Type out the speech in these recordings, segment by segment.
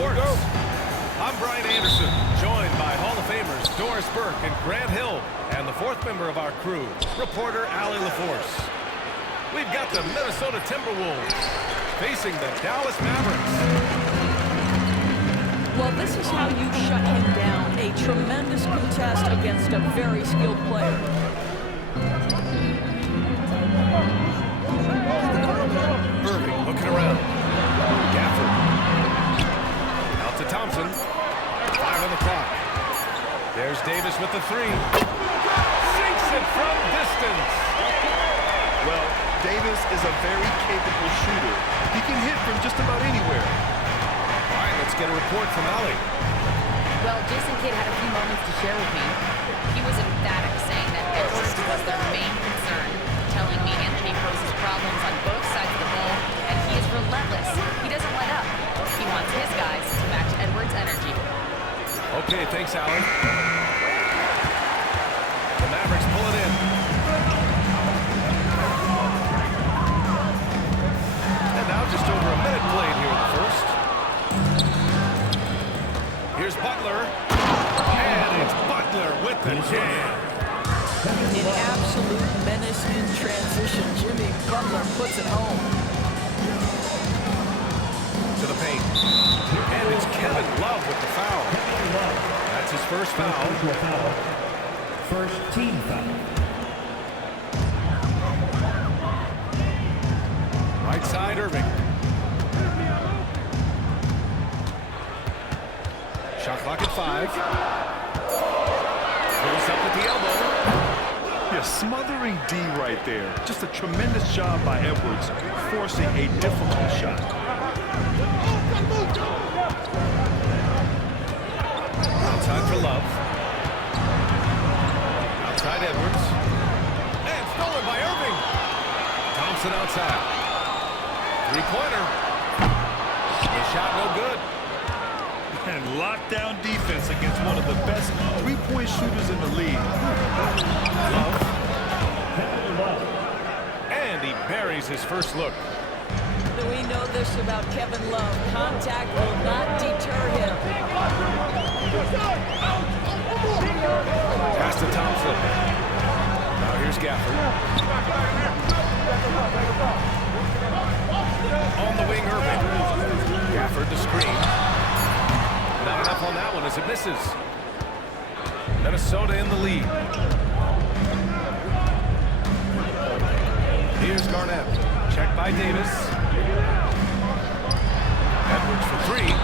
sports. I'm Brian Anderson, joined by Hall of Famers Doris Burke and Grant Hill, and the fourth member of our crew, reporter Allie LaForce. We've got the Minnesota Timberwolves facing the Dallas Mavericks. Well, this is how you shut him down. A tremendous contest against a very skilled player. Irving looking around. Gafford. Out to Thompson. 5 on the clock. There's Davis with the 3. Sinks it from distance. Well, Davis is a very capable shooter. He can hit from just about anywhere. All right, let's get a report from Allie. Well, Jason Kidd had a few moments to share with me. He was emphatic, saying that Edwards was their main concern, telling me Anthony poses problems on both sides of the ball, and he is relentless. He doesn't let up. He wants his guys to match Edwards' energy. Okay, thanks, Allie. The Mavericks pull it in. And now just over a minute played here in the first. Here's Butler. And it's Butler with the jam. An absolute menace in transition. Jimmy Butler puts it home. To the paint. And it's Kevin Love with the foul. That's his first foul. First team foul. Right side, Irving. Shot clock at 5. Goes up at the elbow. Yeah, smothering D right there. Just a tremendous job by Edwards, forcing a difficult shot. Outside for Love. Outside Edwards. And stolen by Irving. Thompson outside. Three-pointer. The shot no good. And lockdown defense against one of the best three-point shooters in the league. Love. And he buries his first look. We know this about Kevin Love. Contact will not deter him. Pass to Thompson. Now here's Gafford. On the wing, Irving. Gafford the screen. Not enough on that one as it misses. Minnesota in the lead. Here's Garnett. Checked by Davis. Edwards for 3.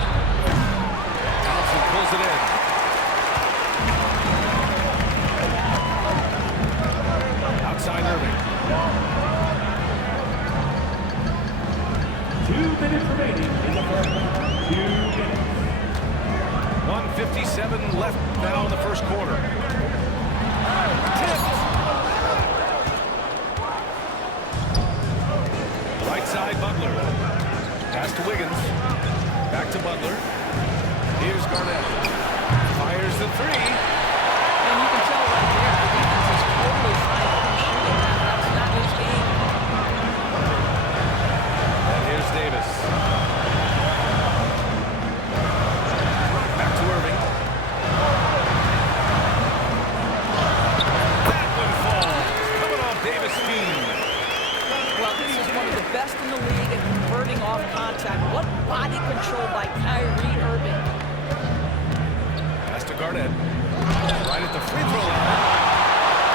Thompson pulls it in. Outside Irving. 2 minutes remaining in the first. 2 minutes. 1:57 left now in the first quarter. Tipped. Right side, Butler. Pass to Wiggins. Back to Butler. Here's Garnett. Fires the 3. And you can tell right there, the defense is totally fine with him shooting that. That's not his game. And here's Davis. Back to Irving. That one falls. Coming off Davis' feet. Well, this is one of the best in the league at converting off contact. What body control by Kyrie Irving. Pass to Garnett. Right at the free throw line.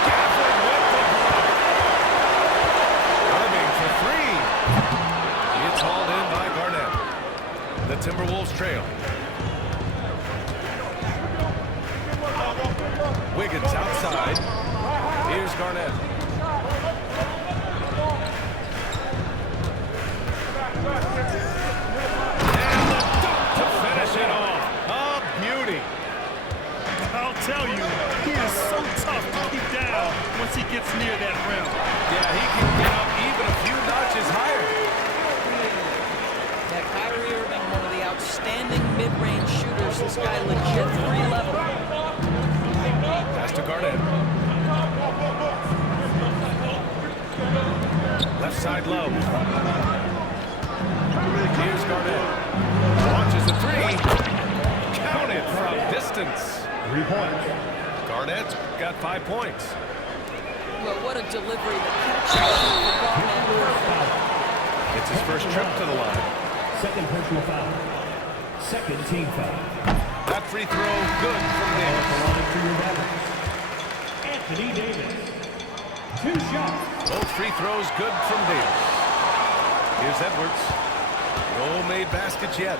Gafford with the block. Irving for 3. It's hauled in by Garnett. The Timberwolves trail. Wiggins outside. Here's Garnett. And the dunk to finish it off. A beauty. I'll tell you, he is so tough to keep down once he gets near that rim. Yeah, he can get up even a few notches higher. Yeah, Kyrie Irving, one of the outstanding mid-range shooters. This guy legit 3-level. Pass to Garnett. Left side Love. Here's Garnett. Launches a 3. 3 points. Garnett's got 5 points. Well, what a delivery. The catch for Garnett. Perfect. It's his first trip to the line. Second personal foul. Second team foul. That free throw good from Off Davis. the line for your Mavericks. Anthony Davis. 2 shots. Both free throws good from Davis. Here's Edwards. No made baskets yet.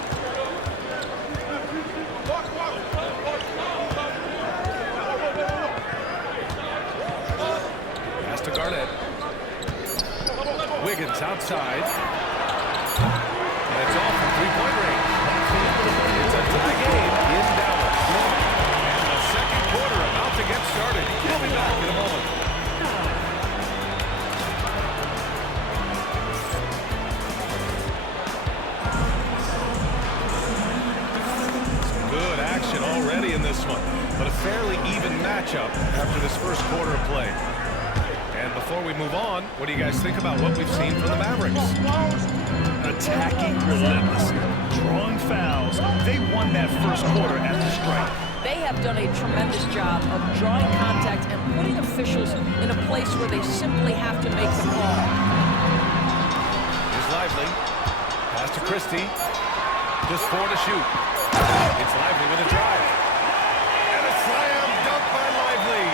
Pass to Garnett. Wiggins outside. And it's off from three-point range. It's a tie game in Dallas. And the second quarter about to get started. We'll be back in a moment. Good action already in this one, but a fairly even matchup after this first quarter of play. And before we move on, what do you guys think about what we've seen from the Mavericks? Attacking relentlessly, drawing fouls. They won that first quarter at the strike. They have done a tremendous job of drawing contact and putting officials in a place where they simply have to make the call. Here's Lively. Pass to Christie. Just 4 to shoot. It's Lively with a drive. And a slam dunk by Lively.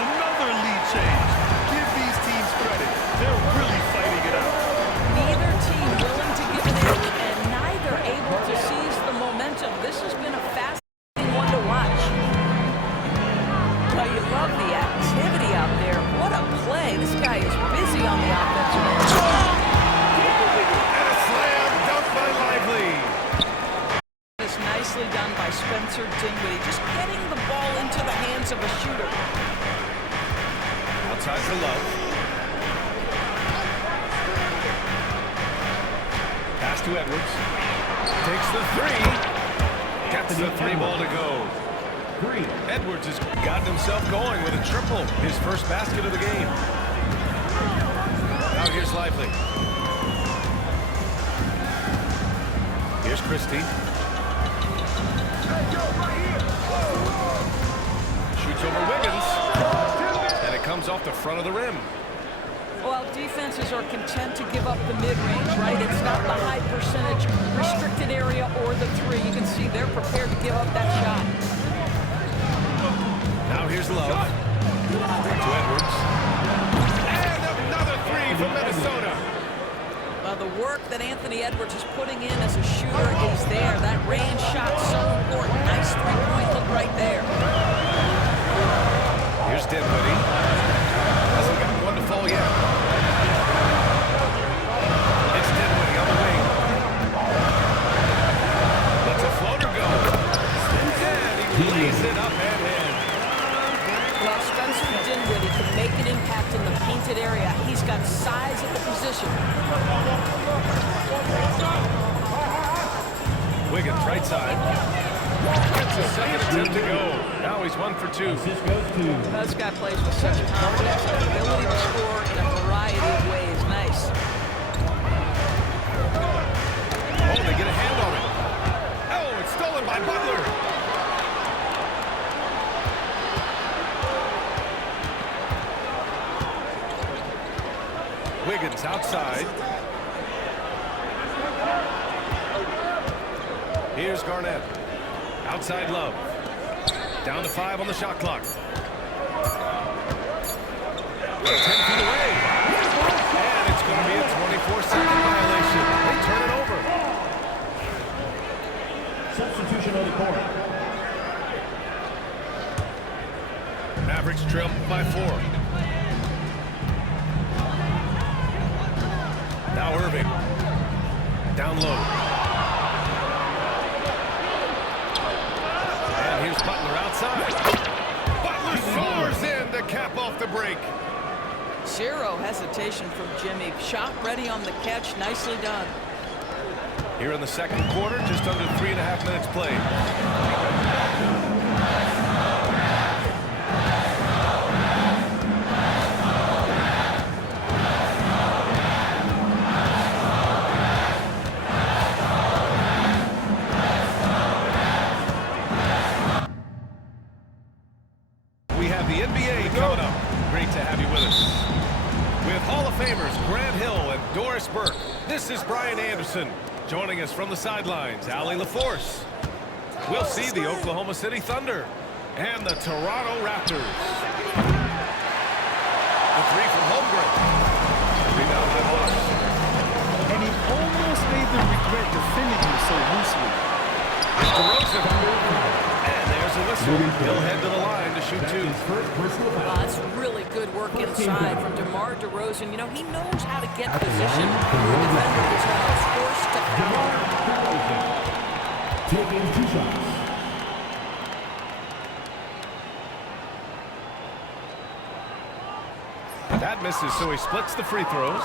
Another lead change. Give these teams credit. They're really fighting it out. Neither team willing to give an inch and neither able to seize the momentum. This has been a fascinating one to watch. Well, you love the activity out there. What a play. This guy is busy on the offensive end. And a slam dunk by Lively. It's nicely done by Spencer Dinwiddie, just getting the ball into the hands of a shooter. Outside for Love. Pass to Edwards. Takes the three. Gets the 3 ball to go. 3. Edwards has gotten himself going with a triple. His first basket of the game. Now here's Lively. Here's Christie. Shoots over Wiggins. And it comes off the front of the rim. Well, defenses are content to give up the mid-range, right? It's not the high percentage restricted area or the 3. You can see they're prepared to give up that shot. Now here's Love. To Edwards. And another 3 from Minnesota. Well, the work that Anthony Edwards is putting in as a shooter is there. That range shot so important. Nice 3-point look right there. Here's Dinwiddie. Hasn't got one to fall yet. It's Dinwiddie on the wing. Lets a floater go. And he lays it up and in. Well, Spencer Dinwiddie can make an impact in the painted area. He's got size at the position. Wiggins right side. Gets a second attempt to go. Now he's 1 for 2. Assist goes to This guy plays with such confidence and ability to score in a variety of ways. Nice. Oh, they get a hand on it. Oh, it's stolen by Butler. Wiggins outside. Here's Garnett. Outside Love. Down to 5 on the shot clock. 10 feet away. And it's going to be a 24-second violation. They turn it over. substitution on the court. Mavericks trail by 4. Now Irving. Down low. And here's Butler outside. Butler soars in to cap off the break. Zero hesitation from Jimmy. Shot ready on the catch. Nicely done. Here in the second quarter, just under 3.5 minutes played. This is Brian Anderson. Joining us from the sidelines, Ali LaForce. We'll see the Oklahoma City Thunder and the Toronto Raptors. The three from Holmgren. Rebound by Bosch. And he almost made them regret defending him so loosely. It's DeRozan. And there's a whistle. He'll head to the line to shoot two. That's really good work inside from DeMar DeRozan. You know, he knows how to get position. The defender was almost forced to foul. Taking 2 shots. That misses, so he splits the free throws.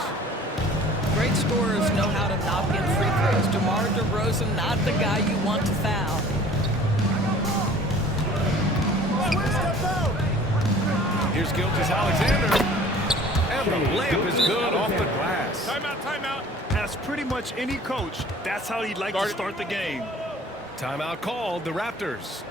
Great scorers know how to knock in free throws. DeMar DeRozan, not the guy you want to foul. Here's Gilgeous-Alexander. And the layup is good off the glass. Timeout. Ask pretty much any coach. That's how he'd like to start the game. Timeout called, the Raptors.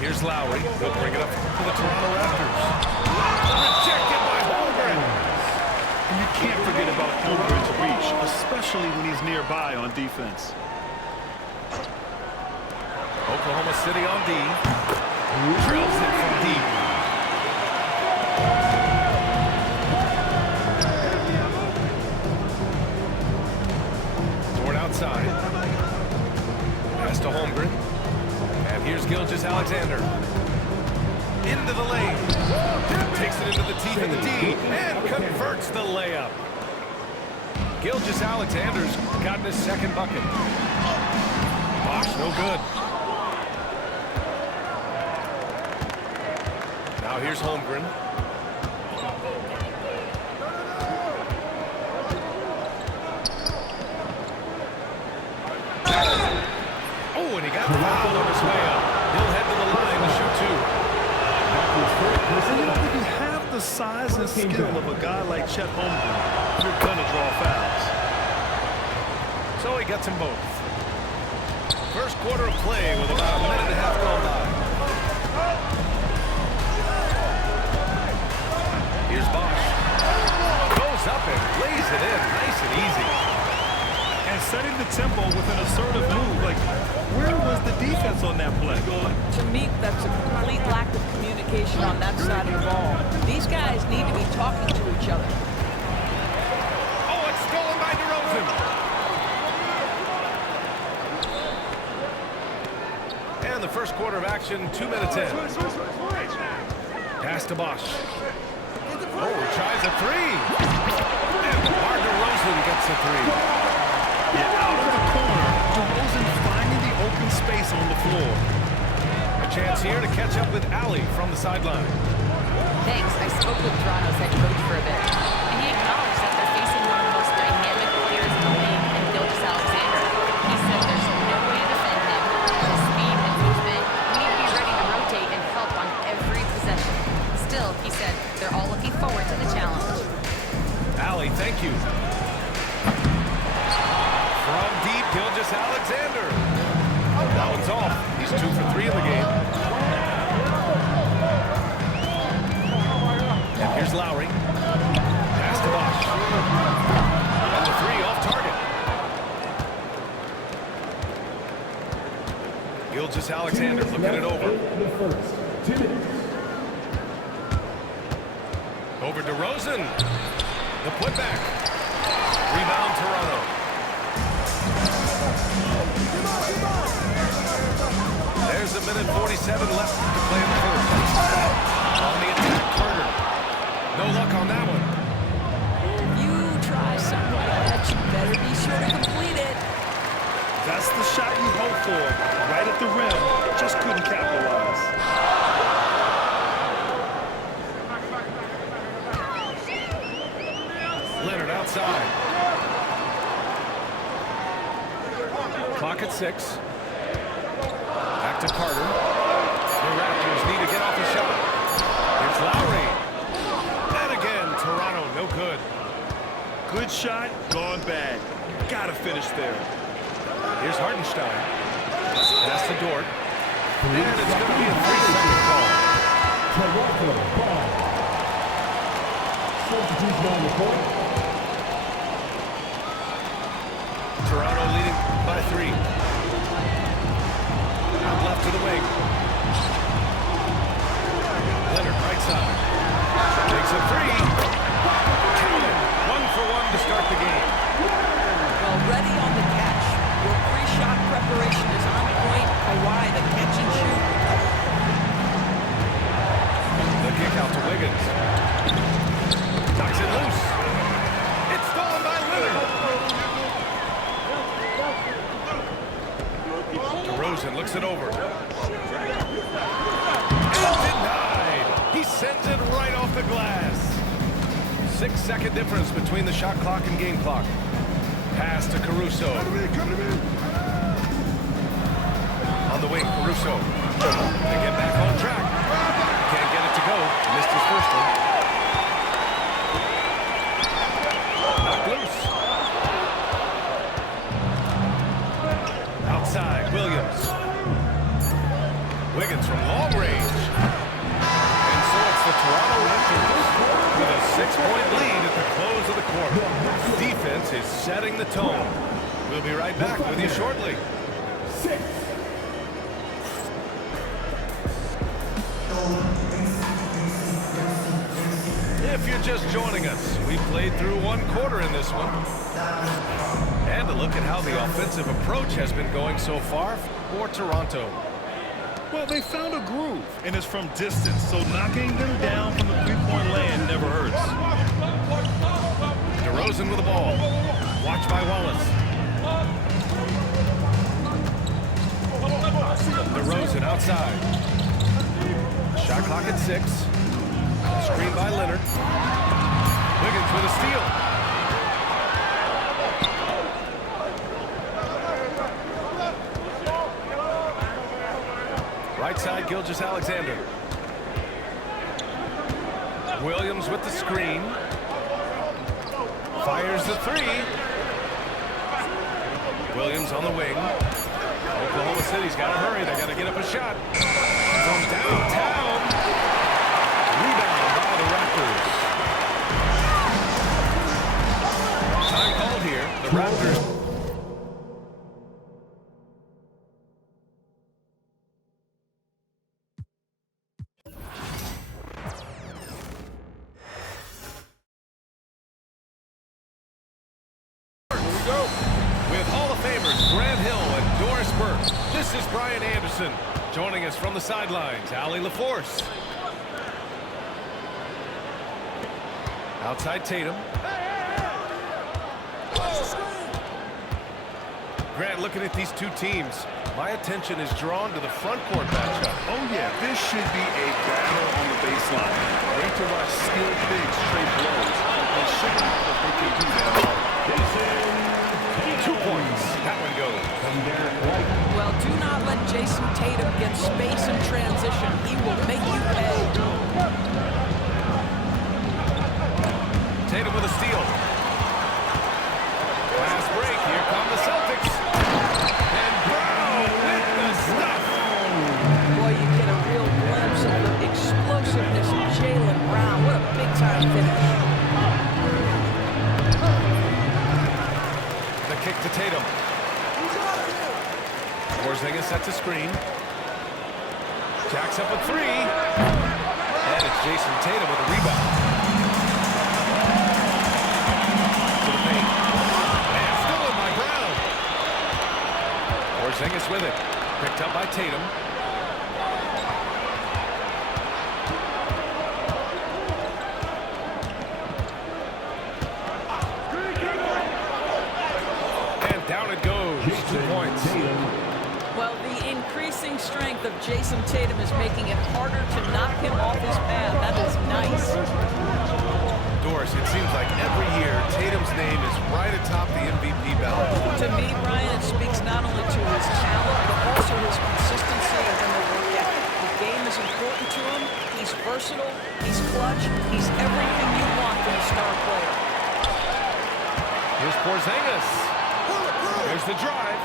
Here's Lowry. He'll bring it up to the Toronto Raptors. Rejected by Holmgren. And you can't forget about Holmgren's reach, especially when he's nearby on defense. Oklahoma City on D. Drills it from deep. Toward outside. Pass to Holmgren. And here's Gilgeous-Alexander. Into the lane. Takes it into the teeth of the D. And converts the layup. Gilgeous-Alexander's gotten his second bucket. Bosch, no good. Now here's Holmgren. Oh, and he got fouled on his way up. He'll head to the line to shoot two. And you know, if you have the size and skill of a guy like Chet Holmgren, you're gonna draw fouls. So he gets them both. First quarter of play with about a minute and a half gone by. Here's Bosch. Goes up and lays it in, nice and easy. And setting the tempo with an assertive move. Like, where was the defense on that play? To me, that's a complete lack of communication on that side of the ball. These guys need to be talking to each other. Oh, it's stolen by DeRozan. And the first quarter of action, 2 minutes in. Pass to Bosch. Oh, tries a three. And DeRozan gets a three. Yeah, out of the corner, DeRozan finding the open space on the floor. A chance here to catch up with Ali from the sideline. Thanks. I spoke with Toronto's head coach for a bit, and he acknowledged that they're facing one of the most dynamic players in the league in Gilgeous-Alexander. He said there's no way to defend him. The speed and movement, we need to be ready to rotate and help on every possession. Still, he said they're all looking forward to the challenge. Ali, thank you. From deep, Gilgeous-Alexander. That one's off. He's 2 for 3 in the game. And here's Lowry. Pass to Bosch. And the three off target. Gilgeous-Alexander looking it over. Over DeRozan. The putback. Rebound Toronto. There's a minute 47 left to play in the first. On the attack, Carter. No luck on that one. If you try something like that, you better be sure to complete it. That's the shot you hope for. Right at the rim. Just couldn't capitalize. Leonard outside. Clock at 6. Back to Carter. The Raptors need to get off a shot. Here's Lowry. And again, Toronto, no good. Good shot, gone bad. Gotta finish there. Here's Hartenstein. Pass to Dort. And it's going to be a 3-second call. Toronto ball. Substitution on the court. Toronto leading by 3. Out left to the wing. Leonard right side. Takes a 3. Count it. 1 for 1 to start the game. Well, ready on the catch. Your pre-shot preparation is on point. Kawhi, the catch and shoot. The kick out to Wiggins. Knocks it loose. It's stolen by Leonard. DeRozan looks it over. And denied. He sends it right off the glass. 6-second difference between the shot clock and game clock. Pass to Caruso. On the wing, Caruso. They get back on track. Can't get it to go. Missed his first one. Knocked loose. Outside, Williams. Wiggins from long range. And so it's the Toronto Raptors with a 6-point lead at the close of the quarter. Defense is setting the tone. We'll be right back with you shortly. 6. If you're just joining us, we played through 1 quarter in this one. And a look at how the offensive approach has been going so far for Toronto. Well, they found a groove, and it's from distance, so knocking them down from the three-point land never hurts. DeRozan with the ball. Watched by Wallace. DeRozan outside. Shot clock at 6. Screen by Leonard. Wiggins with a steal. Right side, Gilgeous-Alexander. Williams with the screen. Fires the 3. Williams on the wing. Oklahoma City's got to hurry. They got to get up a shot. From downtown. Rebound by the Raptors. Time called here. The Raptors. With Hall of Famers Grant Hill and Doris Burke, this is Brian Anderson. Joining us from the sidelines, Allie LaForce. Outside Tatum. Grant, looking at these 2 teams, my attention is drawn to the front court matchup. Oh, yeah, this should be a battle on the baseline. Wait to watch skilled bigs trade blows. And should be that they can do that all. 2 points. That one goes. Well, do not let Jason Tatum get space in transition. He will make you pay. Tatum with a steal. Fast break. Here come the Celtics. And Brown with the stuff. Boy, you get a real glimpse of the explosiveness of Jaylen Brown. What a big-time finish. The kick to Tatum. Porzingis sets a screen. Jacks up a 3. And it's Jason Tatum with a rebound. To the paint. And stolen by Brown. Porzingis with it. Picked up by Tatum. strength of Jason Tatum is making it harder to knock him off his path. That is nice. Doris, it seems like every year Tatum's name is right atop the MVP ballot. To me, Brian, it speaks not only to his talent, but also his consistency and the work ethic. The game is important to him. He's versatile. He's clutch. He's everything you want from a star player. Here's Porzingis. Here's the drive.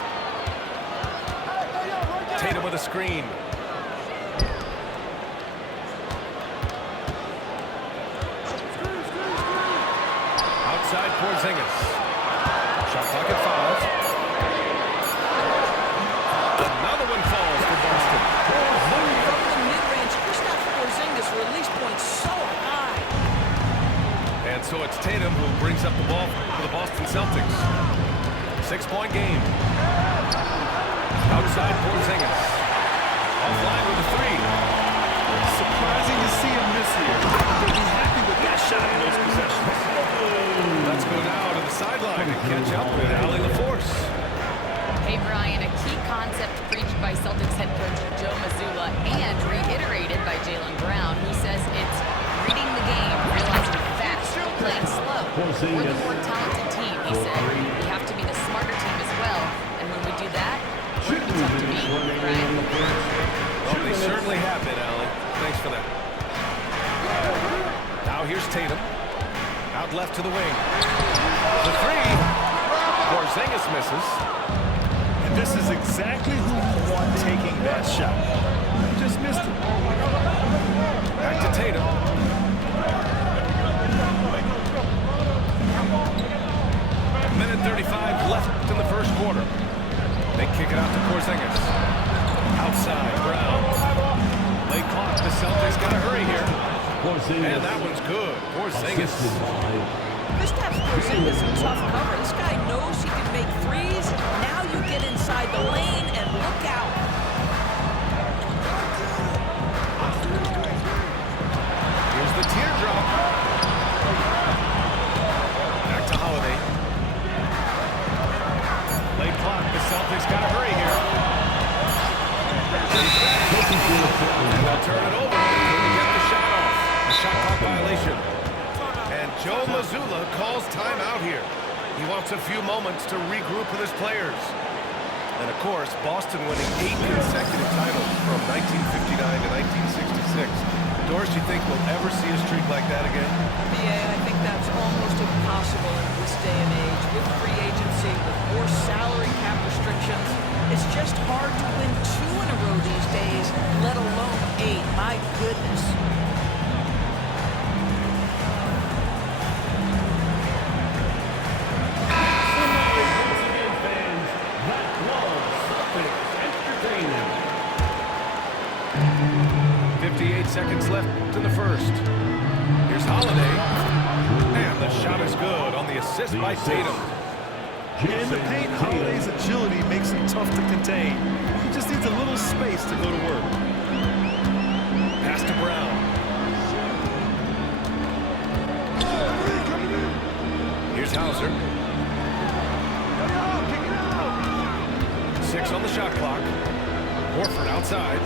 Tatum with a screen. Outside Porzingis. Shot clock at 5. Another one falls for Boston. From the mid-range, Kristaps Porzingis release points so high. And so it's Tatum who brings up the ball for the Boston Celtics. 6-point game. Outside Porzingis. Offline with a 3. Surprising to see him miss here. He'll be happy with that shot in those possessions. Let's go now to the sideline and catch up with Allie LaForce. Hey, Brian, a key concept preached by Celtics head coach Joe Mazzulla and reiterated by Jaylen Brown, who says it's reading the game, realizing fast, playing slow. We're the more talented team, he said. We have to be the smarter team as well. And when we do that, we're going to be tough to beat, Brian. Well, they certainly have been, Allie. Thanks for that. Now here's Tatum. Out left to the wing. The 3. Porzingis misses. And this is exactly who you want taking that shot. He just missed it. Back to Tatum. Minute 35 left in the first quarter. They kick it out to Porzingis. Outside, Brown. They caught. The Celtics got to hurry here. And that one's good. Porzingis. Kristaps Porzingis is a tough cover. This guy knows he can make threes. Now you get inside the lane and look out. Here's the teardrop. Back to Holiday. Late clock. The Celtics got to hurry here. And they'll turn it over. Couldn't get the shot off. A shot clock violation. And Joe Mazzulla calls timeout here. He wants a few moments to regroup with his players. And of course, Boston winning 8 consecutive titles from 1959 to 1966. Doris, you think we'll ever see a streak like that again? Yeah, I think that's almost impossible in this day and age. With free agency, with more salary cap restrictions, it's just hard to win 2 in a row these days, let alone 8. My goodness. Fans, that was Celtics entertainment. 58 seconds left in the first. Here's Holiday. And the shot is good on the assist by Tatum. In the paint, Holiday's agility makes him tough to contain. He just needs a little space to go to work. Pass to Brown. Here's Hauser. 6 on the shot clock. Horford outside.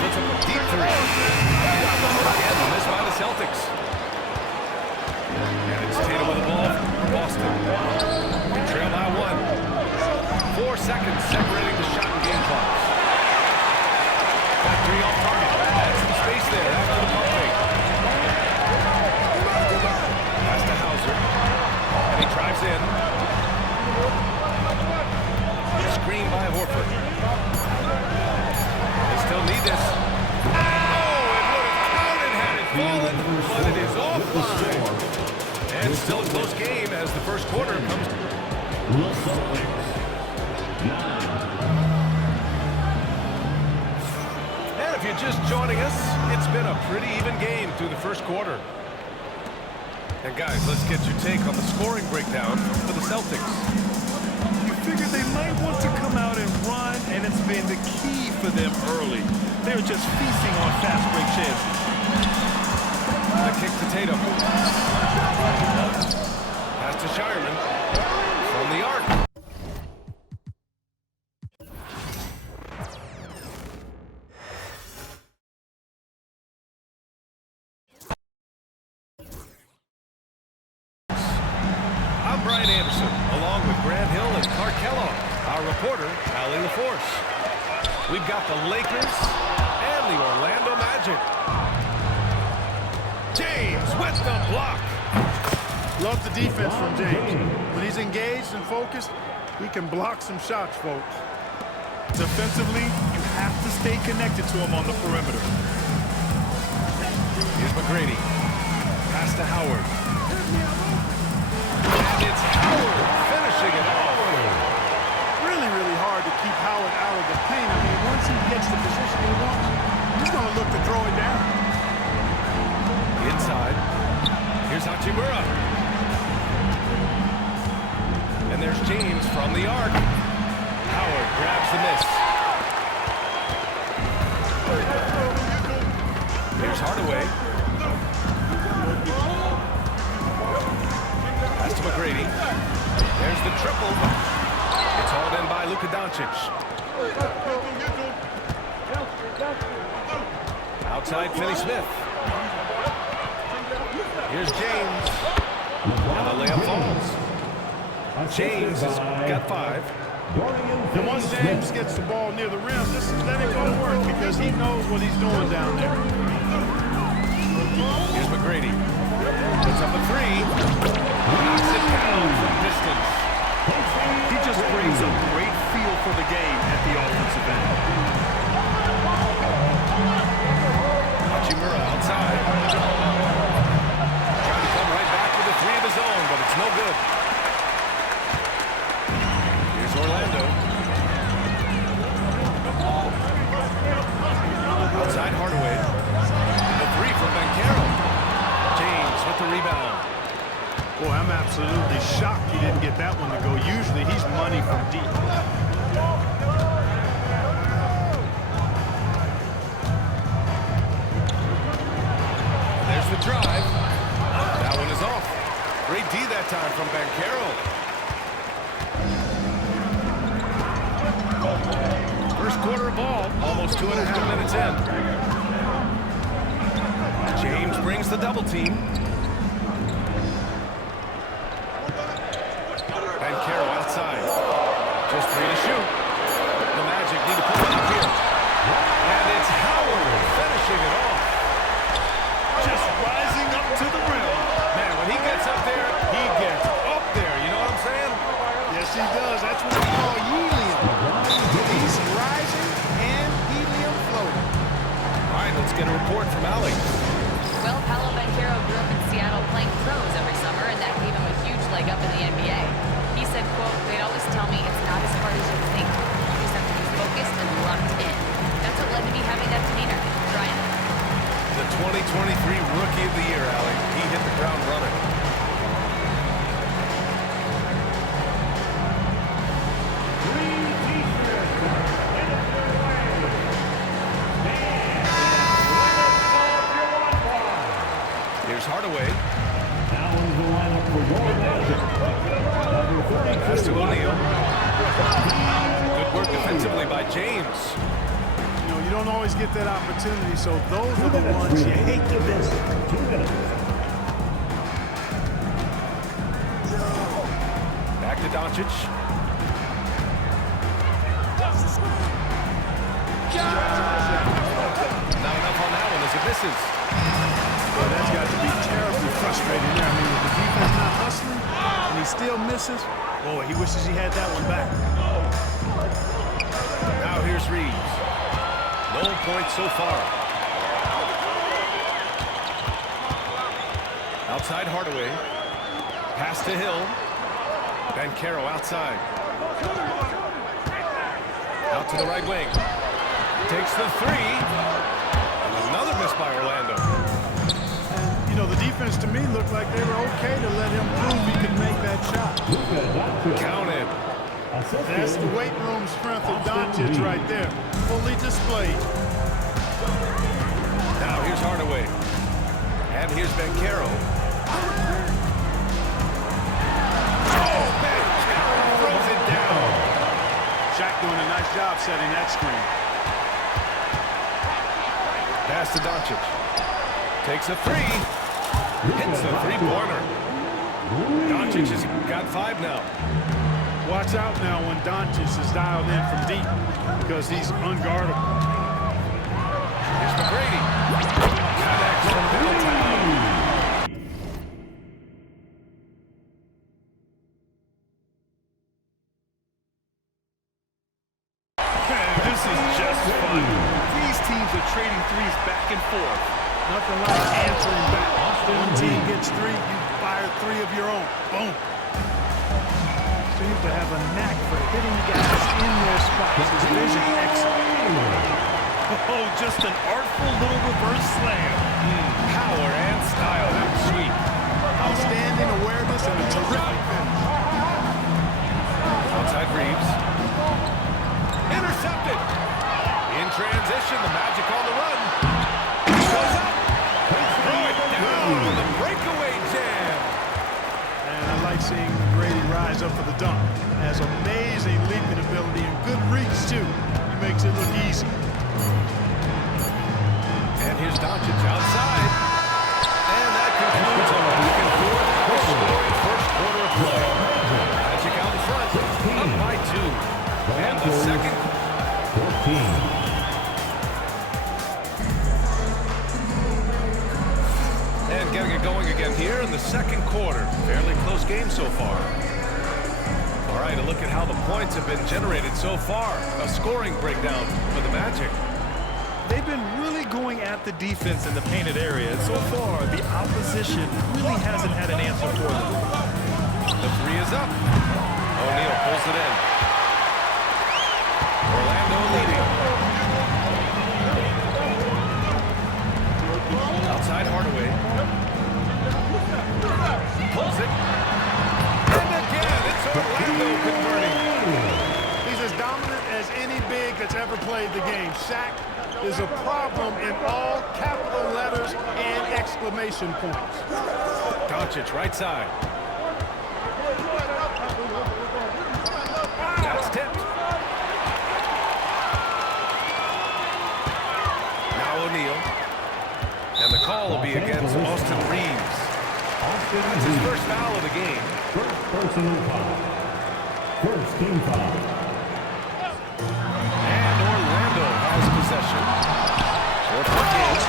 Puts up a deep 3. Again, missed by the Celtics. And it's Tatum with the ball for Boston. They trail by 1. 4 seconds separating the shot and game clocks. Got 3 off target. Had some space there after the pump fake. Pass to Hauser. And he drives in. Screen by Horford. They still need this. Oh, it would have counted had it fallen, but it is offline. And still a close game as the first quarter comes. And if you're just joining us, it's been a pretty even game through the first quarter. And guys, let's get your take on the scoring breakdown for the Celtics. You figured they might want to come out and run, and it's been the key for them early. They're just feasting on fast break chances. The kick to Tatum. Pass to Shireman. From the arc. I'm Brian Anderson, along with Grant Hill and Clark Kellogg, our reporter, Allie LaForce. We've got the Lakers and the Orlando Magic. James with the block. Love the defense from James. When he's engaged and focused, he can block some shots, folks. Defensively, you have to stay connected to him on the perimeter. Here's McGrady. Pass to Howard. And it's Howard finishing it off. Really hard to keep Howard out of the paint. I mean, once he gets the position he wants, he's going to look to throw it down. Inside. Here's Hachimura. And there's James from the arc. Howard grabs the miss. Here's Hardaway. Pass to McGrady. There's the triple. It's hauled in by Luka Doncic. Outside Finney-Smith. Here's James. And the layup falls. James has got 5. And once James gets the ball near the rim, just let it go to work because he knows what he's doing down there. Here's McGrady. Puts up a 3. Knocks it down from distance. He just brings a great feel for the game at the offensive end. Hachimura outside. Trying to come right back with a 3 of his own, but it's no good. Here's Orlando. Outside Hardaway. The 3 from Banchero. James with the rebound. Boy, I'm absolutely shocked he didn't get that one to go. Usually he's money from deep. There's the drive. That one is off. Great D that time from Banchero. First quarter of ball, almost 2.5 minutes in. James brings the double team. Banchero outside. Just 3 to shoot. The Magic need to pull it up here. And it's Howard finishing it off. Just rising up to the rim. Man, when he gets up there, he gets up there. You know what I'm saying? Yes, he does. That's what we call helium. He's rising and helium floating. All right, let's get a report from Allie. Well, Paolo Banchero grew up in Seattle playing pros every summer, and that gave him a huge leg up in the NBA. He said, quote, "They'd always tell me it's not as hard as you think. You just have to be focused and locked in." That's what led to me having that demeanor. Trying it. The 2023 Rookie of the Year, Allie. He hit the ground running. Here's Hardaway. Now in the lineup for your Magic. Number 30. Pass to O'Neal. Good work defensively by James. You know, you don't always get that opportunity, so those are the ones you hate to miss. 2 minutes. Back to Doncic. Not enough on that one as it misses. Well, that's got to be terribly frustrating there. I mean, with the defense not hustling and he still misses, boy, he wishes he had that one back. Now here's Reeves. No points so far. Outside Hardaway. Pass to Hill. Banchero outside. Out to the right wing. Takes the 3. And another miss by Orlando. You know, the defense to me looked like they were okay to let him prove he could make that shot. Counted. That's the weight room strength of Doncic right there. Fully displayed. Now here's Hardaway. And here's Banchero. Oh, Banchero throws it down. Shaq doing a nice job setting that screen. Pass to Doncic. Takes a 3. Hits a 3-pointer. Doncic has got 5 now. Watch out now when Doncic is dialed in from deep because he's unguardable. Here's McGrady. Connects from Middletown. This is just fun. These teams are trading threes back and forth. Nothing like answering back. One team gets 3, you fire 3 of your own. Boom. Seems to have a knack for hitting guys in their spots. His vision excellent. Oh, just an artful little reverse slam. Power and style. That's sweet. Outstanding awareness and a terrific finish. Outside Reeves. Intercepted. In transition, the Magic on the run. Goes up. Throw it down. The breakaway jam. And I like seeing Grady rise up for the dunk. Has amazing leaping ability and good reach, too. He makes it look easy. And here's Doncic outside. And that concludes our back and forth scoring first quarter of play. Magic out in front. Up by 2. And the second. 14. And getting it going again here in the second quarter. Fairly close game so far. All right, a look at how the points have been generated so far. A scoring breakdown for the Magic. They've been really going at the defense in the painted area. And so far, the opposition really hasn't had an answer for them. The 3 is up. O'Neal pulls it in. Orlando leading. Outside Hardaway. Pulls it. And again, it's Orlando converting. He's as dominant as any big that's ever played the game. Shaq is a problem in all capital letters and exclamation points. Doncic right side. That's tipped. Now O'Neal. And the call will be against Austin Reeves. That's his first foul of the game. First personal foul. First team foul. And Orlando has possession. 4-point game.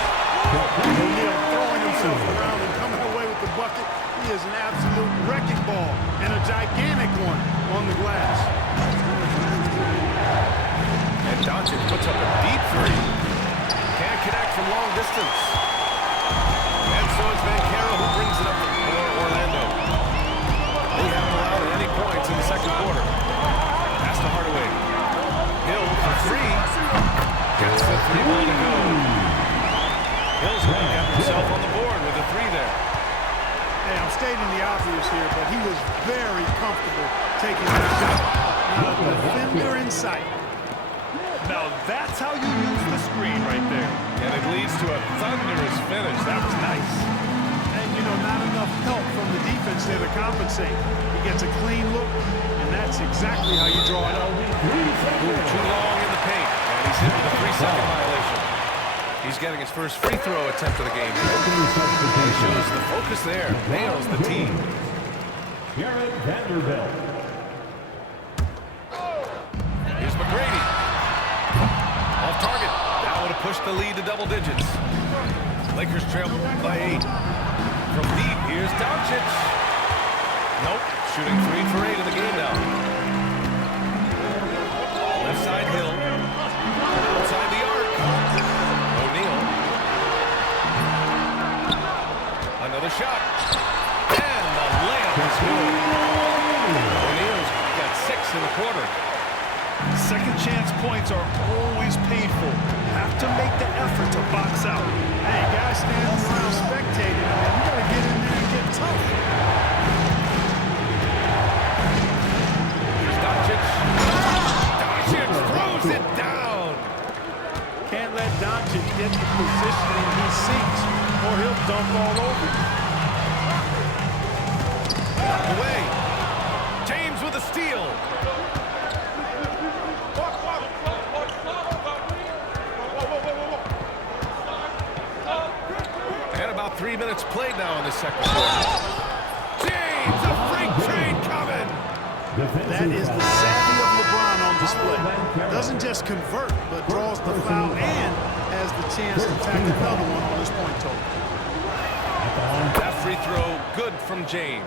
O'Neal throwing himself around and coming away with the bucket. He is an absolute wrecking ball and a gigantic one on the glass. And Doncic puts up a deep 3. Can't connect from long distance. And so it's Banchero who brings it up for Orlando. They haven't allowed any points in the second quarter. Pass to Hardaway. Hill for 3. Gets the 3 ball to go. Hill's going to get himself on the board with a 3 there. Hey, I'm stating the obvious here, but he was very comfortable taking that shot. Not a defender in sight. Now that's how you use the screen right there. And it leads to a thunderous finish. That was nice. And, you know, not enough help from the defense there to compensate. He gets a clean look, and that's exactly how you draw it up. Too long in the paint. And he's hit with a 3-second violation. He's getting his first free throw attempt of the game. He shows the focus there. Nails the tee. Garrett Vanderbilt. Here's McGrady. Off target. That would have pushed the lead to double digits. Lakers trail by 8. From deep, here's Doncic. Nope. Shooting 3 for 8 in the game now. Left side Hill. Outside the arc. O'Neal. Another shot. And the layup is good. O'Neal's got 6 in the quarter. Second chance points are always painful. Have to make the effort to box out. Hey, guys standing around spectating, I mean, you got to get in there and get tough. Here's Doncic. Doncic throws it down. Can't let Doncic get the positioning he seeks, or he'll dump all over you. Out the way. James with a steal. And about 3 minutes played now in the second quarter. James That is the savvy of LeBron on display. Doesn't just convert, but draws the foul and has the chance to tack another one on his point total. That free throw good from James.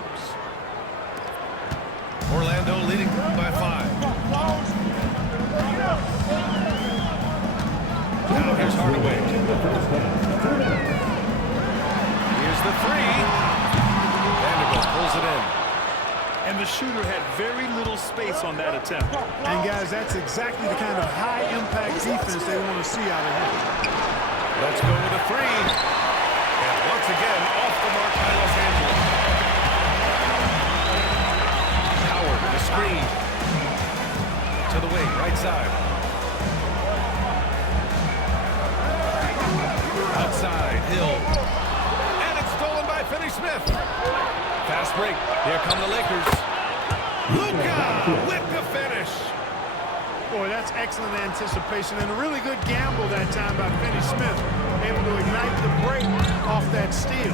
Orlando leading by 5. Now here's Hardaway. Here's the 3. Vanderbilt pulls it in. And the shooter had very little space on that attempt. And guys, that's exactly the kind of high-impact defense they want to see out of him. Let's go with a 3. And once again, off the mark by Los Angeles. Howard, the screen. To the wing, right side. Outside, Hill. And it's stolen by Finney-Smith. Fast break. Here come the Lakers. Luka with the finish. Boy, that's excellent anticipation and a really good gamble that time by Finney-Smith. Able to ignite the break off that steal.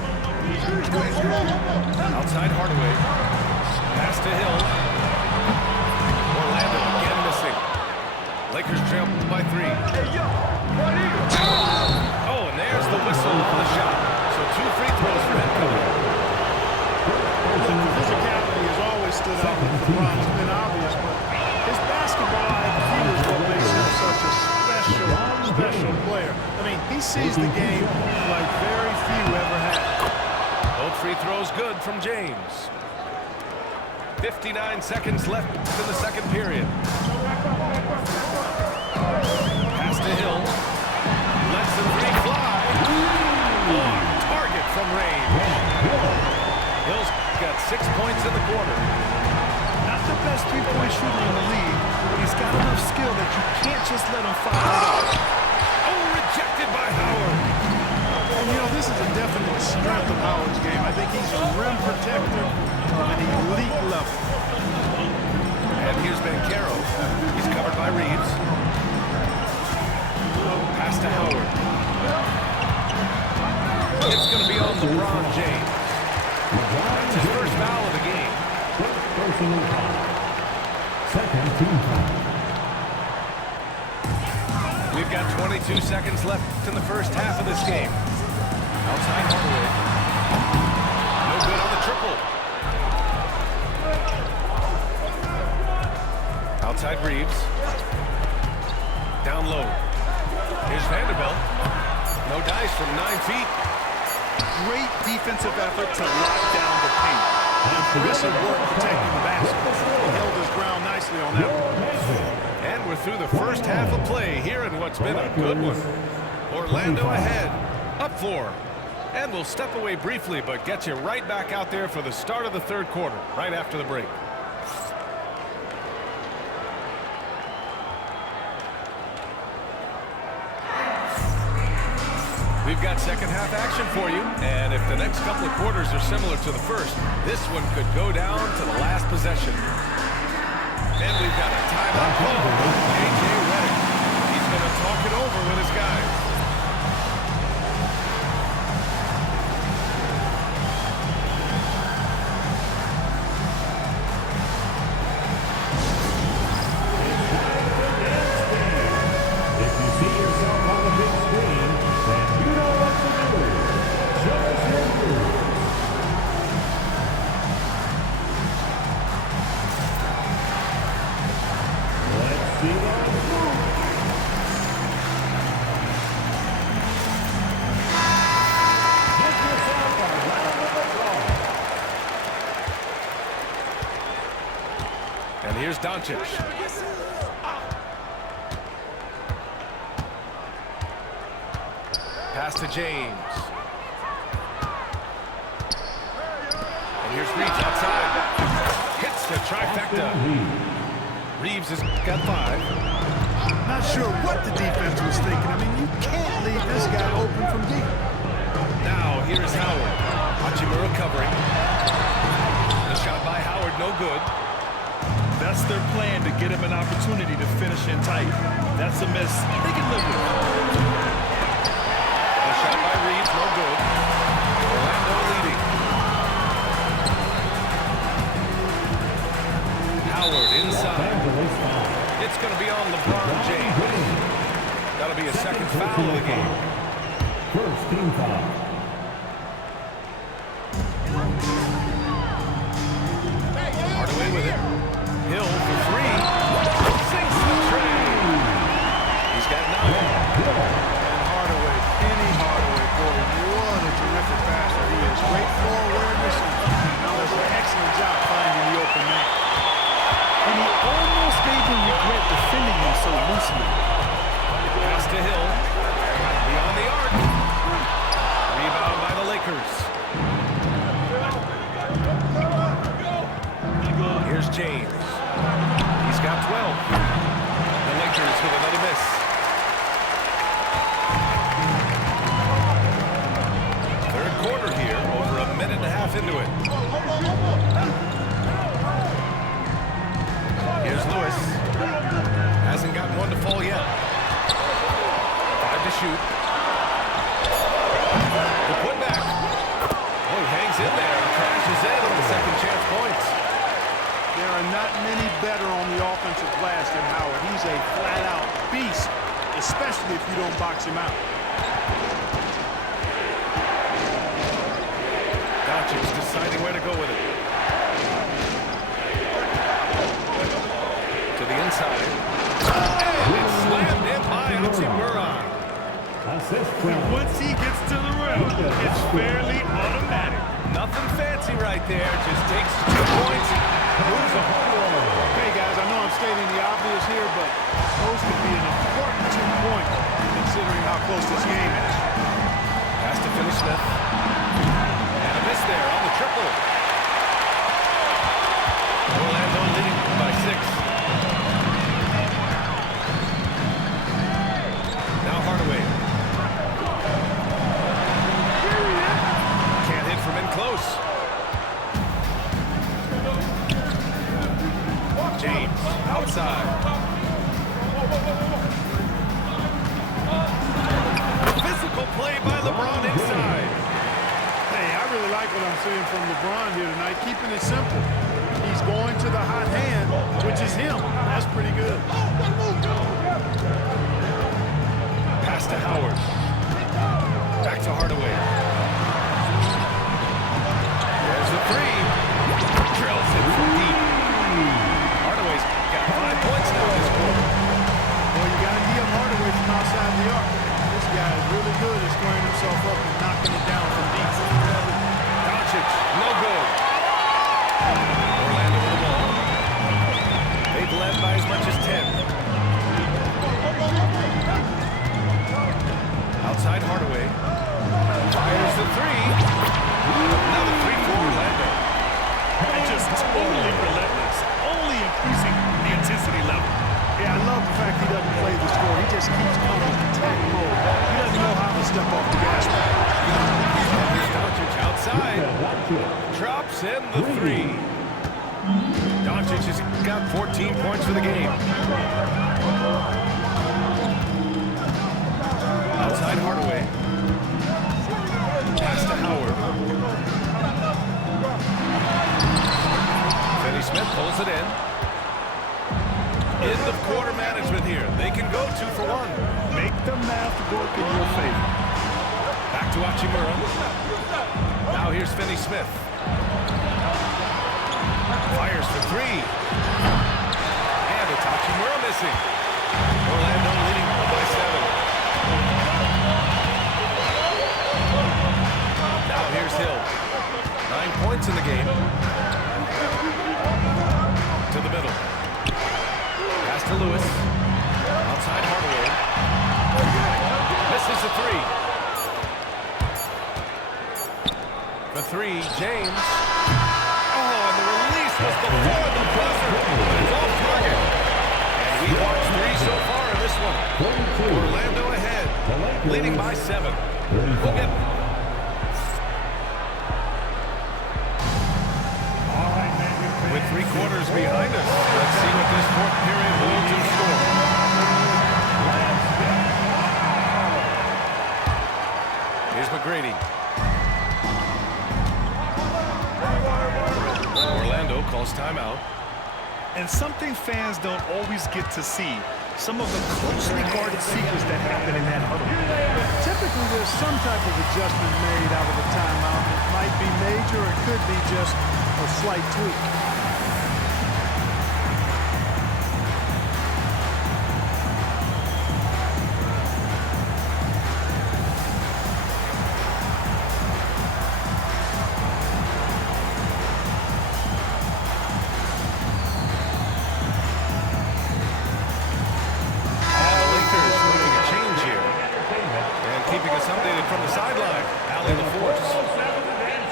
Outside Hardaway. Pass to Hill. Orlando again missing. Lakers trail by 3. Oh, and there's the whistle for the shot. So 2 free throws for him coming. Physicality has always stood out with LeBron. It's been obvious, but his basketball IQ is what makes him such a special player. I mean, he sees the game like very few ever have. Both free throws good from James. 59 seconds left in the second period. Pass to Hill. Lets the 3 fly. On target from range. Hill's got 6 points in the quarter. Not the best three-point shooter in the league, but he's got enough skill that you can't just let him fire it up. Oh, rejected by Howard. And, you know, this is a definite strength of Howard's game. I think he's a rim protector of an elite level. And here's Banchero. He's covered by Reeves. Pass to Howard. It's going to be on LeBron James. That's his first foul of the game. Second team foul. We've got 22 seconds left in the first half of this game. Outside Hardaway. No good on the triple. Outside Reeves. Down low. Here's Vanderbilt. No dice from 9 feet. Great defensive effort to lock down the paint. Impressive work protecting the basket. He held his ground nicely on that one. And we're through the first half of play here in what's been a good one. Orlando ahead. Up 4. And we'll step away briefly, but get you right back out there for the start of the third quarter, right after the break. We've got second half action for you, and if the next couple of quarters are similar to the first, this one could go down to the last possession. And we've got a timeout call. J.J. Redick. He's going to talk it over with his guys. If you see yourself on the big screen, then you know what to do. Show us your moves. Let's see those moves. Give yourself a round of applause. And here's Doncic. Pass to James. And here's Reeves outside. Hits the trifecta. Reeves has got 5. Not sure what the defense was thinking. I mean, you can't leave this guy open from deep. Now here's Howard. Hachimura covering. The shot by Howard, no good. That's their plan, to get him an opportunity to finish in tight. That's a miss. They can live with it. Shot by Reeves, no good. Orlando leading. Howard in team foul. Hardaway with it. Hill for three. Sinks the tray. He's got 9. And Hardaway, Penny Hardaway, boy, what a terrific passer he is. Great floor awareness and does an excellent job finding the open man. And he almost made me regret defending him so loosely. Pass to Hill. Beyond the arc. Rebound by the Lakers. Here's James. He's got 12. The Lakers with another miss. Third quarter here, over a minute and a half into it. Here's Lewis. Hasn't gotten one to fall yet. 5 to shoot. The putback. Oh, he hangs in there and crashes in on the second chance points. There are not many better on the offensive glass than Howard. He's a flat-out beast, especially if you don't box him out. Doncic deciding where to go with it. To the inside. And it's slammed in by Hachimura. Once he gets to the rim, it's fairly automatic. Nothing fancy right there. Just takes 2 points. Moves them. Hey, guys, I know I'm stating the obvious here, but those could be an important 2 points considering how close this game is. Pass to Finney Smith. And a miss there on the triple. Orlando leading by 6. Now Hardaway. Can't hit from in close. James outside. Physical play by LeBron inside. Hey, I really like what I'm seeing from LeBron here tonight, keeping it simple. He's going to the hot hand, which is him. That's pretty good. Pass to Howard. Back to Hardaway. There's the 3. Drills it from deep. Hardaway's got 5 points now this quarter. Well, you got to give Hardaway from outside the arc. This guy is really good at squaring himself up and knocking it down from deep. Doncic, no good. Orlando with the ball. They've led by as much as 10. Outside Hardaway. Fires the 3. Another 3 for Orlando. And just totally relentless, only increasing the intensity level. Yeah, I love the fact he doesn't play the score. He just keeps coming attack mode. He doesn't know how to step off the gas pedal. Here's Doncic outside. Drops in the 3. Doncic has got 14 points for the game. Outside Hardaway. Pass to Howard. Finney Smith pulls it in. End of quarter management here. They can go 2 for 1. Make the math work in your favor. Back to Hachimura. Now here's Finney Smith. Fires for 3. And it's Hachimura missing. Orlando leading by 7. Now here's Hill. 9 points in the game. To the middle. Pass to Lewis. Outside Hardaway. Misses the 3. The 3, James. Oh, and the release was before the buzzer. But it's off target. And we watched 3 so far in this one. Orlando ahead. Leading by 7. We'll get... With 3 quarters behind us, let's see what this 4th period holds in store. Here's McGrady. Orlando calls timeout. And something fans don't always get to see. some of the closely guarded secrets that happen in that huddle. Typically, there's some type of adjustment made out of a timeout. It might be major, it could be just a slight tweak.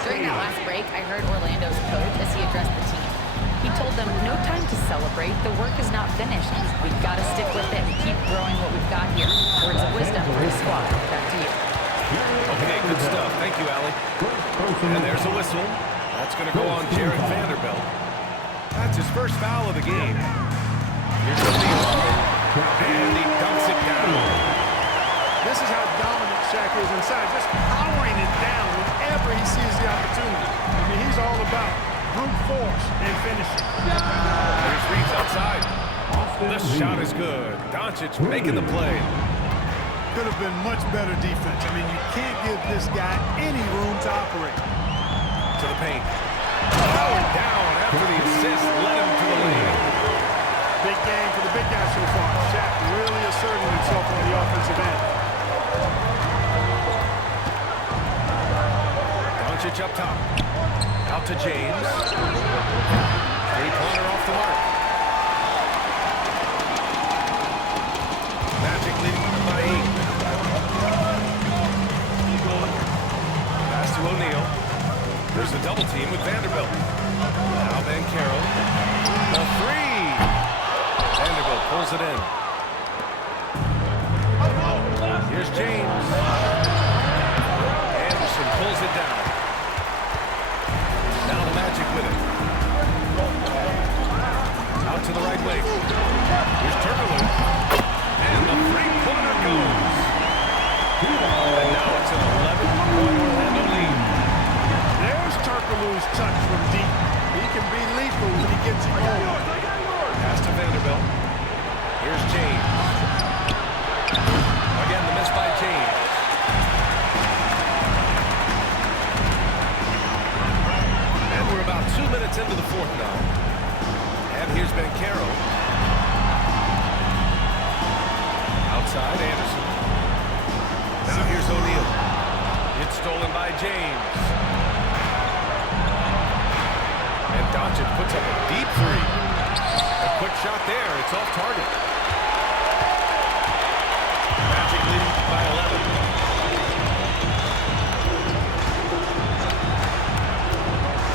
During that last break, I heard Orlando's coach as he addressed the team. He told them, no time to celebrate. The work is not finished. We've got to stick with it and keep growing what we've got here. Words of wisdom for his squad. Back to you. Okay, good stuff. Thank you, Allie. And there's a whistle. That's going to go on Jared Vanderbilt. That's his first foul of the game. Here's the lead. And he dunks it down. This is how dominant Shaq is inside, just powering it down whenever he sees the opportunity. I mean, he's all about brute force and finishing. Here's Reeves outside. The shot is good. Doncic making the play. Could have been much better defense. I mean, you can't give this guy any room to operate. To the paint. Going down after the assist led him to the lead. Big game for the big guy so far. Shaq really asserting himself on the offensive end. Doncic up top. Out to James. Three-pointer off the mark. Magic leading them by 8. Pass to O'Neal. There's a double team with Vanderbilt. Now Banchero. The three. Vanderbilt pulls it in. Here's James. Anderson pulls it down. Now the Magic with it. Out to the right wing. Here's Turkoglu. And the three-pointer goes. And now it's an 11-point Orlando lead. There's Turkoglu's touch from deep. He can be lethal when he gets it going. Pass to Vanderbilt. Here's James. Again, the miss by James. And we're about 2 minutes into the fourth now. And here's Banchero. Outside, Anderson. Now here's O'Neal. It's stolen by James. And Doncic puts up a deep three. A quick shot there. It's off target. Magic leading by 11.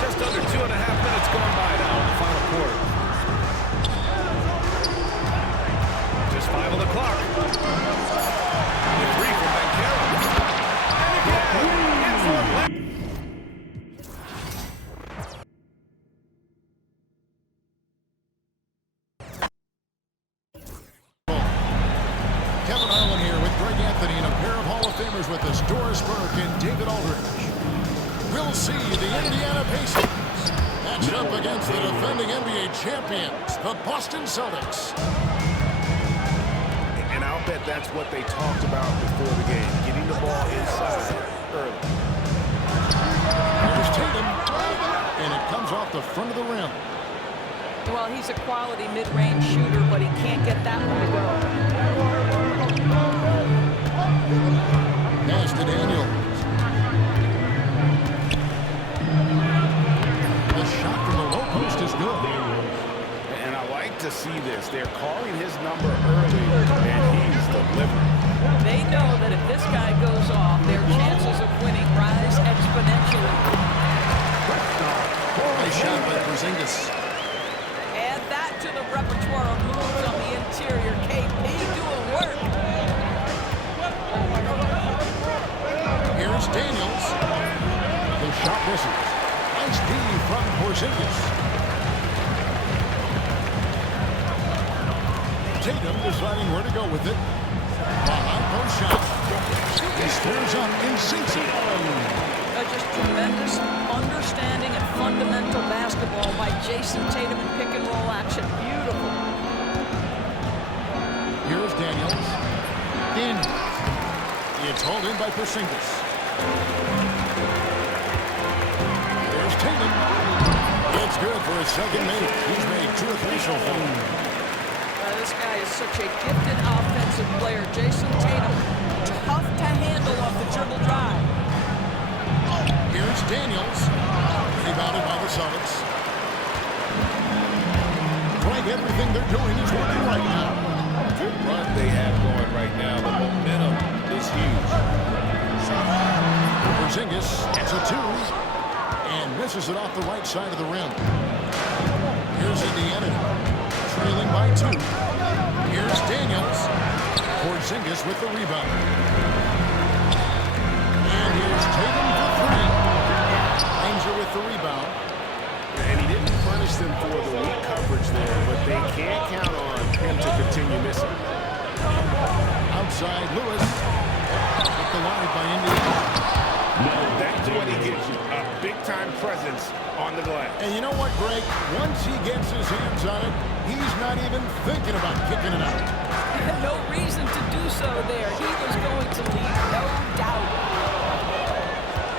Just under 2.5 minutes gone by now in the final quarter. Just 5 on the clock. The three from Banchero. And again, in for a play. Kevin Harlan here with Greg Anthony and a pair of Hall of Famers with us, Doris Burke and David Aldridge. We'll see the Indiana Pacers match up against the defending NBA champions, the Boston Celtics. And I'll bet that's what they talked about before the game, getting the ball inside early. Here's Tatum, and it comes off the front of the rim. Well, he's a quality mid-range shooter, but he can't get that one to go. Pass to Daniels. The shot from the low post is good. And I like to see this. They're calling his number early, and he's delivering. They know that if this guy goes off, their chances of winning rise exponentially. Nice shot by Porzingis. Add that to the repertoire of moves on the interior. KP doing work. Here's Daniels. The shot misses. Nice D from Porzingis. Tatum deciding where to go with it. Behind post shot. He stirs up and sinks it. Just tremendous understanding and fundamental basketball by Jason Tatum in pick and roll action. Beautiful. Here's Daniels. Daniels. It's hauled in by Porzingis. There's Tatum. It's good for his second make. He's made 2 or 3 so far. This guy is such a gifted offensive player. Jason Tatum, tough to handle off the dribble drive. Here's Daniels. Rebounded by the Celtics. Greg, everything they're doing is working right now. Good run they have going right now. The momentum is huge. Porzingis gets a 2 and misses it off the right side of the rim. Here's Indiana, trailing by 2. Here's Daniels. Porzingis with the rebound. And here's Tatum for 3. Ranger with the rebound. And he didn't punish them for the weak coverage there, but they can't count on him to continue missing. Outside, Lewis. With the line by Indiana. That's what he gives you, a big-time presence on the glass. And you know what, Greg? Once he gets his hands on it, he's not even thinking about kicking it out. No reason to do so there. He was going to leave, no doubt.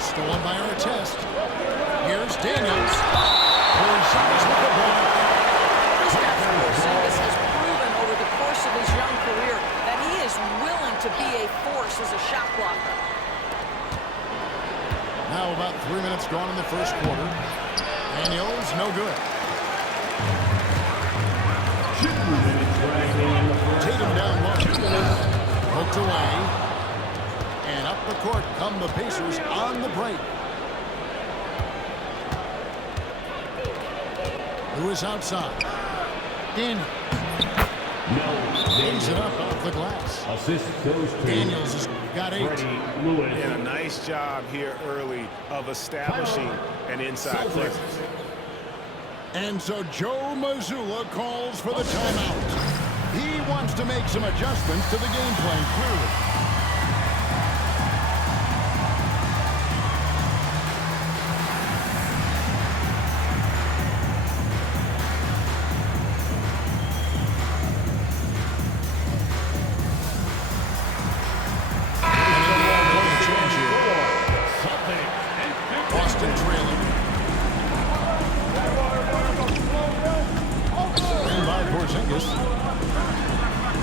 Stolen by Artest. Here's Daniels. Porzingis with the ball. Stephon Porzingis has proven over the course of his young career that he is willing to be a force as a shot blocker. Now about 3 minutes gone in the first quarter. Daniels, no good. Tatum down low. Poked away. And up the court come the Pacers on the break. Lewis outside. Daniels. Lays it up off the glass. Assist goes to Daniels has got 8. Lewis. And a nice job here early of establishing an inside presence. And so Joe Mazzulla calls for the timeout. He wants to make some adjustments to the game plan, clearly.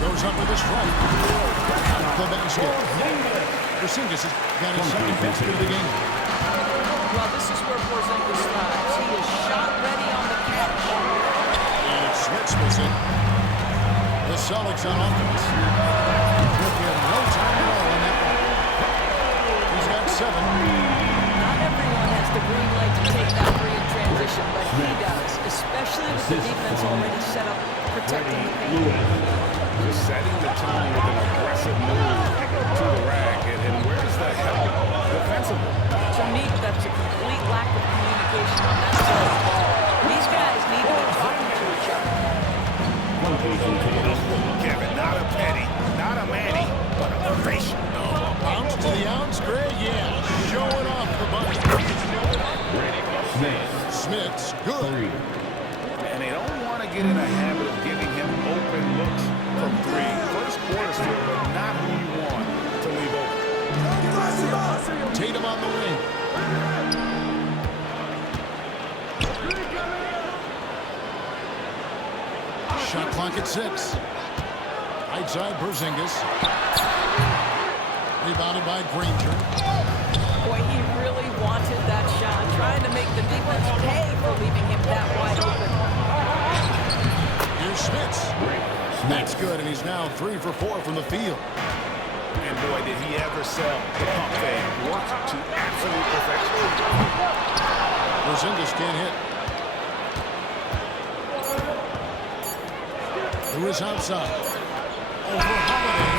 Goes up with a strike. The basket. Porzingis has got his second basket of the game. Well, this is where Porzingis thrives. He is shot ready on the catch. And Smith was in. The Celtics on offense. Took him no time at all on that one. He's got 7. Not everyone has the green light to take that three in transition, but he does, especially with the defense already set up protecting the paint. Just setting the tone with an aggressive move to the rack. And where's the help defensively? To me, that's a complete lack of communication on that side of the ball. These guys need to be talking to each other. Kevin, not a penny, not a Manny, but a facial. Bounce to the ounce, Greg, yeah. Showing off the body. Smith's good. And they don't want to get in a habit of giving him open looks from 3. First quarter still, but not who you want to leave open. Tatum on the wing. Shot clock at 6. Right side, Porzingis. Rebounded by Granger. Boy, he really wanted that shot, trying to make the defense pay for leaving him that wide open. Here's Smith. That's good, and he's now 3 for 4 from the field. And boy, did he ever sell the pump fake. Worked to absolute perfection. Porzingis can't hit. Who is outside? Over Holiday.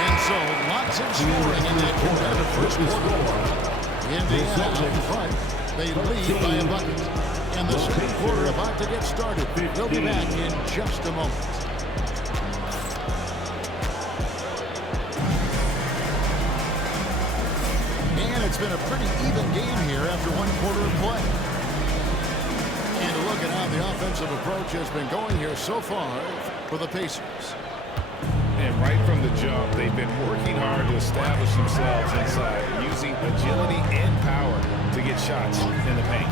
And so, lots of scoring in that competitive first quarter. Indiana out in front. They lead by a bucket. And the second quarter about to get started. We'll be back in just a moment. And it's been a pretty even game here after one quarter of play. And a look at how the offensive approach has been going here so far for the Pacers. And right from the jump, they've been working hard to establish themselves inside, using agility and power to get shots in the paint.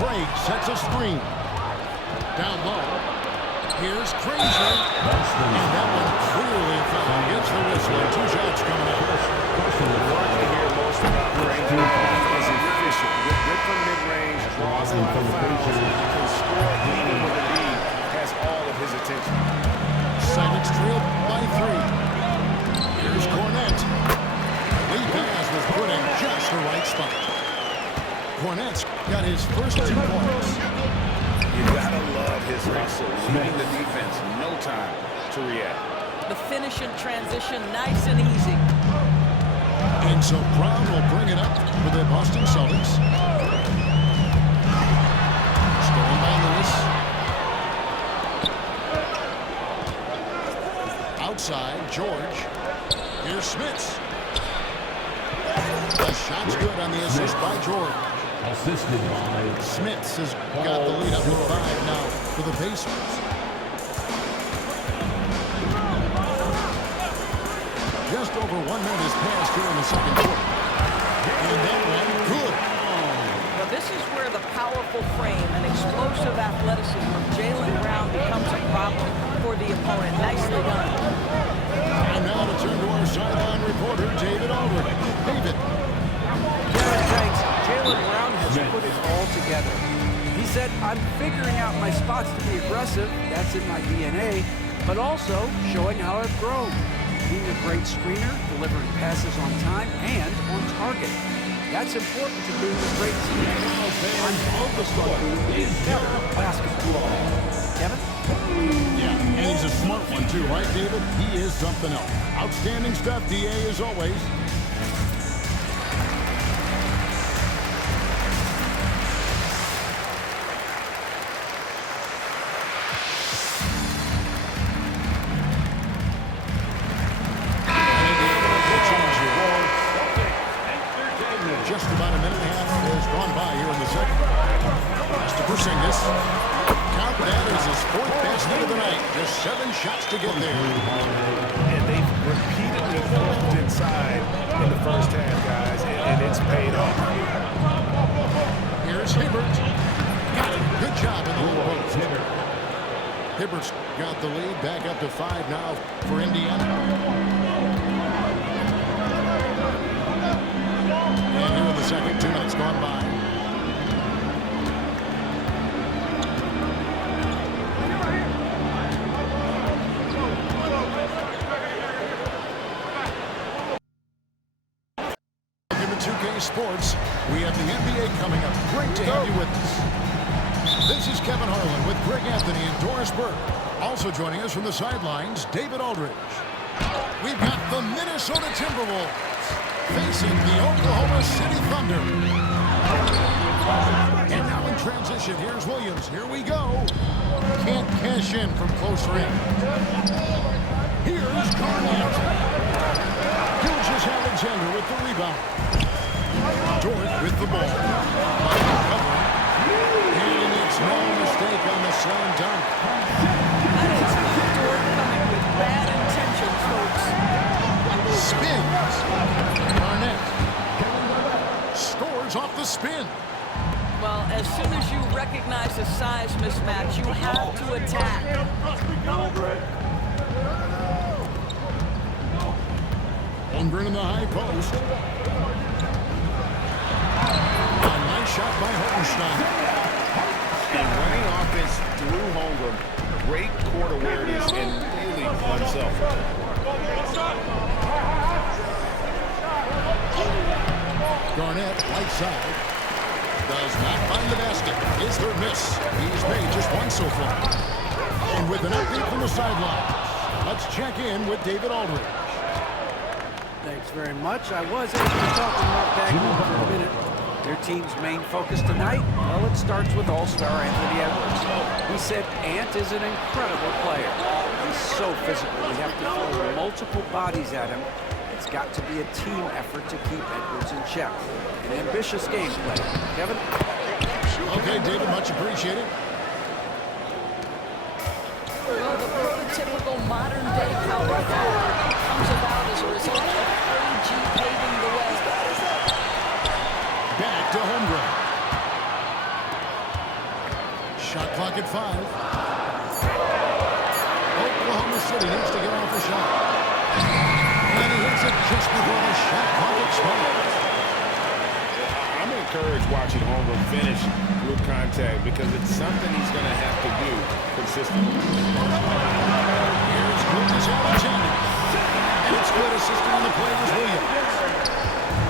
Craig sets a screen. Down low. Here's Frazier. And that one clearly a foul. Gets the whistle. And 2 shots coming up. What I hear most about Frazier is efficient. Good from mid-range, draws a lot of fouls, can score even with a lead, has all of his attention. Silence trailed by 3. Here's Cornette. Lead pass was put in just the right spot. Cornette's got his first 2 points. You gotta love his hustle, leaving the defense no time to react. The finish and transition, nice and easy. And so Brown will bring it up for the Boston Celtics. Stolen by Lewis. Outside, George. Here's Smits. The shot's good on the assist by George. Assisted by Smits has got the lead up to 5 now for the Pacers. Just over 1 minute has passed here in the second quarter. And that one, good. Well, this is where the powerful frame and explosive athleticism of Jaylen Brown becomes a problem for the opponent. Nicely done. And now to turn to our sideline reporter, David Aldridge. David. Yeah, thanks. Jaylen Brown has put it all together. He said, I'm figuring out my spots to be aggressive. That's in my DNA. But also showing how I've grown. Being a great screener, delivering passes on time and on target. That's important to being a great team. I'm focused on being better basketball. Kevin? Yeah, and he's a smart one too, right, David? He is something else. Outstanding stuff, DA, as always. Just about a minute and a half has gone by here in the second. Christopher Porzingis. Count that as his 4th basket of the night. Just 7 shots to get there. And they've repeatedly worked inside in the first half, guys, and it's paid off. Here's Hibbert. Got it. Good job in the low post. Hibbert's got the lead. Back up to 5 now for Indiana. And here in the second, 2 minutes gone by. In the 2K Sports, we have the NBA coming up. Great to have you with us. This is Kevin Harlan with Greg Anthony and Doris Burke. Also joining us from the sidelines, David Aldridge. We've got the Minnesota Timberwolves facing the Oklahoma City Thunder. And now in transition, here's Williams. Here we go. Can't cash in from close range. Here's Garnett. Gilgeous Alexander with the rebound. Dort with the ball. And it's no mistake on the slam dunk. That is Dort coming with bad intentions, folks. Spins. Garnett scores off the spin. Well, as soon as you recognize a size mismatch, you have to attack. Holmgren in the high post. A nice shot by Hartenstein. And running offense through Holmgren, great court awareness and really unselfish. Garnett, right side. Does not find the basket. His 3rd miss. He's made just 1 so far. And with an update from the sideline, let's check in with David Aldridge. Thanks very much. I was able to talk to Mark Bagley for a minute. Their team's main focus tonight, well, it starts with All-Star Anthony Edwards. He said Ant is an incredible player. He's so physical. We have to throw multiple bodies at him. It's got to be a team effort to keep Edwards in check. An ambitious gameplay. Kevin? Okay, David, much appreciated. Well, the typical modern-day power forward comes about as a result of AG paving the way. Back to Holmgren. Shot clock at 5. Oklahoma City needs to get off the shot. And he hits it just before the shot clock expires. I'm encouraged watching Holmgren finish with contact because it's something he's going to have to do consistently. Here's Lucas Alexander. And it's good. Assisting on the play was Williams.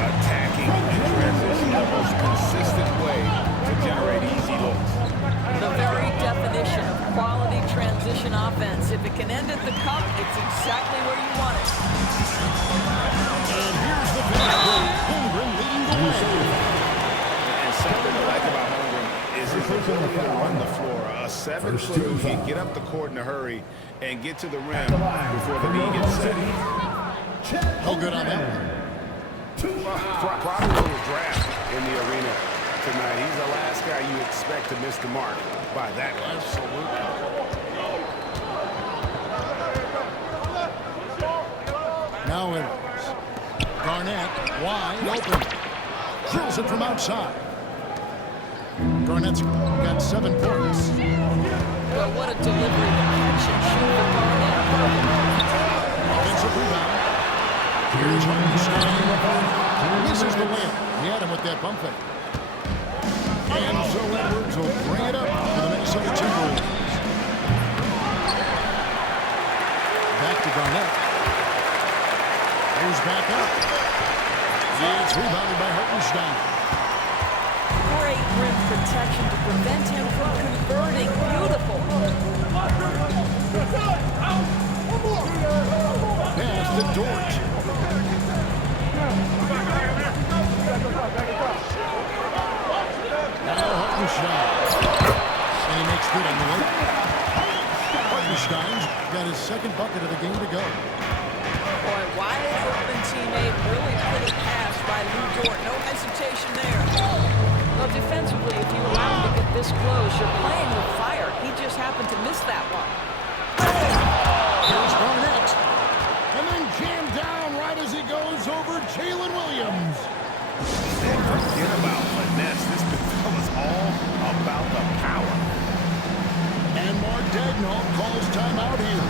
Attacking in transition, the most consistent way to generate easy looks. The very definition of quality transition offense. If it can end at the cup, it's exactly where you want it. And here's the finish play. Holmgren leading the way. And something I like about Holmgren is his ability to run the floor. A 7-footer who can get up the court in a hurry and get to the rim before the knee gets set. No good on that one. Probably a little draft in the arena tonight. He's the last guy you expect to miss the mark by that much. Absolutely. Now Edwards. Garnett wide open. Drills it from outside. Garnett's got 7 points. Well, what a delivery to catch and shoot for Garnett. Offensive rebound. Here's Hartenstein. Misses the layup. He had him with that bump fake. And so Edwards will bring it up for the Minnesota Timberwolves. Back to Garnett. Goes back up. It's rebounded by Hartenstein. Great rim protection to prevent him from converting. Beautiful. Pass to Dort. Now Hartenstein. And he makes good on the way. Hartenstein's got his second bucket of the game to go. Boy, wide open teammate, really pretty pass by Lou Dort. No hesitation there. Well, defensively, if you allow him to get this close, you're playing with fire. He just happened to miss that one. Here's Garnett. And then jammed down right as he goes over Jalen Williams. And forget about finesse. This was all about the power. And Mark Daigneault calls timeout here.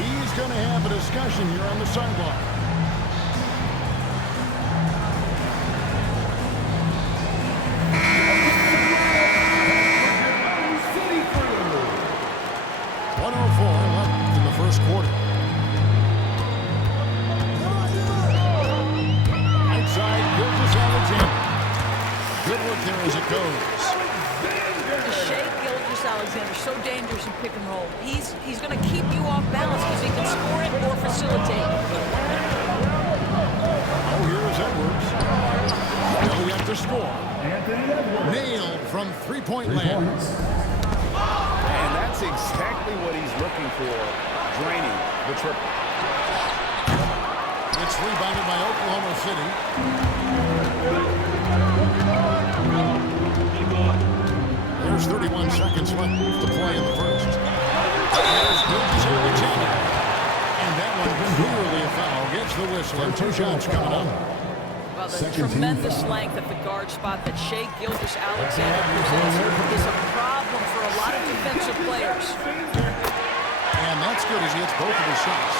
He's going to have a discussion here on the sideline. Left in the first quarter. Outside, Gilgeous Alexander. Good look there as it goes. Shaq Gilgeous-Alexander, so dangerous in pick and roll. He's going to keep you off balance because he can score it or facilitate. Oh, here's Edwards. No yet to score. Nailed from three-point land. And that's exactly what he's looking for, draining the triple. It's rebounded by Oklahoma City. There's 31 seconds left to play in the first. There's Gilgeous Alexander. And that one clearly a foul. Gets the whistle and 2 shots coming up. Well, the tremendous length at the guard spot that Shaq Gilgeous-Alexander presents is a problem for a lot of defensive players. And that's good as he hits both of his shots.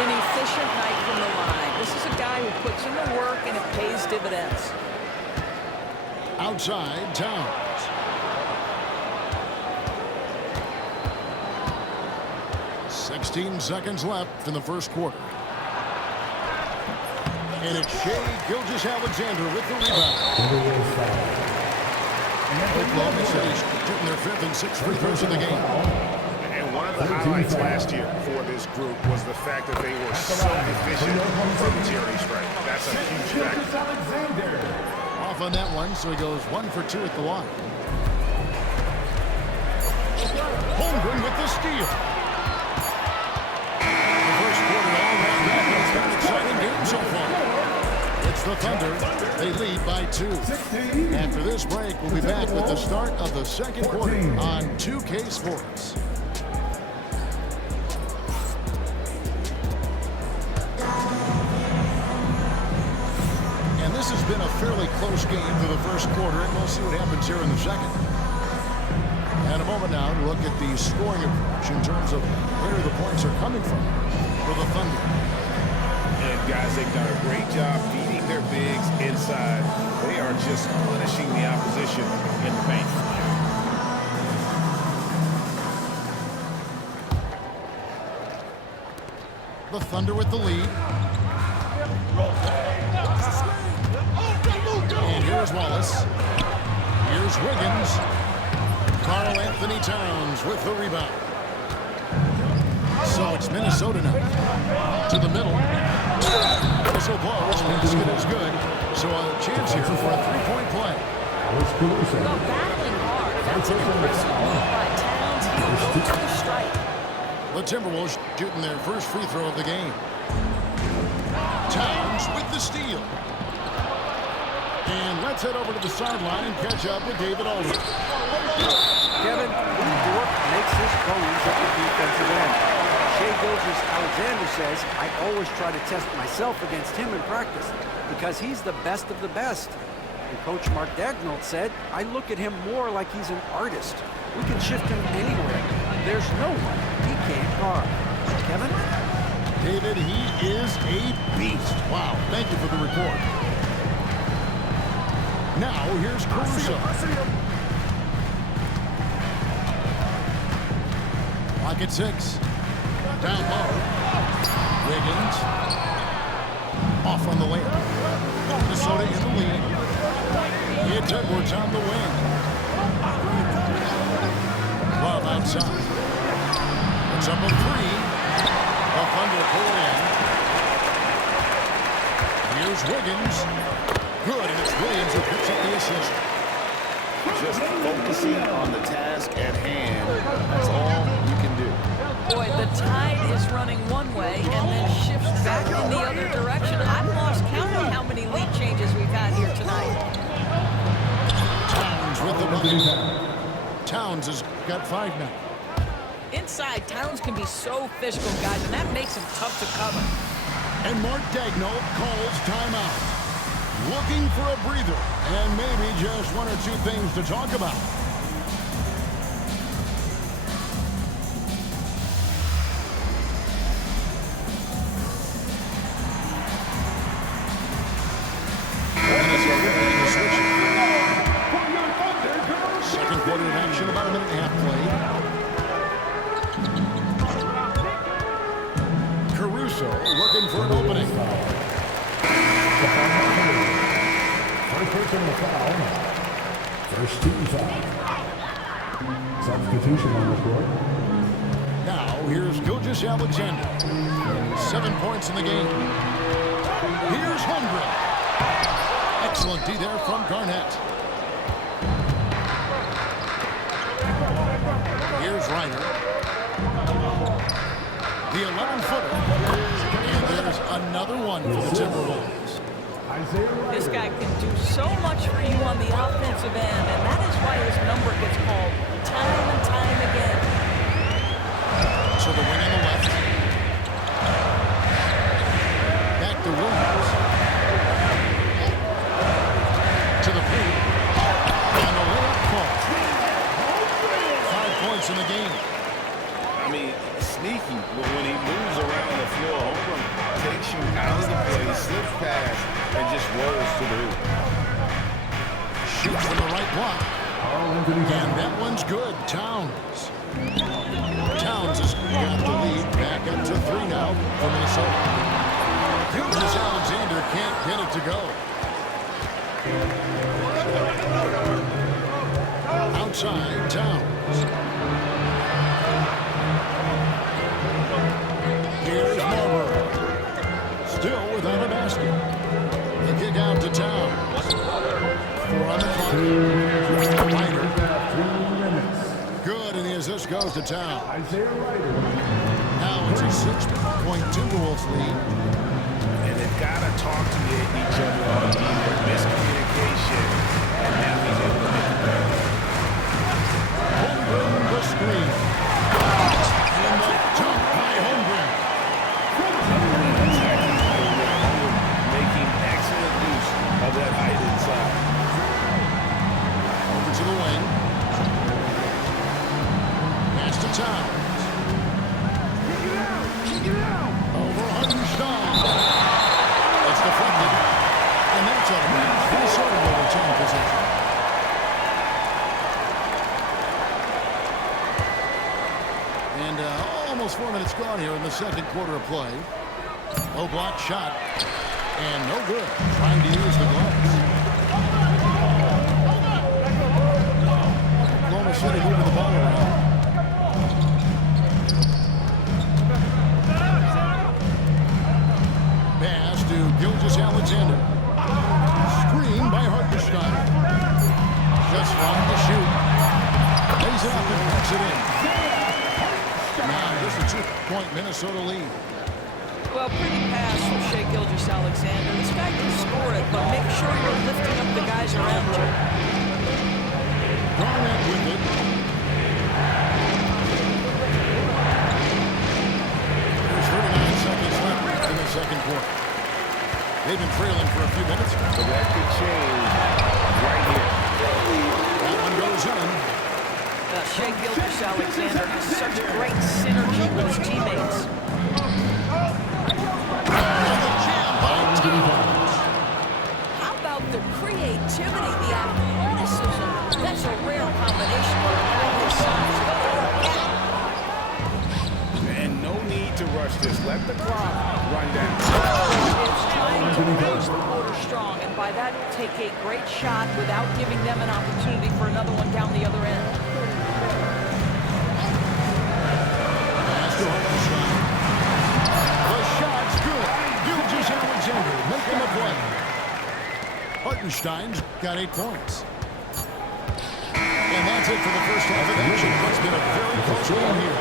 An efficient night from the line. This is a guy who puts in the work and it pays dividends. Outside, Towns. Seconds left in the first quarter. And it's Shaq Gilgeous-Alexander with the rebound. Oklahoma City shooting their 5th and 6th free throws of the game. And one of the highlights last year for this group was the fact that they were so efficient from charity strike. That's a huge factor. Off on that one, so he goes 1 for 2 at the line. Holmgren with the steal. The first quarter all wrapped up. It's been an exciting game so far. It's the Thunder. They lead by 2. After this break, we'll be back with the start of the second quarter on 2K Sports. this has been a fairly close game for the first quarter, and we'll see what happens here in the second. And a moment now to look at the scoring approach in terms of where the points are coming from for the Thunder. And guys, they've done a great job feeding their bigs inside. They are just punishing the opposition in the paint. The Thunder with the lead. And here's Wallace. Here's Wiggins. Karl Anthony Towns with the rebound. So it's Minnesota now. To the middle. Whistle blows. Basket is good. So a chance here for a three-point play. Well, battling hard. That's an impressive move by Towns. He'll go to the strike. The Timberwolves shooting their first free throw of the game. Towns with the steal. And let's head over to the sideline and catch up with David Aldridge. Kevin, Dort makes his bones at the defensive end. Shea Gilgeous-Alexander says, I always try to test myself against him in practice because he's the best of the best. And Coach Mark Daigneault said, I look at him more like he's an artist. We can shift him anywhere. There's no one he can't guard. Kevin? David, he is a beast. Wow, thank you for the report. Now, here's Caruso. Lock at 6. Down low. Wiggins. Off on the layup. Minnesota in the lead. It's Edwards on the wing. Love outside. It's up a 3. The Thunder pull it in. Here's Wiggins. Good, and it's Williams who picks up the assist. Just focusing on the task at hand. That's all you can do. Boy, the tide is running one way and then shifts back in the other direction. I've lost count of how many lead changes we've had here tonight. Towns with the bucket. Towns has got 5 now. Inside, Towns can be so physical, guys, and that makes him tough to cover. And Mark Daigneault calls timeout. Looking for a breather and maybe just 1 or 2 things to talk about. Second quarter of action, about a minute and a half played. Caruso looking for an opening. First person to foul. First team foul. Substitution on the court. Now, here's Gilgeous-Alexander. 7 points in the game. Here's Holmgren. Excellent D there from Garnett. Here's Reiner. The 11-footer. And there's another one for the Timberwolves. This guy can do so much for you on the offensive end, and that is why his number gets called time and time again. So the wing on the left. Back to Williams. To the paint. And the layup call. 5 points in the game. I mean, sneaky when he moves around the floor. Holmgren takes you out of the play, slips past, and just rolls to the hoop. Shoots from the right block. And that one's good. Towns. Towns has got the lead. Back up to 3 now for Minnesota. Gilgeous-Alexander can't get it to go. Outside, Towns. Here's Marbury. Still without a basket. The kick out to Towns. 4 on the clock. Ryder. Good, and the assist goes to Towns. Now it's a 6-point Timberwolves lead. And they've got to talk to each other on either miscommunication and now he's able to make it better. Holmgren the screen. And the jump by Holmgren. Making excellent use of Almost 4 minutes gone here in the second quarter of play. Low block shot. And no good. Trying to use the gloves. Oklahoma City moving the ball around. Pass to Gilgeous-Alexander. Screen by Hartenstein. Just trying to shoot. Lays it up and puts it in. Now just a 2-point Minnesota lead. Well, pretty pass from Shaq Gilgeous-Alexander. This guy can score it, but make sure you're lifting up the guys around you. Garnett with it. There's 39 seconds left in the second quarter. They've been trailing for a few minutes. So that could change right here. That one goes in. Shaq Gilgeous-Alexander has such great synergy with his teammates. How about the creativity, the athleticism? That's a rare combination of all his size. And no need to rush this. Let the clock run down. It's time to finish the quarter strong, and by that, take a great shot without giving them an opportunity for another one down the other end. The shot's good. Gilgeous-Alexander making a play. Hartenstein's got 8 points. And that's it for the first half of action. It's been a very close game here.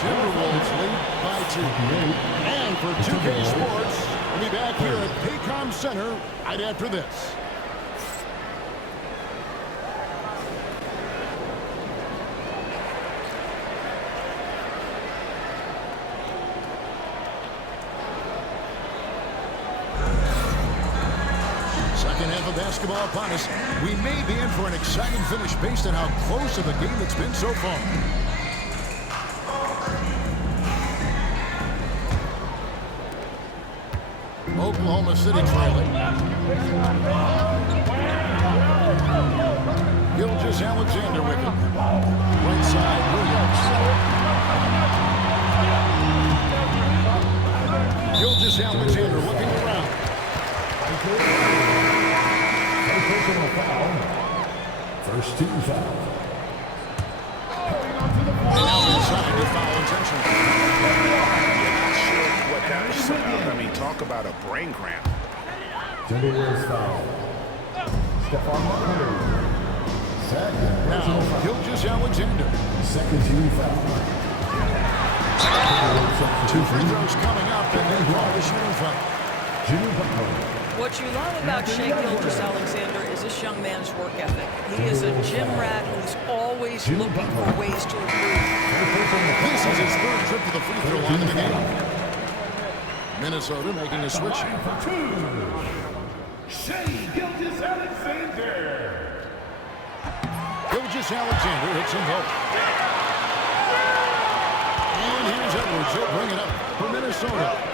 Timberwolves lead by 2. And for 2K Sports, we'll be back here at Paycom Center right after this. Second half of basketball upon us. We may be in for an exciting finish based on how close of a game it's been so far. Oklahoma City trailing. Gilgeous-Alexander with it. Right side, Williams. Gilgeous-Alexander looking around. Personal foul. First team foul. And now inside the foul intention. Not sure what that was about. I mean, talk about a brain cramp. Timberwolves foul. Stephon Marbury. Now, Gilgeous-Alexander. Second team foul. 2 free throws coming up, and then draw the shooting foul. Jimmy Butler. What you love about Shaq Gilgeous-Alexander is this young man's work ethic. He is a gym rat who's always looking for ways to improve. This is his 3rd trip to the free throw line of the game. Minnesota making a switch. For 2. Shaq Gilgeous-Alexander. Gilgeous-Alexander hits them both. And here's Edwards. He'll bring it up for Minnesota.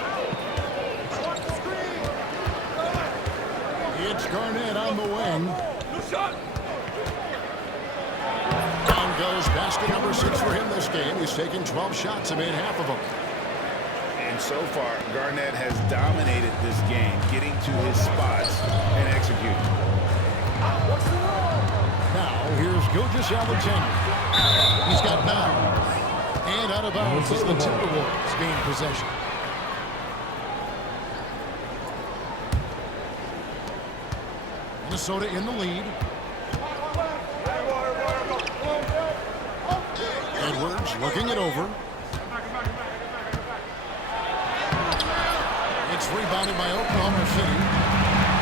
It's Garnett on the wing. Down goes basket number 6 for him this game. He's taken 12 shots and made half of them. And so far, Garnett has dominated this game, getting to his spots and executing. Now, here's Gilgeous-Alexander. He's got 9. And out of bounds as the Timberwolves gain possession. Minnesota in the lead. Edwards looking it over. It's rebounded by Oklahoma City.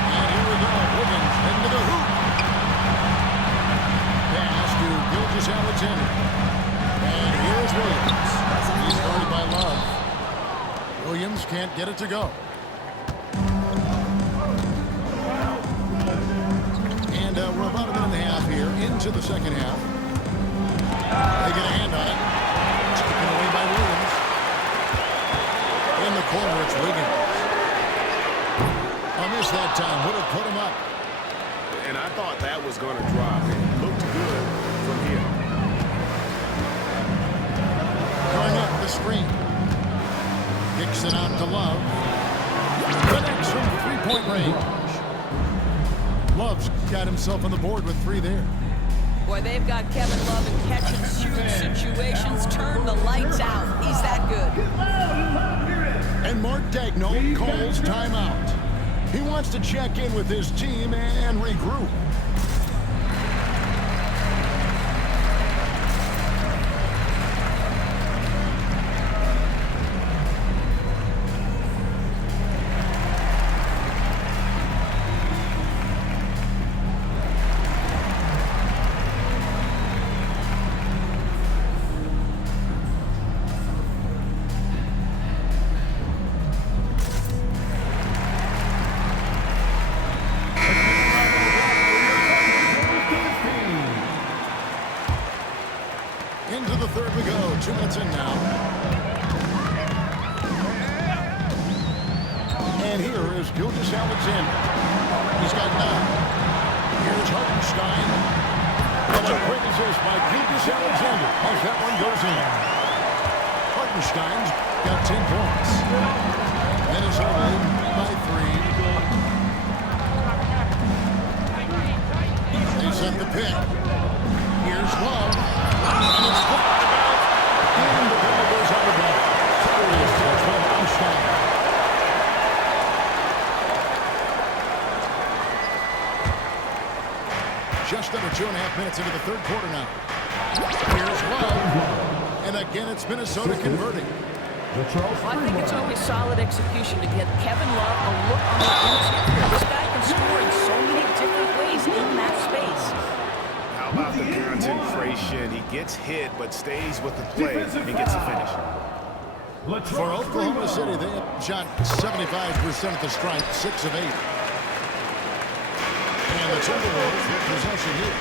And here we go. Wiggins into the hoop. Pass to Gilgeous-Alexander. And here's Williams. He's guarded by Love. Williams can't get it to go. And we're about a minute and a half here into the second half. They get a hand on it. Taken away by Williams. In the corner, it's Wiggins. A miss that time would have put him up. And I thought that was going to drop. It looked good from here. Garnett the screen. Kicks it out to Love. Connects from three-point range. Love's got himself on the board with 3 there. Boy, they've got Kevin Love in catch-and-shoot situations. Turn the lights out. He's that good. And Mark Daigneault calls timeout. He wants to check in with his team and regroup. Into the third we go. 2 minutes in now. And here is Gilgeous Alexander. He's got 9. Here's Hartenstein. And a quick assist by Gilgeous Alexander as that one goes in. Hartenstein's got 10 points. Minnesota by 3. They set the pick. Here's Love. And it's put by about. And the ball goes on the ball. Furious touch by Hartenstein. Just under 2.5 minutes into the third quarter now. Here's Love. And again, it's Minnesota converting. Well, I think it's always solid execution to get Kevin Love a look on the interior. This guy can score in so many different ways in that space. How about the concentration? He gets hit, but stays with the play and gets the finish. For Oklahoma City, they have shot 75% at the stripe, 6 of 8. And the Timberwolves with possession here.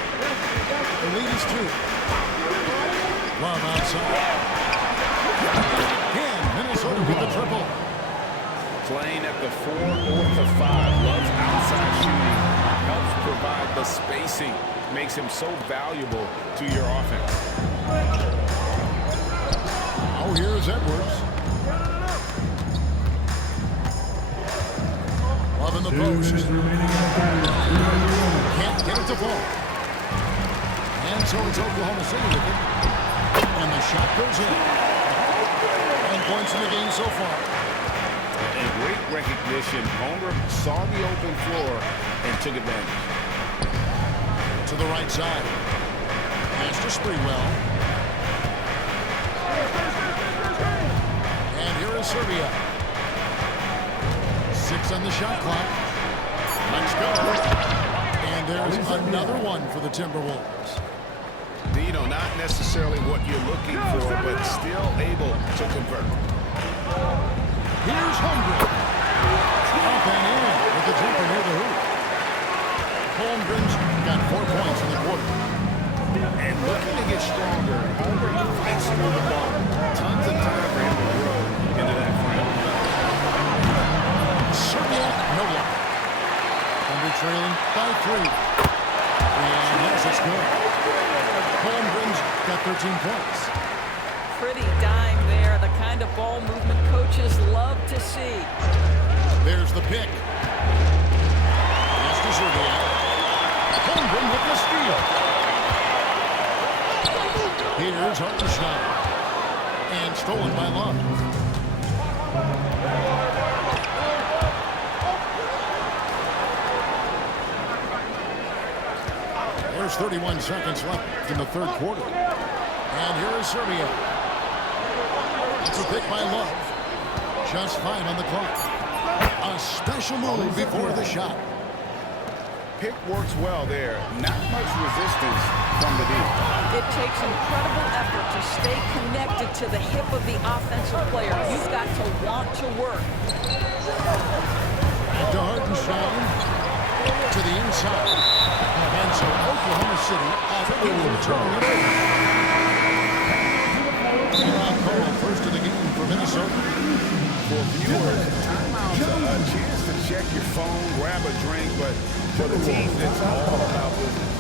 The lead is 2. Love outside. Again, Minnesota with the triple. Playing at the 4 or the 5. Love's outside shooting helps provide the spacing. Makes him so valuable to your offense. Oh, here's Edwards. Love in the post. Can't get it to fall. And so it's Oklahoma City with it. And the shot goes in. 9 points in the game so far. And great recognition. Homer saw the open floor and took advantage. To the right side. Pass to Sprewell. And here is Serbia. 6 on the shot clock. Let's go. And there's another one for the Timberwolves. You know, not necessarily what you're looking for, but still able to convert. Here's Holmgren. Up and in with the jumper near the hoop. Holmgren's got 4 points in the quarter. And looking to get stronger, Holmgren fights through the ball. Tons of time for him to grow into that frame. Serbia, no luck. Under trailing by 3. And yes, it's good. Holmgren's got 13 points. Pretty dime there, the kind of ball movement coaches love to see. There's the pick. Pass to Serbia. Holmgren with the steal. Here's Hartenstein. And stolen by Love. There's 31 seconds left in the third quarter. And here is Serbia. It's a pick by Love. Just 5 on the clock. A special move before the shot. Pick works well there. Not much resistance from the deep. It takes incredible effort to stay connected to the hip of the offensive player. You've got to want to work. To Hartenstein. To the inside. And so Oklahoma City after turning it over. Timeout call first of the game for Minnesota. For viewers, timeout's a chance to check your phone, grab a drink, but for the team, it's all about business.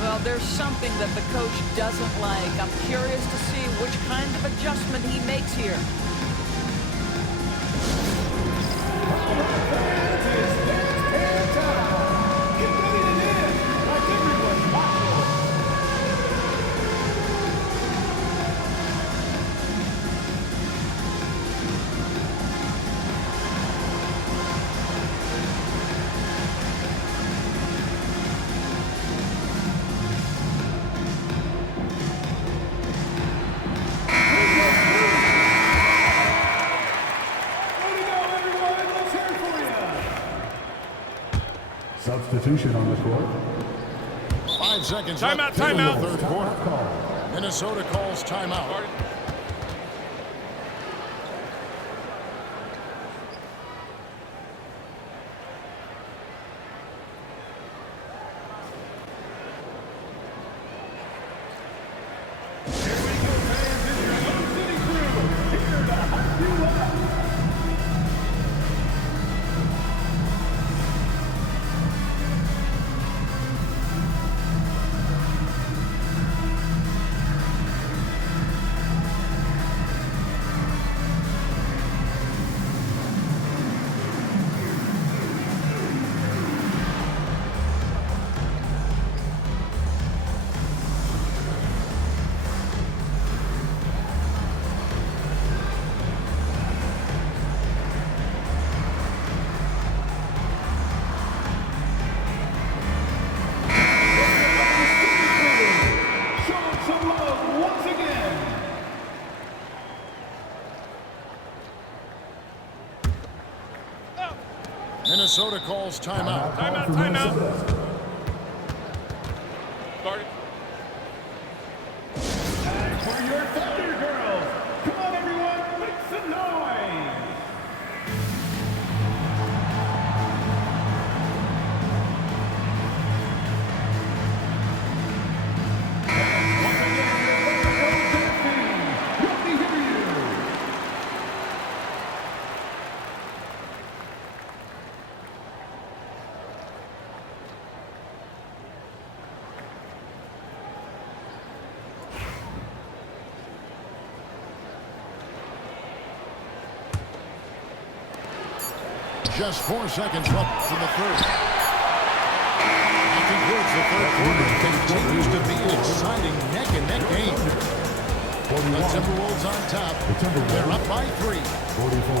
Well, there's something that the coach doesn't like. I'm curious to see which kind of adjustment he makes here. Substitution on the court. 5 seconds Timeout, left in the timeout. third quarter. Minnesota calls timeout. Minnesota calls timeout. Timeout, timeout. Start it. Time for your Thunder Girls. Come on, everyone, make some noise. Once again, your Thunder Girls dancing. Let me hear you. Just 4 seconds left in the third. That concludes the third quarter. Continues to be an exciting neck-and-neck game. The Timberwolves on top. They're up by 3.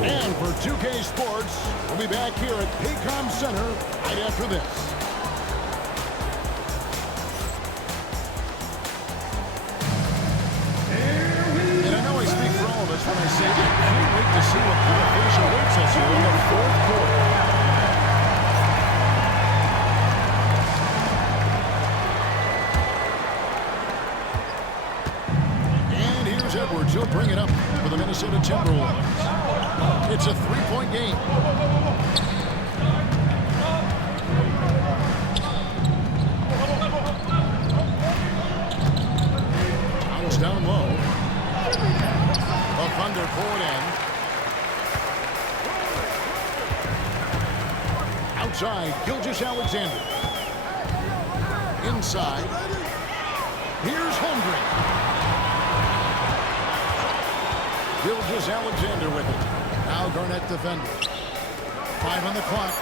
And for 2K Sports, we'll be back here at Paycom Center right after this. And I know I speak for all of us when I say I can't wait to see what kind of finish awaits us here in the fourth quarter. And here's Edwards. He'll bring it up for the Minnesota Timberwolves. It's a 3-point game. Bounce down low. The Thunder pull it in. Outside, Gilgeous-Alexander. Inside. Here's Hendrick. Gilgeous-Alexander with it. Now Garnett defending. 5 on the clock.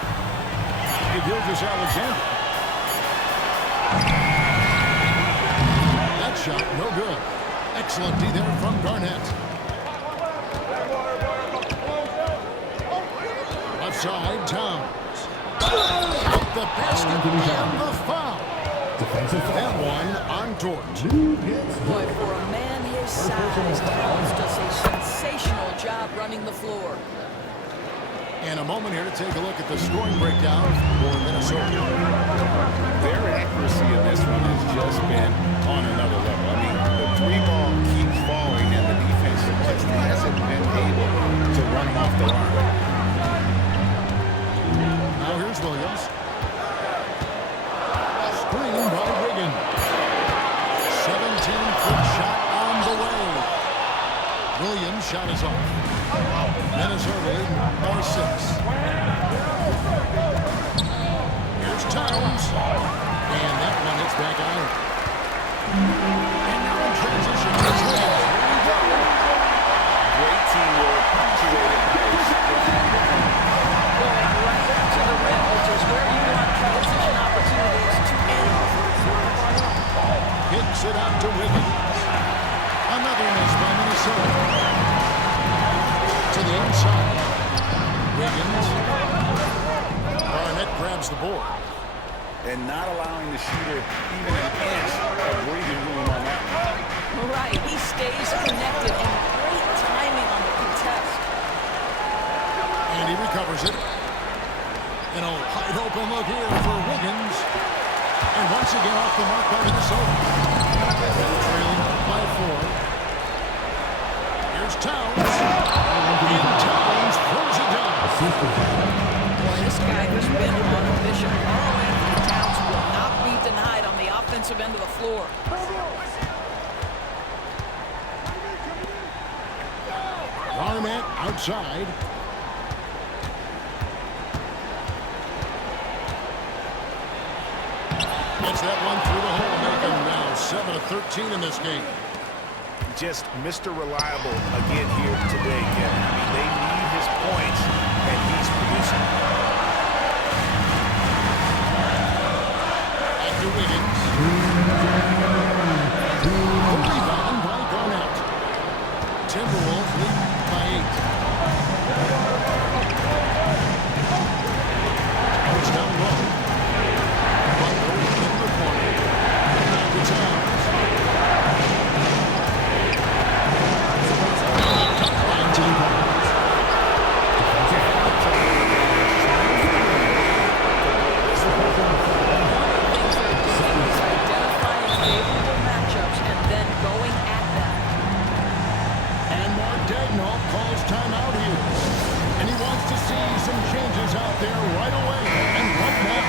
To Gilgeous-Alexander. That shot, no good. Excellent D there from Garnett. Left side, Towns. Out the basket and the foul. And one on Dort. Boy, for a man his size, Towns does a sensational job running the floor. And a moment here to take a look at the scoring breakdown for Minnesota. Their accuracy in this one has just been on another level. I mean, the 3-ball keeps falling, and the defense just hasn't been able to run them off the line. Now here's Williams. Screen by Wiggin. 17-foot shot on the way. Williams' shot is off. Minnesota leading by 6. Here's Towns. And that one hits back out. And now in transition, it's Wiggins. Here we go. Great teamwork created by a strong defense. Going right to the rim, which is where you want transition opportunities to end. Kicks it out to Wiggins. Another miss by Minnesota. To the inside. Wiggins. Garnett grabs the board. And not allowing the shooter even an inch of breathing room on that one. Right, he stays connected and great timing on the contest. And he recovers it. And a wide open look here for Wiggins. And once again off the mark by Minnesota. Trailing by 4. Here's Towns. And Towns throws it down. Boy, this guy has been on a mission. Anthony Towns will not be denied on the offensive end of the floor. Garnett outside. Gets that one through the hole, making now 7 of 13 in this game. Just Mr. Reliable again here today, Kevin. I mean, they need his points, and he's producing. And to Wiggins. The rebound by Garnett. Timberwolves lead by 8. It's down low. Butler in the corner. Back to Towns. Identifying favorable matchups and then going at them. And Mark Daigneault calls timeout here. And he wants to see some changes out there right away. And what now?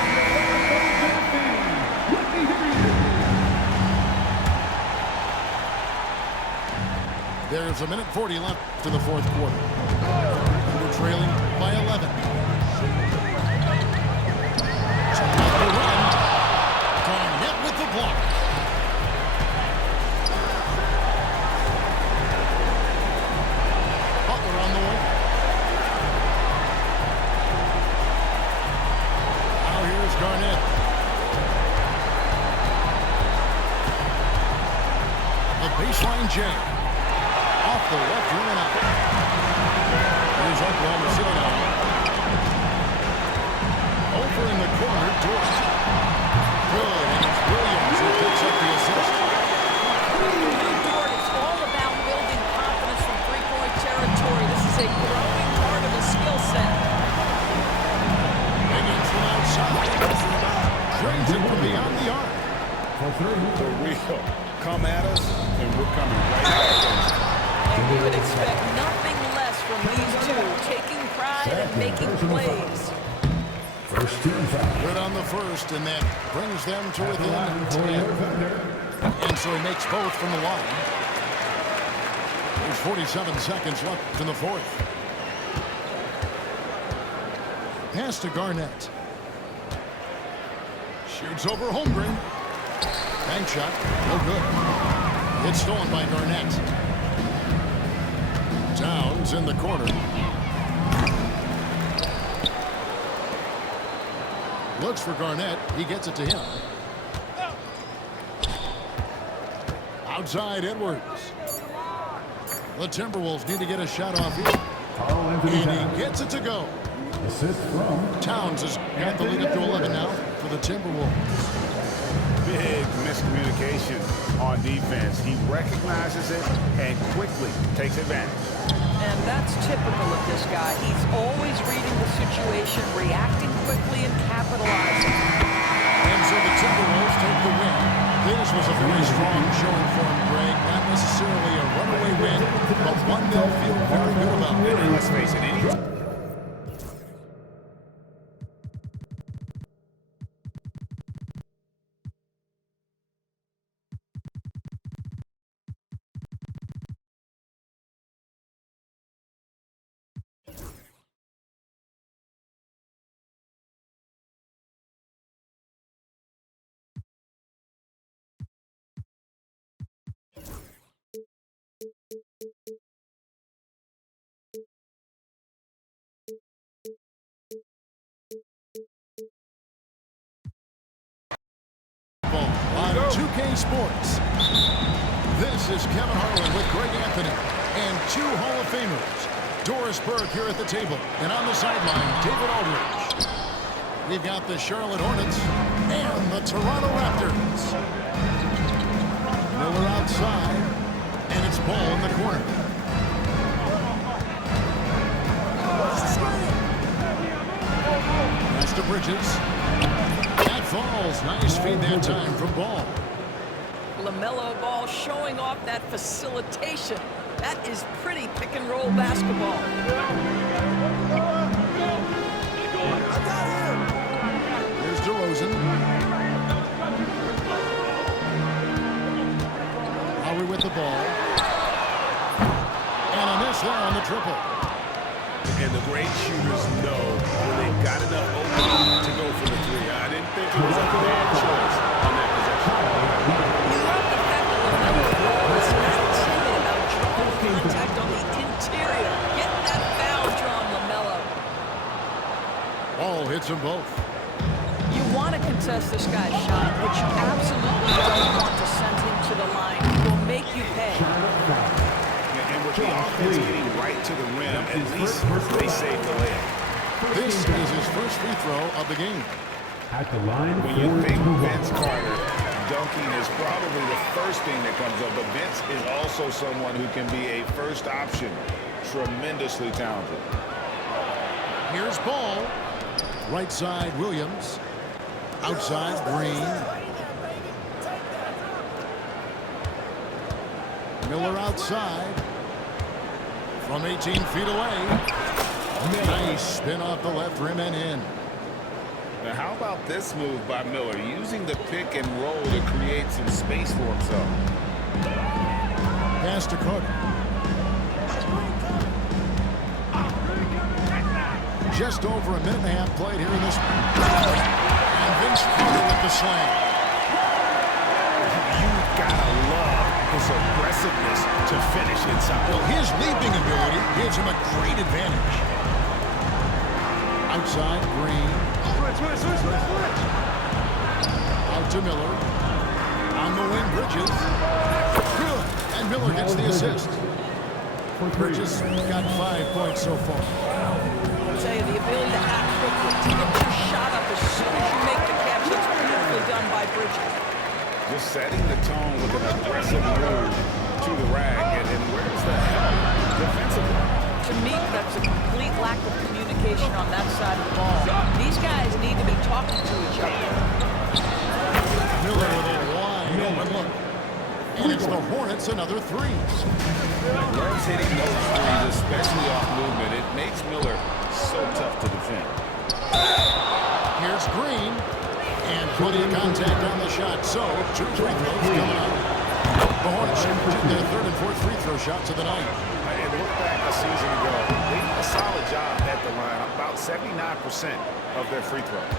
There's 1:40 left to the fourth quarter. We're trailing by 11. Check out the run. Garnett with the block. Butler on the way. Now here's Garnett. The baseline jam. Off the left rim and out. Here's Oklahoma City now. Over in the corner, Dort. Good, and it's Williams who picks up the assist. Dort, it's all about building confidence from three-point territory. This is a growing part of his skill set. Wiggins from outside. Drains it from beyond the arc. For real. Come at us, and we're coming right back. And you would expect nothing less from these two, taking pride and making plays. First team foul. Good on the first, and that brings them to within 10. And so he makes both from the line. There's 47 seconds left in the fourth. Pass to Garnett. Shoots over Holmgren. Bank shot, no good. It's stolen by Garnett. Towns in the corner. Looks for Garnett. He gets it to him. Outside Edwards. The Timberwolves need to get a shot off here. And he gets it to go. Assist from Towns has got the lead up to 11 now for the Timberwolves. Big miscommunication on defense. He recognizes it and quickly takes advantage. And that's typical of this guy. He's always reading the situation, reacting quickly, and capitalizing. And so the Timberwolves take the win. This was a very strong showing for him, Greg. Not necessarily a runaway win, but one they'll feel very good about. And let's face it, any on 2K Sports. This is Kevin Harlan with Greg Anthony and two Hall of Famers. Doris Burke here at the table, and on the sideline, David Aldridge. We've got the Charlotte Hornets and the Toronto Raptors. Miller outside, and it's ball in the corner. Pass to Bridges. That falls. Nice feed that time from Ball. Lamelo Ball showing off that facilitation. That is pretty pick-and-roll basketball. Here's DeRozan. Lowry with the ball. And a miss there on the triple. And the great shooters know when they've got enough opening to go for the three. I didn't think it was a bad choice on that possession. You love the fact that Lamelo Ball is not timid about drawing contact on the interior. Get that foul drawn, Lamelo. Ball hits them both. You want to contest this guy's shot, but you absolutely don't want to send him to the line. It will make you pay. And with the offense getting right to the rim, at least they saved the layup. This is his first free throw of the game. At the line, When you think Vince Carter, dunking is probably the first thing that comes up, but Vince is also someone who can be a first option. Tremendously talented. Here's Ball. Right side, Williams. Outside, Green. Miller outside. From 18 feet away. Nice spin off the left rim and in. Now, how about this move by Miller, using the pick and roll to create some space for himself? Pass to Carter. Just over a minute and a half played here in this one. And Vince Carter with the slam. You've got to love his aggressiveness to finish inside. Well, his leaping ability gives him a great advantage. Outside, Green. Out to Miller. On the wing, Bridges. Good. And Miller gets the assist. Bridges got 5 points so far. I'll tell you, the ability to act quickly, to get your shot up as soon as you make the catch, that's beautifully done by Bridges. Just setting the tone with an aggressive move to the rack. And where's the help defensively? To me, that's a complete lack of communication on that side of the ball. These guys need to be talking to each other. Miller with a wide open look. And it's the Hornets another three. Loves hitting those threes, especially off movement. It makes Miller so tough to defend. Here's Green. And plenty of contact on the shot. So, 2 free throws coming up. The Hornets shoot their third and fourth free throw shots of the night. And look back a season ago. They did a solid job at the line. About 79% of their free throws.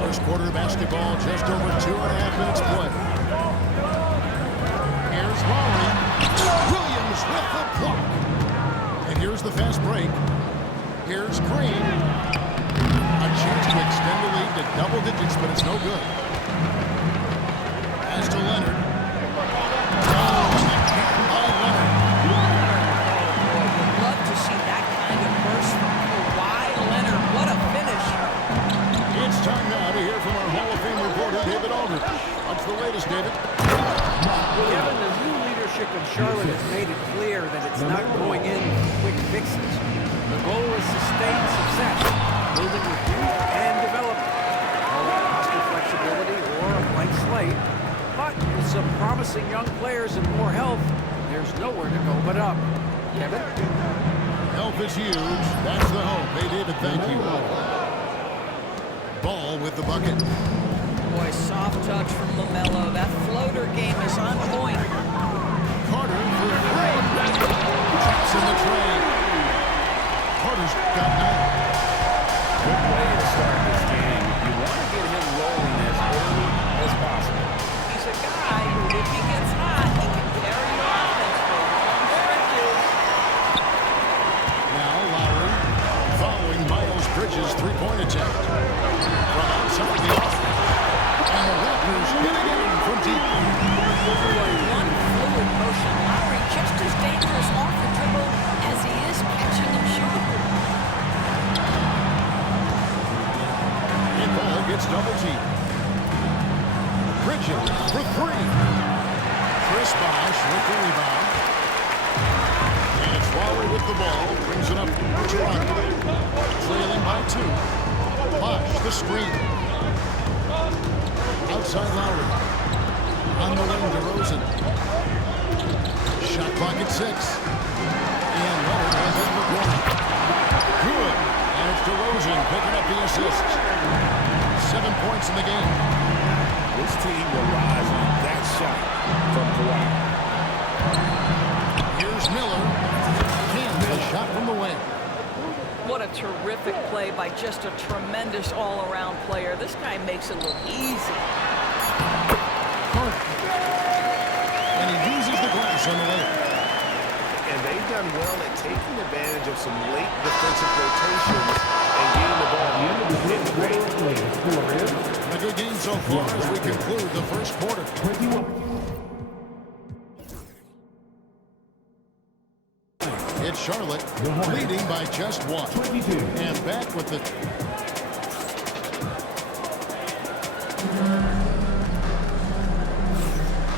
First quarter basketball, just over 2.5 minutes play. Here's Lowry. Williams with the block. And here's the fast break. Here's Green. A chance to extend the lead to double digits, but it's no good. As to Leonard. Love to see that kind of burst from Kawhi Leonard. What a finish. It's time now to hear from our Hall of Fame reporter, David Aldridge. What's the latest, David? Kevin, the new leadership in Charlotte has made it clear that it's not going in for quick fixes. The goal is sustained success, building with youth and development. Call it roster flexibility or a blank slate. But with some promising young players and more health, there's nowhere to go but up. Kevin? Health is huge. That's the hope. Hey, David, thank you. Ball with the bucket. Boy, soft touch from Lamelo. That floater game is on point. Carter for three. Traps in the tray. Carter's got 9. Good way to start this game. You want to get him rolling as early as possible. He's a guy who, if he gets hot, he can carry your offense for long stretches. Now Lowry following Miles Bridges' three-point attempt. From outside the offense. And the Raptors Bridges for three. Chris Bosh with the rebound. And it's Lowry with the ball. Brings it up to Toronto. Trailing by 2. Bosh the screen. Outside Lowry. On the wing, DeRozan. Shot clock at 6. And Leonard has it in the corner. Good. And it's DeRozan picking up the assist. 7 points in the game. This team relies on that shot from Kawhi. Here's Miller. Can't hit a shot from the wing. What a terrific play by just a tremendous all-around player. This guy makes it look easy. And he uses the glass on the way. And they've done well at taking advantage of some late defensive rotations and getting the ball in the range. A good game so far as we conclude the first quarter. 21. It's Charlotte leading by just 1. 22. And back with the...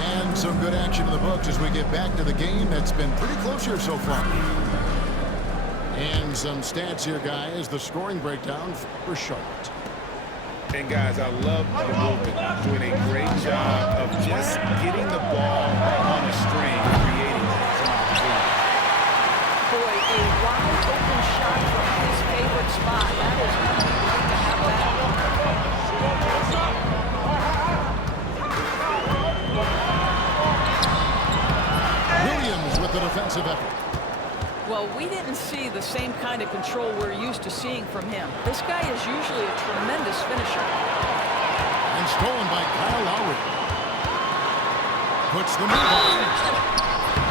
And some good action in the books as we get back to the game that's been pretty close here so far. And some stats here, guys. The scoring breakdown for Charlotte. And guys, I love the movement. Doing a great job of just getting the ball on a string, creating some opportunity. Boy, a wide open shot from his favorite spot. That is what we like to have that. Williams with the defensive effort. Well, we didn't see the same kind of control we're used to seeing from him. This guy is usually a tremendous finisher. And stolen by Kyle Lowry. Puts the move on.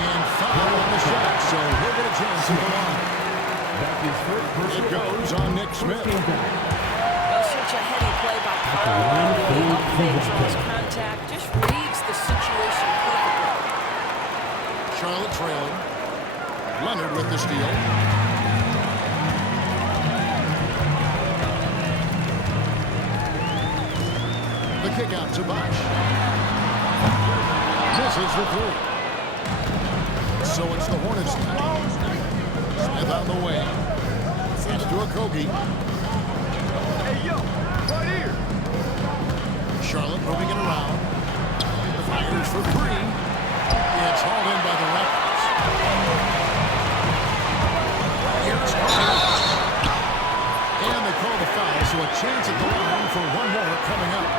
And foul on the shot, so he'll get a chance to go on. It goes on Nick Smith. Well, such a heady play by Kyle Lowry. Up fakes on his contact. Just reads the situation perfectly. Charlotte trailing. Leonard with the steal. The kick out to Bosh. Misses the 3. So it's the Hornets now. Smith on the way. It's to Okogie. Hey, yo, right here. Charlotte moving it around. Fires for 3. It's hauled in by the Raptors. And they call the foul, so a chance at the line for one more coming up.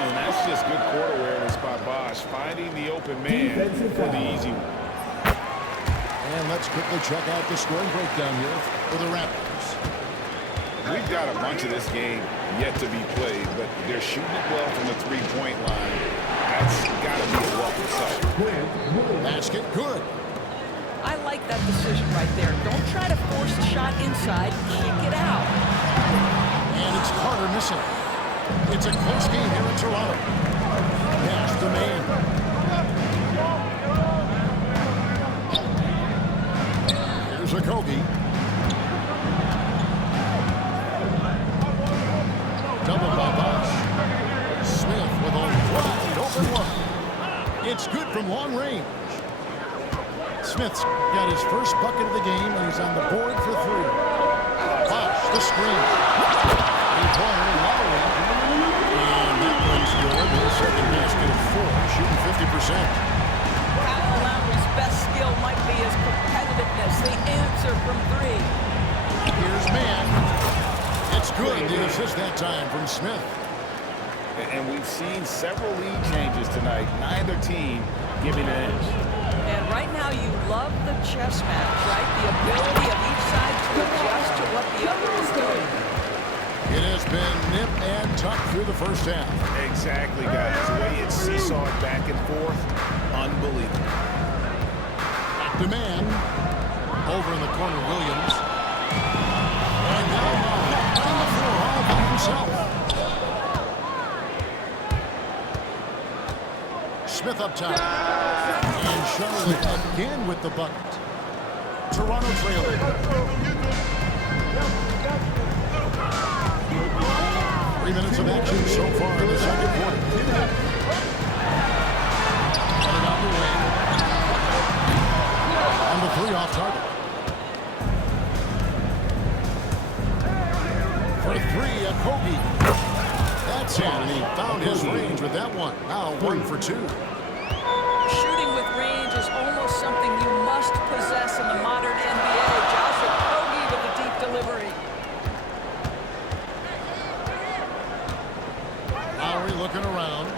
And that's just good court awareness by Bosh, finding the open man for the easy one. And let's quickly check out the scoring breakdown here for the Raptors. We've got a bunch of this game yet to be played, but they're shooting it well from the three-point line. That's got to be a welcome sight. Basket good. I like that decision right there. Don't try to force the shot inside. Kick it out. And it's Carter missing. It's a close game here in Toronto. Nash the man. Here's Okogie. Double by Bosh. Smith with a wide open one. It's good from long range. Smith's got his first bucket of the game, and he's on the board for 3. Bosh, the screen. In-corner, Lowry. And that one's good. His second basket of 4, shooting 50%. Kyle Lowry's best skill might be his competitiveness. The answer from 3. Here's man. It's good. The assist that time from Smith. And we've seen several lead changes tonight. Neither team giving an edge. And right now you love the chess match, right? The ability of each side to adjust to what the other is doing. It has been nip and tuck through the first half. Exactly, guys. The way it's seesawed back and forth, unbelievable. The man over in the corner, Williams. And now on the floor all by himself. Smith up top. And Charlotte again with the bucket. Toronto trailing. 3 minutes of action so far in the second quarter. And it on the way. And the 3 off target. For 3, a Kobe. That's it, and he found his range with that one. Now 1 for 2. Shooting with range is almost something you must possess in the modern NBA. Josh Okogie with a deep delivery. Lowry looking around.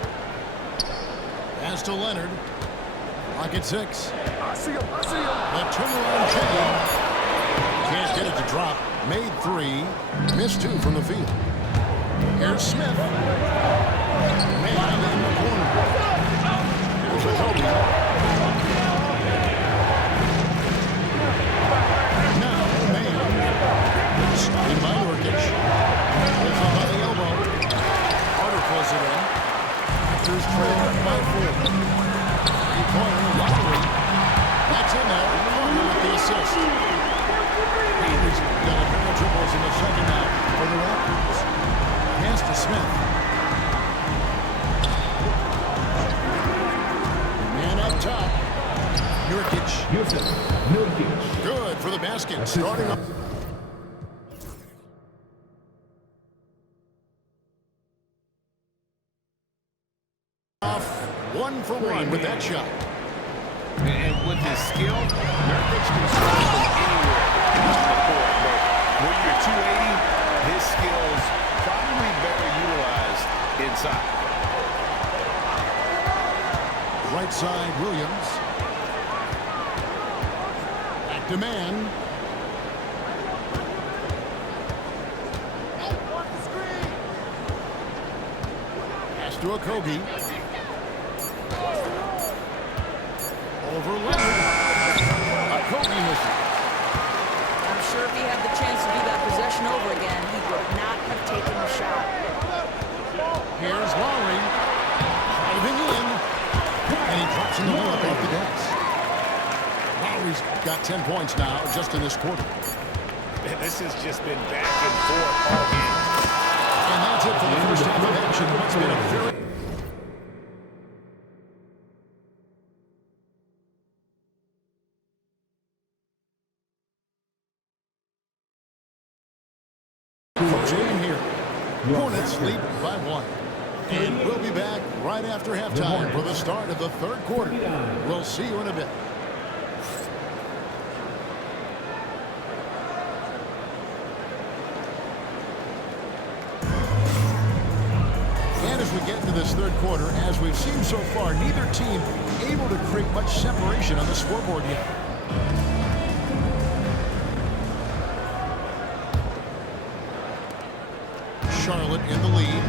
Pass to Leonard. Lock at 6. I see him. The turnaround change. Can't get it to drop. Made 3. Missed 2 from the field. Here's Smith. Man in the corner. Here's a Kobe. Now, man. In by Nurkic. It's up on the elbow. Carter pulls it in. Raptors trail by 4. Three-pointer, Lowry. That's in there. Carter with the assist. He's got a pair of triples in the second half for the Raptors. Pass to Smith. Man up top. Nurkic. Good for the basket. Starting up. Off 1 for 1 with that shot. And with his skill, Nurkic can score from anywhere on the court. But when you're 280, his skills probably better utilized inside. Right side, Williams. Back to man. Pass to Okogie. Over Leonard. Okogie missing. I'm sure if he had the chance to do that possession over again, he would not have taken the shot. Here's Lowry. Driving in. And he drops in the layup off the glass. Lowry's got 10 points now just in this quarter. This has just been back and forth all game. And that's it for the first half of action. It's been a very... First game here. Hornets lead by 1. And we'll be back right after halftime for the start of the third quarter. We'll see you in a bit. And as we get into this third quarter, as we've seen so far, neither team able to create much separation on the scoreboard yet. Charlotte in the lead.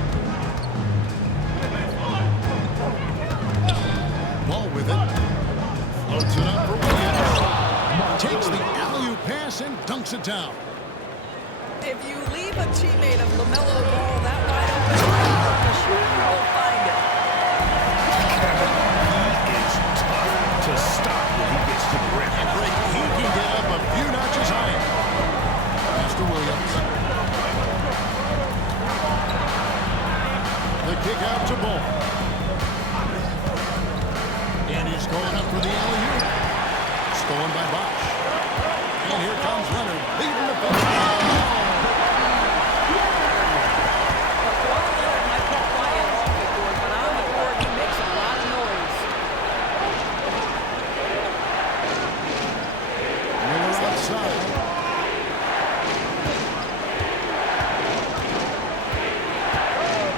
Ball with it. Floats it up for Williams. Takes the alley-oop pass and dunks it down. If you leave a teammate of Lamelo Ball that wide open on purpose, you will find it. He is tough to stop when he gets to the rim. He can get up a few notches higher. Pass to Williams. The kick out to Ball. And he's going up for the alley-oop. Stolen by Bosch. And here comes Leonard, leading the bench. Might be quiet off the board, but on the board he makes a lot of noise. Miller outside.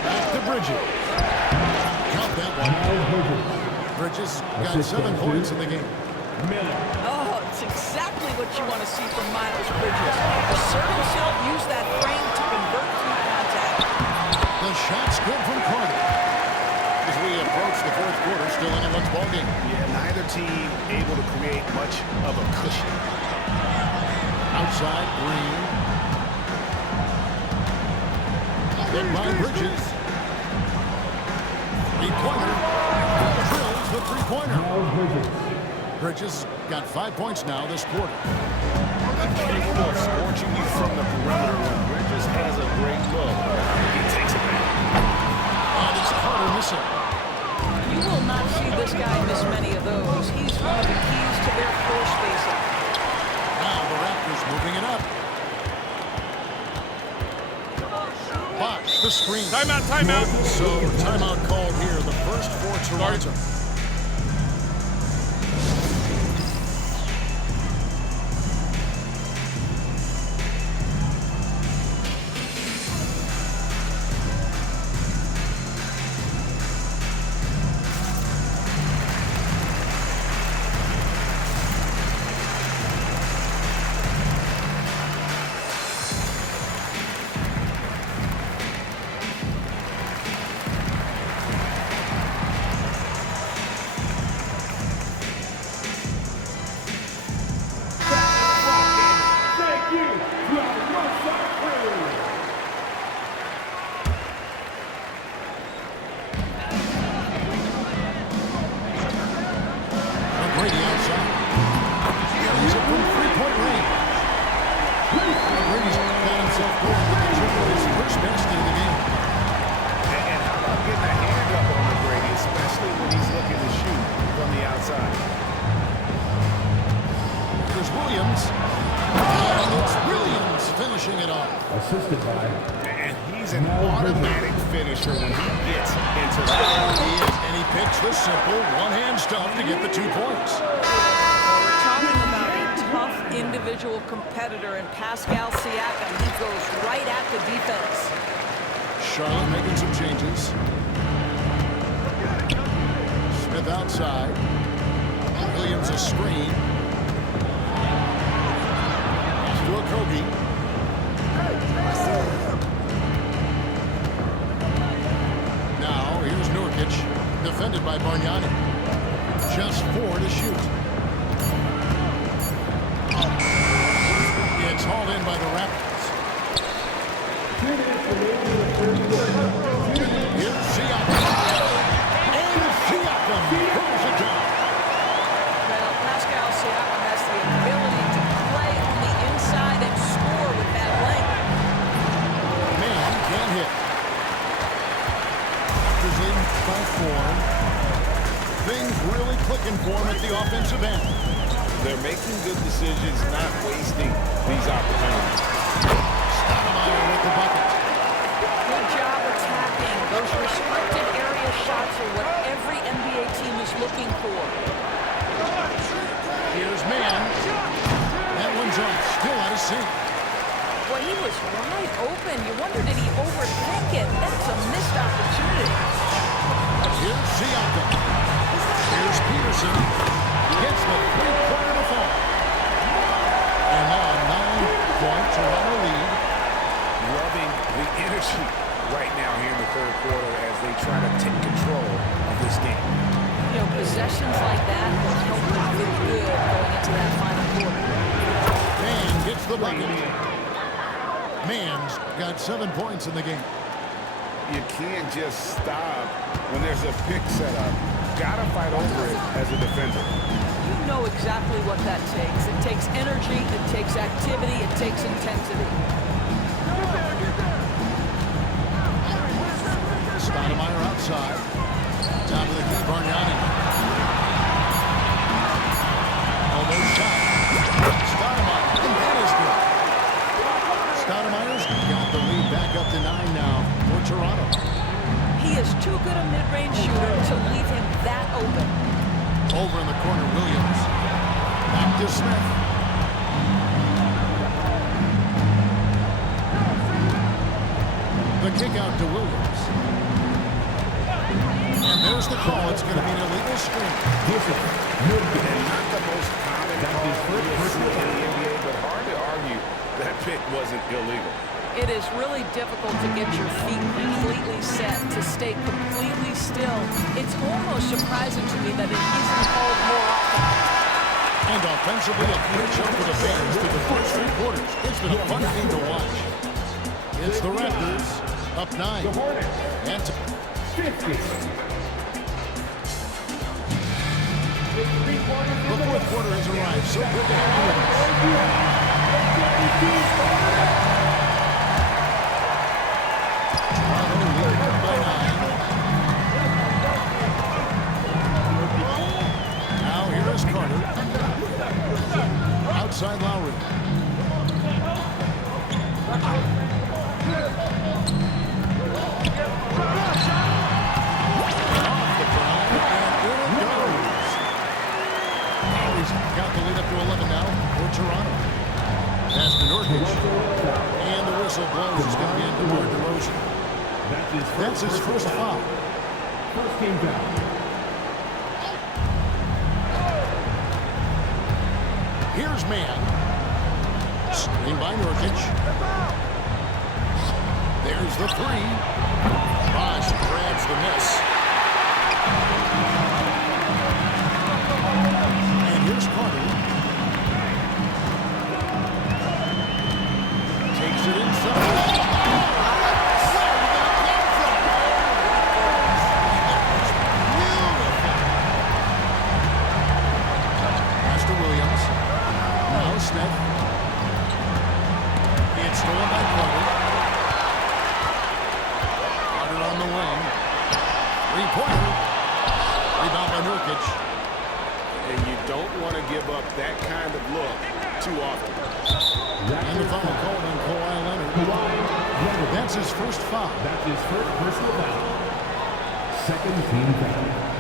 Back to Bridges. Count that one. Bridges got 7 points in the game. Oh, it's exactly what you want to see from Miles Bridges. Assert himself, use that frame to convert through contact. The shot's good from Carter. As we approach the fourth quarter, still anyone's ballgame. Yeah, neither team able to create much of a cushion. Outside, Green. Then by Bridges. Three-pointer. Drills the three-pointer. Bridges got 5 points now this quarter. Capable of scorching you from the perimeter when Bridges has a great look. He takes it back. the screen. Timeout, timeout. So timeout called here, the first for Toronto. Assisted by. And he's an automatic finisher when he gets into the He is, and he picks the simple one-hand stuff to get the 2 points. Well, we're talking about a tough individual competitor in Pascal Siakam. He goes right at the defense. Charlotte making some changes. Smith outside. Williams a screen. To a Kobe. Now, here's Nurkic, defended by Bargnani. Just 4 to shoot. It's hauled in by the Raptors. Here's Siakam. And Siakam throws it down. Well, Pascal Siakam has the ability to play on the inside and score with that length. Man can't hit. Raptors leading by 4. Things really clicking for him at the offensive end. They're making good decisions, not wasting these opportunities. Stoudemire with the bucket. Good job attacking. Those restricted area shots are what every NBA team is looking for. Here's Mann. That one's off. Still out of sync. Well, he was wide open. You wonder, did he overthink it? That's a missed opportunity. Here's Siakam. Here's Peterson. Gets the three-pointer to fall. And now a 9-point Toronto lead. Loving the energy right now here in the third quarter as they try to take control of this game. You know, possessions like that will help them feel good going into that final quarter. Mann gets the bucket. Mann's got 7 points in the game. You can't just stop when there's a pick set up. Gotta fight over it as a defender. You know exactly what that takes. It takes energy, it takes activity, it takes intensity. Stoudemire outside. Top of the key, Bargnani. Almost shot. Stoudemire, and that is good. Stoudemire's got the lead back up to 9 now for Toronto. He is too good a mid-range shooter to leave him that open. Over in the corner, Williams. Back to Smith. The kick out to Williams. And there's the call. It's going to be an illegal screen. And not the most common call you'll see in the NBA, but hard to argue that pick wasn't illegal. It is really difficult to get your feet completely set, to stay completely still. It's almost surprising to me that it isn't called more often. And offensively, a great shot for the fans through the first 3 quarters. It's been a fun thing to watch. It's the Raptors up 9. And the fourth quarter has arrived. So good to have you with us. Now here is Carter. Outside Lowry. That's his first foul. First team foul. Here's man. Screen by Nurkic. There's the three. Bosch grabs the miss. And here's Carter. Takes it inside. Smith. It's stolen by Carter. Carter on the wing. Three-pointer. Rebound by Nurkic. And you don't want to give up that kind of look too often. And the foul called on Kawhi Leonard. That's his first foul. That's his first personal foul. Second team foul.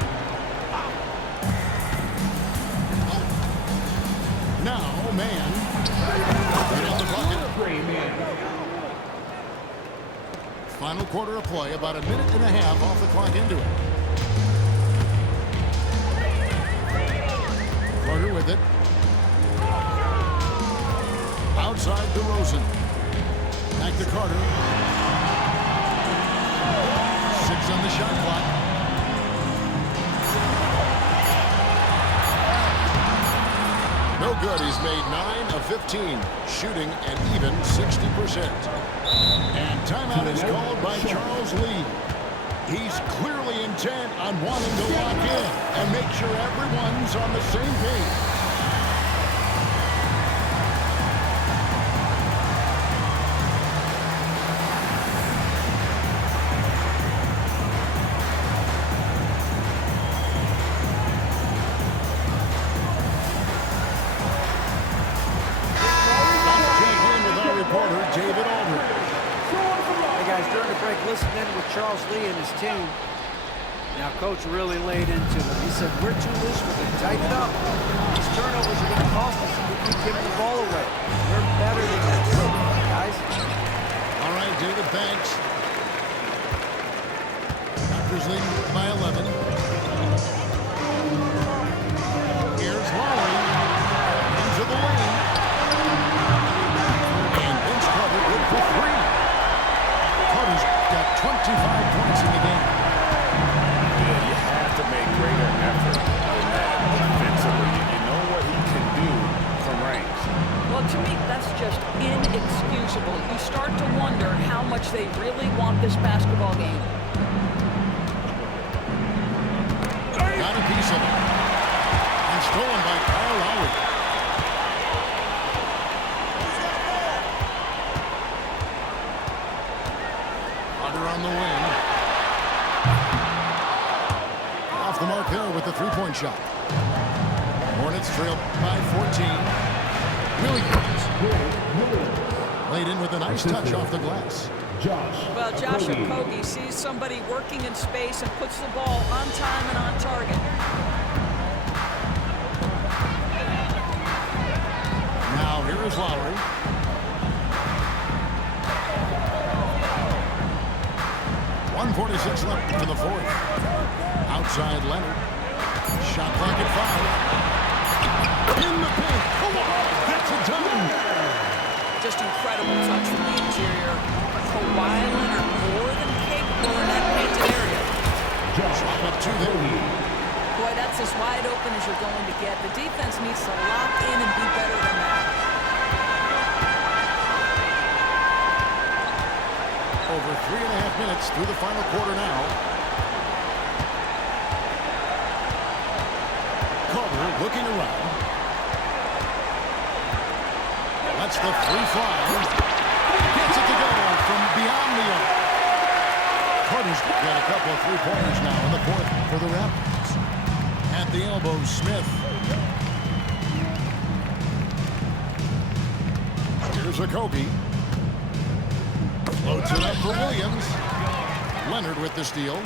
Now, man. Right on the bucket. Final quarter of play, about a minute and a half off the clock into it. Carter with it. Outside DeRozan. Back to Carter. 6 on the shot clock. No good. He's made 9 of 15, shooting an even 60%. And timeout is called by Charles Lee. He's clearly intent on wanting to lock in and make sure everyone's on the same page. Listening with Charles Lee and his team. Now, coach really laid into them. He said, we're too loose with it. Tighten it up. These turnovers are going to cost us if we keep giving the ball away. We're better than this, guys. All right, David, thanks. Raptors leading by 11. Here's Lowry. Into the lane. And Vince Carter good for 3. Carter's got 25 points in the game. Yeah, you have to make greater effort than that defensively. You know what he can do from range. Well, to me, that's just inexcusable. You start to wonder how much they really want this basketball game. Got a piece of it. And stolen by Kyle Lowry. On the wing. Off the mark there with the three-point shot. Hornets trail by 14. Williams. Laid in with a nice touch off the glass. Well, Josh Okogie sees somebody working in space and puts the ball on time and on target. Now here is Lowry. .46 left in the fourth. Outside Leonard. Shot clock at 5. In the paint. That's a done. Just incredible touch from the interior. Kawhi Leonard more than capable in that painted area. Shot up to there. Boy, that's as wide open as you're going to get. The defense needs to lock in and be better than that. Over 3.5 minutes through the final quarter now. Carter looking around. That's the free fly. Gets it to go from beyond the arc. Carter's got a couple of three-pointers now in the fourth for the Raptors. At the elbow, Smith. Here's Okogie. Floats it up for Williams. Leonard with the steal.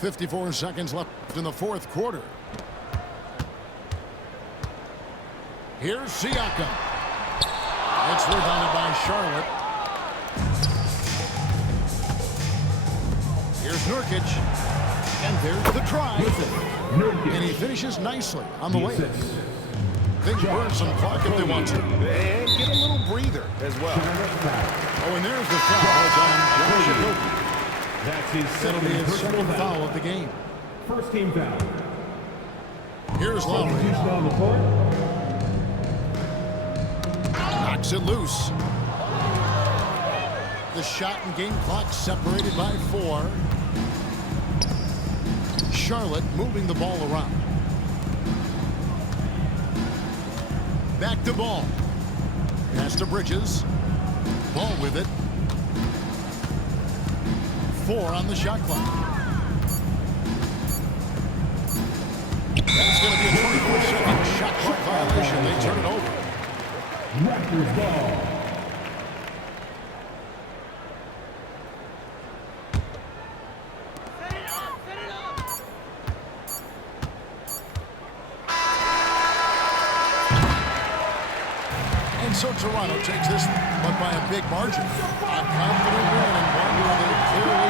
.54 seconds left in the fourth quarter. Here's Siakam. It's rebounded by Charlotte. Here's Nurkic. And there's the drive. And he finishes nicely on the way. They can burn some clock if they want to. And get a little breather as well. Oh, and there's the foul on Shaq. That's his That'll be his second foul of the game. First team foul. Here's Lowry. Substitution on the court. Knocks it loose. The shot and game clock separated by 4. Charlotte moving the ball around. Back to Ball. Pass to Bridges. Ball with it. 4 on the shot clock. That's going to be a 24-second shot clock violation. They turn it over. Raptors ball. And so Toronto takes this, but by a big margin. A confident win and one where they clearly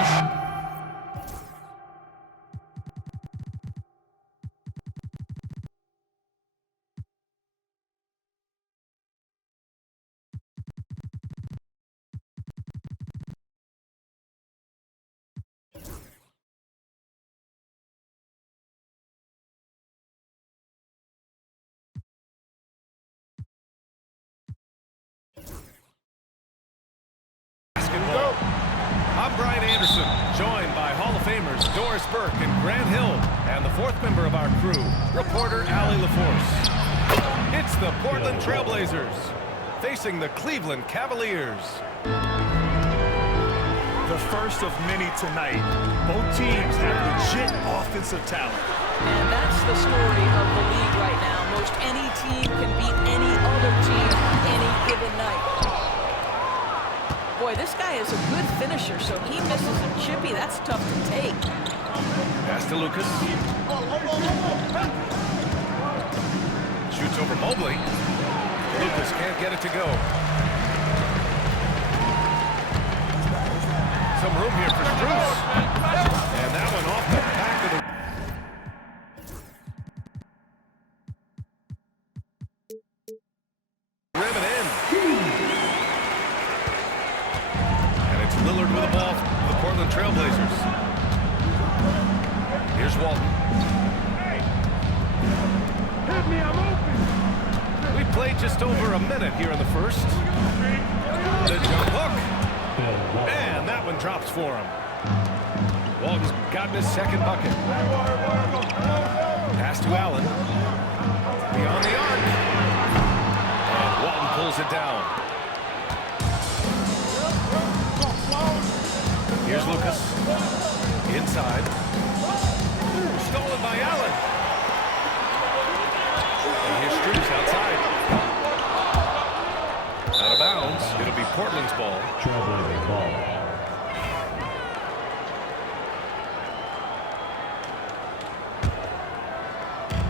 I'm Brian Anderson, joined by Hall of Famers Doris Burke and Grant Hill, and the fourth member of our crew, reporter Allie LaForce. It's the Portland Trailblazers facing the Cleveland Cavaliers. The first of many tonight. Both teams have legit offensive talent. And that's the story of the league right now. Most any team can beat any other team any given night. Boy, this guy is a good finisher, so he misses a chippy. That's tough to take. Pass to Lucas. Shoots over Mobley. Lucas can't get it to go. Some room here for Strus. And that one off the back of the... rim and in. And it's Lillard with the ball for the Portland Trailblazers. Here's Walton. Hit me, I'm open. We played just over a minute here in the first. The jump hook. And that one drops for him. Walton's gotten his second bucket. Pass to Allen. Beyond the arc. And Walton pulls it down. Here's Lucas. Inside. Stolen by Allen. And here's Strus outside. Out of bounds. It'll be Portland's ball. Trailblazers ball.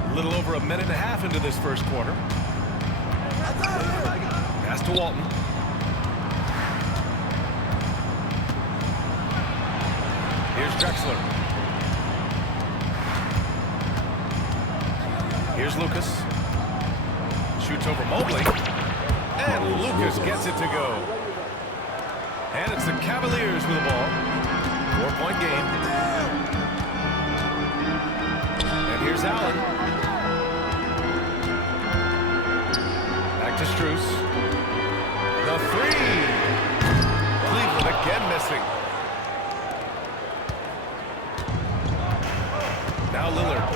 A little over a minute and a half into this first quarter. Pass to Walton. Here's Drexler. Here's Lucas. Shoots over Mobley. And Lucas gets it to go. And it's the Cavaliers with the ball. 4-point game. And here's Allen. Back to Strus. The three. Cleveland again missing. Now Lillard.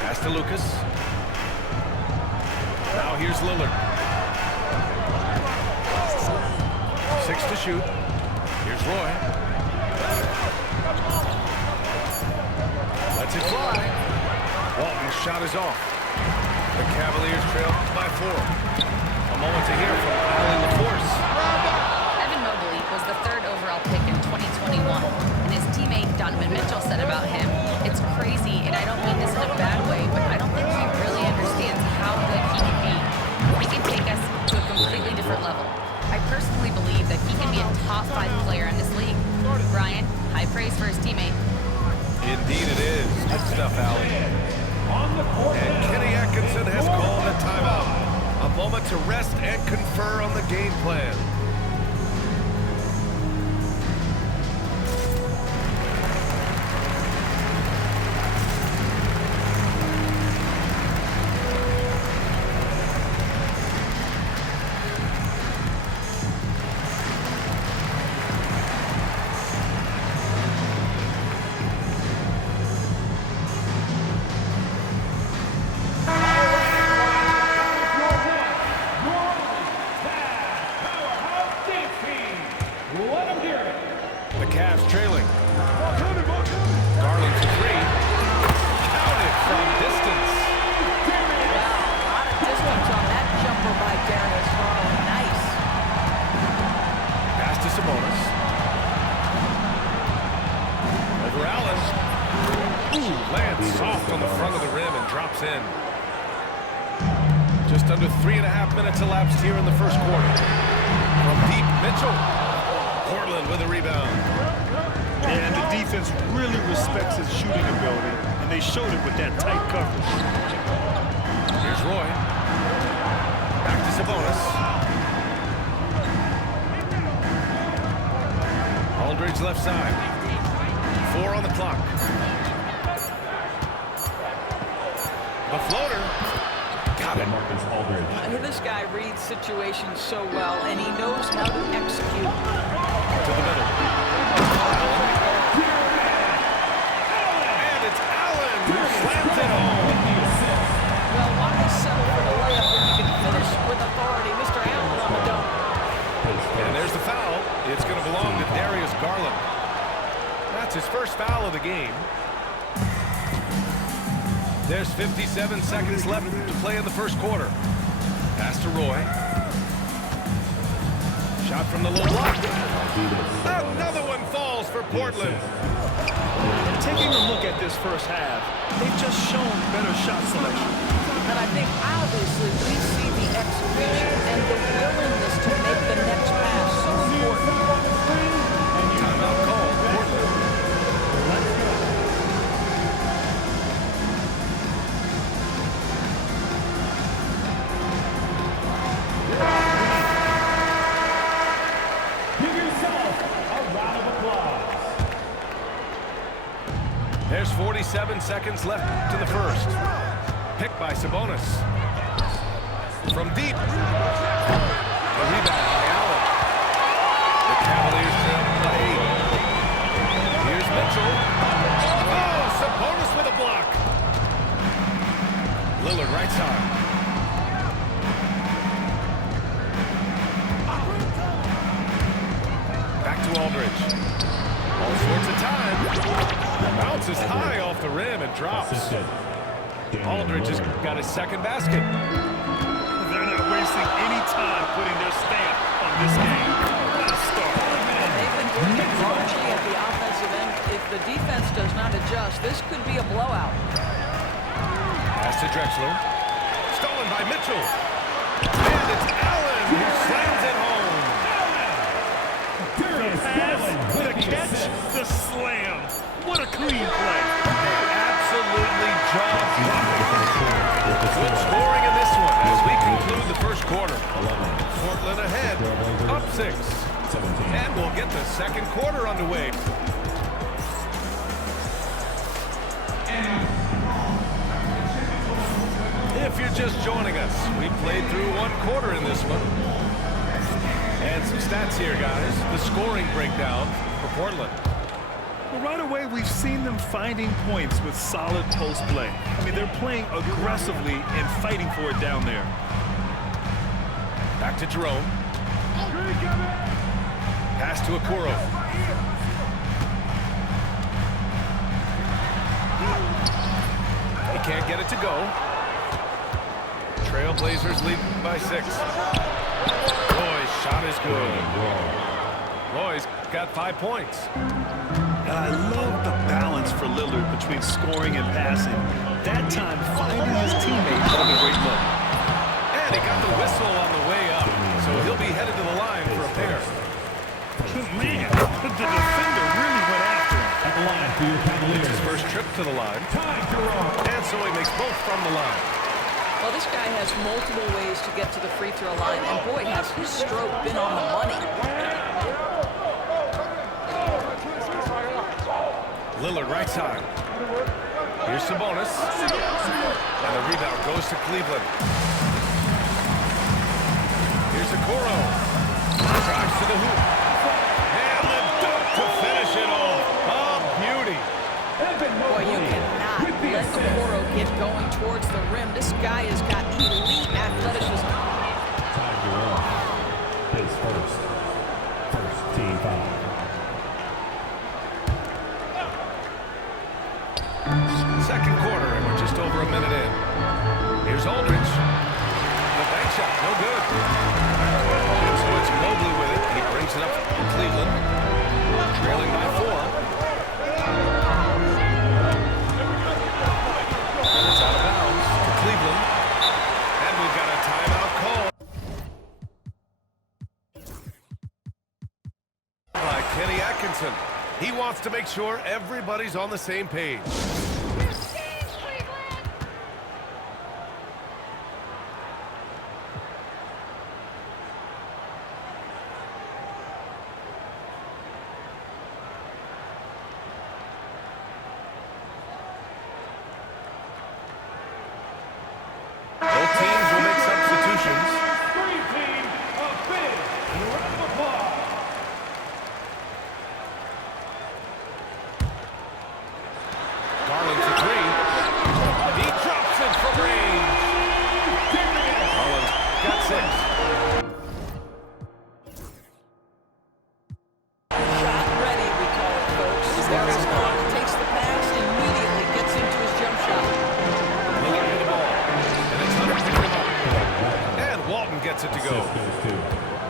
Pass to Lucas. Now here's Lillard. 6 to shoot. Here's Roy. Lets it fly. Walton's shot is off. The Cavaliers trail by 4. A moment to hear from Allie LaForce. Evan Mobley was the 3rd overall pick in 2021, and his teammate Donovan Mitchell said about him, "It's crazy, and I don't mean this in a bad way, but I don't think he really understands how good he can be." level. I personally believe that he can be a top 5 player in this league. Brian, high praise for his teammate. Indeed it is. Good stuff, Allie. And Kenny Atkinson has called a timeout. A moment to rest and confer on the game plan. In. Just under 3.5 minutes elapsed here in the first quarter. From deep, Mitchell. Portland with a rebound. And the defense really respects his shooting ability, and they showed it with that tight coverage. Here's Roy. Back to Sabonis. Aldridge left side. 4 on the clock. The floater. Got it. This guy reads situations so well, and he knows how to execute. To the middle. And it's Allen who slams it home. Well, why settle for the layup when you can finish with authority? Mr. Allen on the dunk. And there's the foul. It's going to belong to Darius Garland. That's his first foul of the game. There's 57 seconds left to play in the first quarter. Pass to Roy. Shot from the low block. Another one falls for Portland. Taking a look at this first half, they've just shown better shot selection. And I think obviously we see the execution and the willingness to make the next pass so important. Timeout called. Portland. There's 47 seconds left to the first. Picked by Sabonis. From deep. The rebound by Allen. The Cavaliers trail by 8. Here's Mitchell. Oh, Sabonis with a block. Lillard right side. Back to Aldridge. All sorts of time. Bounces high off the rim and drops. Aldridge has got his second basket. They're not wasting any time putting their stamp on this game. What a start. They've been doing it largely at the offensive end. If the defense does not adjust, this could be a blowout. Pass to Drexler. Stolen by Mitchell. And it's Allen who slams it home. The pass, the catch, the slam. What a clean play. Absolutely jaw-dropping. Good scoring in this one as we conclude the first quarter. Portland ahead, up 6. And we'll get the second quarter underway. If you're just joining us, we played through one quarter in this one. And some stats here, guys. The scoring breakdown for Portland. Well, right away, we've seen them finding points with solid post play. I mean, they're playing aggressively and fighting for it down there. Back to Jerome. Pass to Okoro. He can't get it to go. Trailblazers lead by 6. Roy's shot is good. Roy's got 5 points. And I love the balance for Lillard between scoring and passing. That time, finding his teammates on the great look. And he got the whistle on the way up, so he'll be headed Man, the defender really went after him. At the line for your Cavaliers. His first trip to the line. And so he makes both from the line. Well, this guy has multiple ways to get to the free throw line, and boy, has his stroke been on the money. Lillard right side. Here's Sabonis. And the rebound goes to Cleveland. Here's Okoro. Drives to the hoop. And the dunk to finish it off. Oh, beauty. Boy, you cannot let Okoro get going towards the rim. This guy has got elite athleticism. Tiger off. His first team foul. Second quarter, and we're just over a minute in. Here's Aldridge. The bank shot, no good. And so it's Mobley with it. He brings it up to Cleveland. Trailing by 4. And it's out of bounds to Cleveland. And we've got a timeout call by Kenny Atkinson. He wants to make sure everybody's on the same page. Both teams will make substitutions. Green team, a big round of applause. Garland for 3. He drops it for range. Garland got 6. Shot ready, we call it, folks. There is one. Takes the pass, immediately gets into his jump shot. Lillard hit the ball. And it's Hunter picking him up. And Walton gets it to go.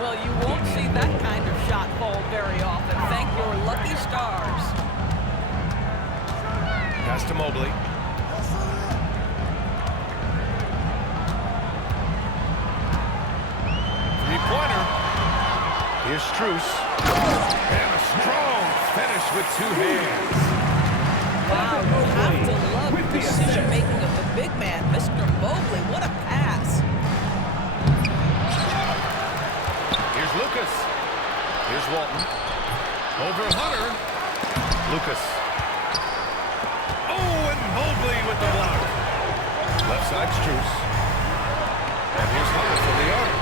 Well, you won't see that kind of shot fall very often. Thank your lucky stars. Pass to Mobley. Three-pointer. Here's Strus. And a strong finish with 2 hands. Wow, you have to love the decision-making of the big man, Mr. Mobley. What a pass. Here's Lucas. Here's Walton. Over Hunter. Lucas. Oh, and Mobley with the block. Left side, Strus. And here's Hunter for the arc.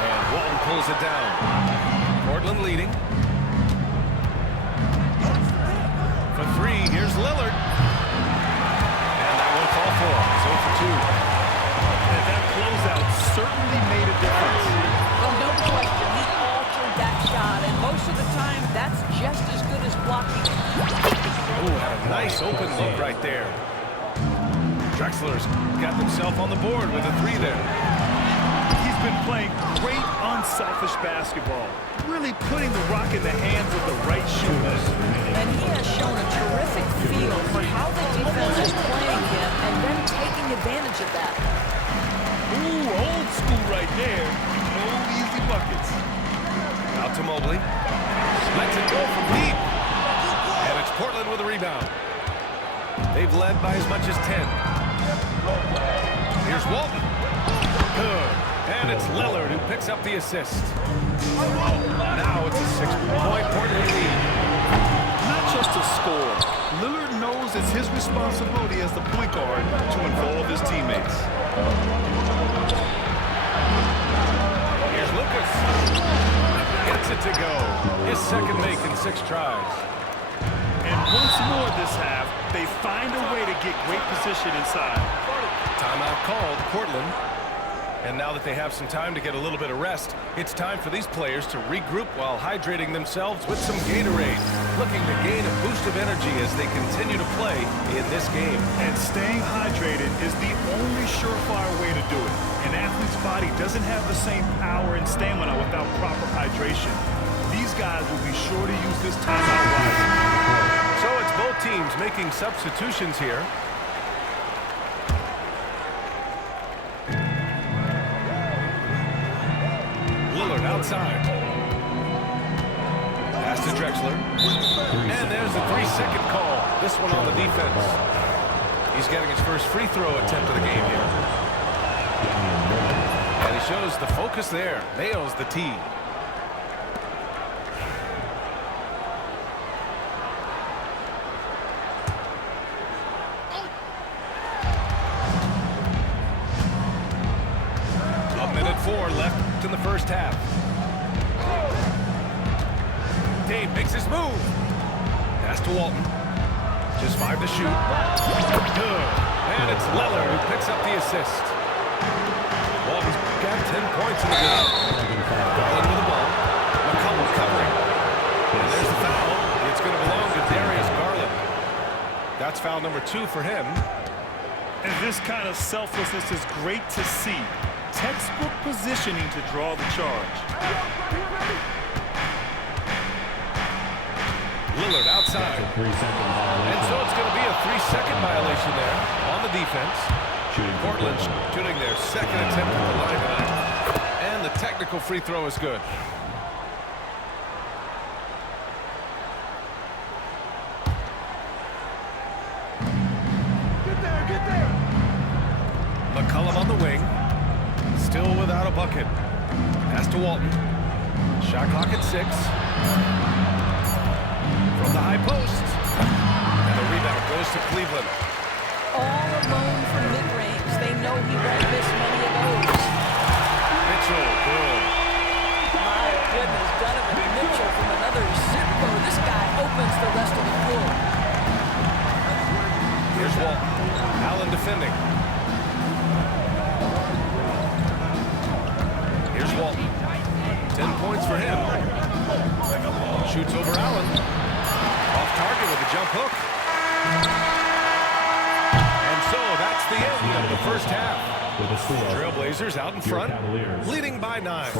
And Walton pulls it down. Portland leading. For 3, here's Lillard. And that won't fall for him. It's 0 for 2. And that closeout certainly made a difference. Well, no question, he altered that shot, and most of the time, that's just as good as blocking. Oh, had a nice open look right there. Drexler's got himself on the board with a 3 there. He's been playing great, unselfish basketball. Really putting the rock in the hands of the right shooters. And he has shown a terrific feel for how the defense is playing him and then taking advantage of that. Ooh, old school right there. No easy buckets. Out to Mobley. Lets it go from deep. And it's Portland with a rebound. They've led by as much as 10. Here's Walton. Good. And it's Lillard who picks up the assist. Now it's a 6-point Portland lead. Not just a score. Lillard knows it's his responsibility as the point guard to involve his teammates. Here's Lucas. Gets it to go. His second make in 6 tries. And once more this half, they find a way to get great position inside. Timeout called, Portland. And now that they have some time to get a little bit of rest, it's time for these players to regroup while hydrating themselves with some Gatorade, looking to gain a boost of energy as they continue to play in this game. And staying hydrated is the only surefire way to do it. An athlete's body doesn't have the same power and stamina without proper hydration. These guys will be sure to use this timeout wisely. So it's both teams making substitutions here. Lillard outside. pass to Drexler. And there's the 3-second call. This one on the defense. He's getting his first free throw attempt of the game here. And he shows the focus there. Nails the tee. A minute 4 left in the first half. Dave makes his move. Pass to Walton. Just 5 to shoot. Good. And it's Lillard who picks up the assist. Walton's got 10 points in the game. Garland with the ball. McCollum covering. And there's the foul. It's going to belong to Darius Garland. That's foul number 2 for him. And this kind of selflessness is great to see. Textbook positioning to draw the charge. Lillard outside. And so it's going to be a 3-second violation there on the defense. Portland shooting their second attempt at the line tonight. And the technical free throw is good. Get there. McCollum on the wing. Still without a bucket. Pass to Walton. Shot clock at 6. From the high post. And the rebound goes to Cleveland. All alone from mid-range. They know he won't miss many of those. Mitchell, good. My goodness, Donovan Mitchell from another zip code. This guy opens the rest of the floor. Here's Walton. Allen defending. Here's Walton. 10 points for him. Shoots over Allen. Off target with a jump hook. And so that's the end of the first half. Trailblazers out in front, leading by 9.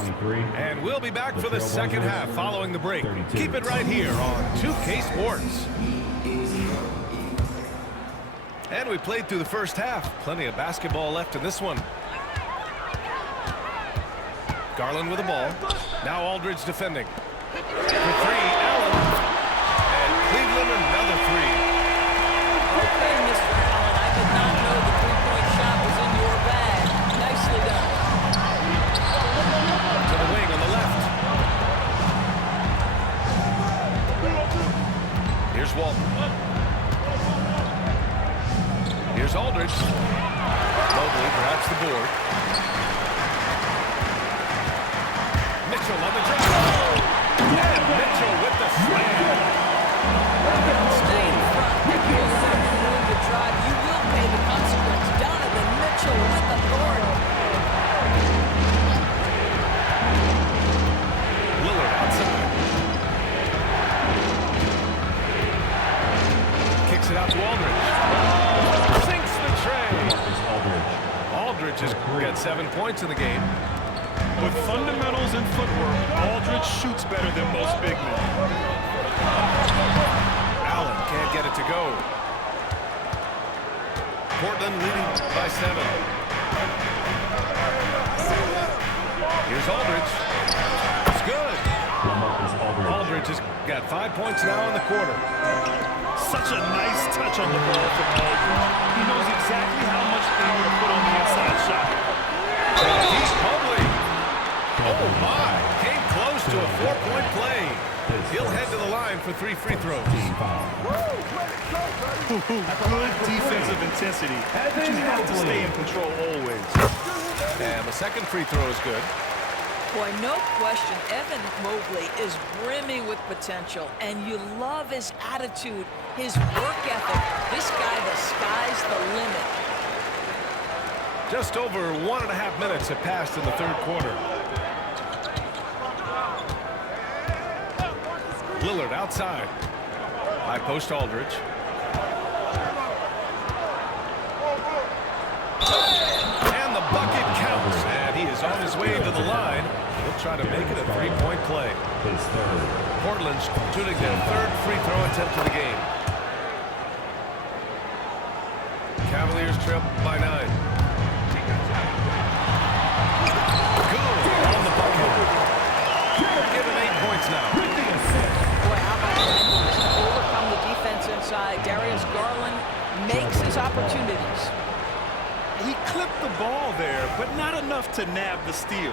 And we'll be back for the second half following the break. Keep it right here on 2K Sports. And we played through the first half. Plenty of basketball left in this one. Garland with the ball. Now Aldridge defending. For 3, Allen. And Cleveland another 3. Okay, Mr. Allen, I did not know the three-point shot was in your bag. Nicely done. To the wing on the left. Here's Walton. Here's Aldridge. Mobley grabs the board. Mitchell on the drive. And Mitchell with the slam. Stay in front. If you have room to drive, you will pay the consequence. Donovan Mitchell with authority. Lillard outside. Kicks it out to Aldridge. Sinks the tray. Aldridge has got 7 points in the game. With fundamentals and footwork, Aldridge shoots better than most big men. Allen can't get it to go. Portland leading by 7. Here's Aldridge. It's good. Aldridge has got 5 points now in the quarter. Such a nice touch on the ball from Aldridge. He knows exactly how much power to put on the inside shot. He's Mobley. Oh my, came close to a 4-point play. He'll head to the line for 3 free throws. Good defensive intensity, but you have to stay in control always. And the second free throw is good. Boy, no question, Evan Mobley is brimming with potential, and you love his attitude, his work ethic. This guy, the sky's the limit. Just over 1.5 minutes have passed in the third quarter. Lillard outside. High post Aldridge. And the bucket counts. And he is on his way to the line. He'll try to make it a 3-point play. Portland's shooting their 3rd free throw attempt of the game. Cavaliers trail by 9. Good on the bucket. Give him 8 points now. Boy, side, Darius Garland makes his opportunities. He clipped the ball there, but not enough to nab the steal.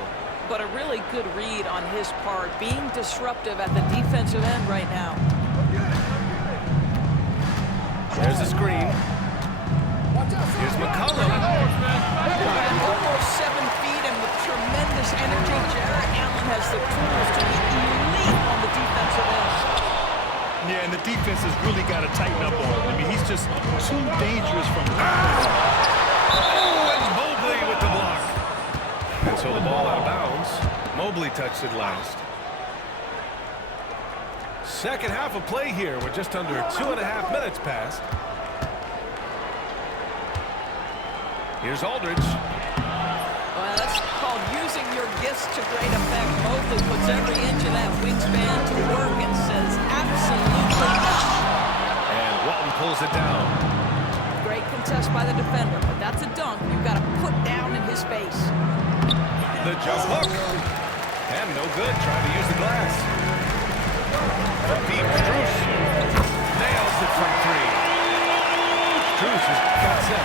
But a really good read on his part, being disruptive at the defensive end right now. There's a screen. Here's McCollum. At almost 7 feet and with tremendous energy, Jarrett Allen has the tools to be elite on the defensive end. Yeah, and the defense has really got to tighten up on him. I mean, he's just too dangerous from the Oh, and Mobley with the block. And so the ball out of bounds. Mobley touched it last. Second half of play here with just under 2.5 minutes passed. Here's Aldridge. Well, that's called using your gifts to great effect. Mobley puts every inch of that wingspan to work and says absolutely not. And Walton pulls it down. Great contest by the defender, but that's a dunk you've got to put down in his face. The jump hook. And no good, trying to use the glass. From deep, Strus nails it from 3. Strus has got 7.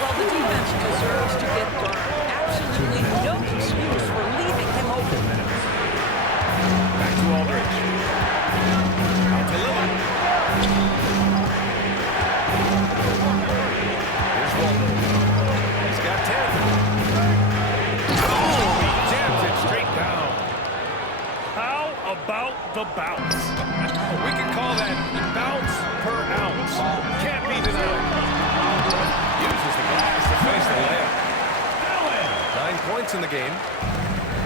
Well, the defense deserves to get burned. Absolutely no excuse for leaving him open. Back to Aldridge. Out to Lillard. Here's Walton. He's got 10. Oh, he jams it straight down. How about the bounce? We can call that bounce per ounce. Can't be denied. Uses the glass to face the layup. 9 points in the game.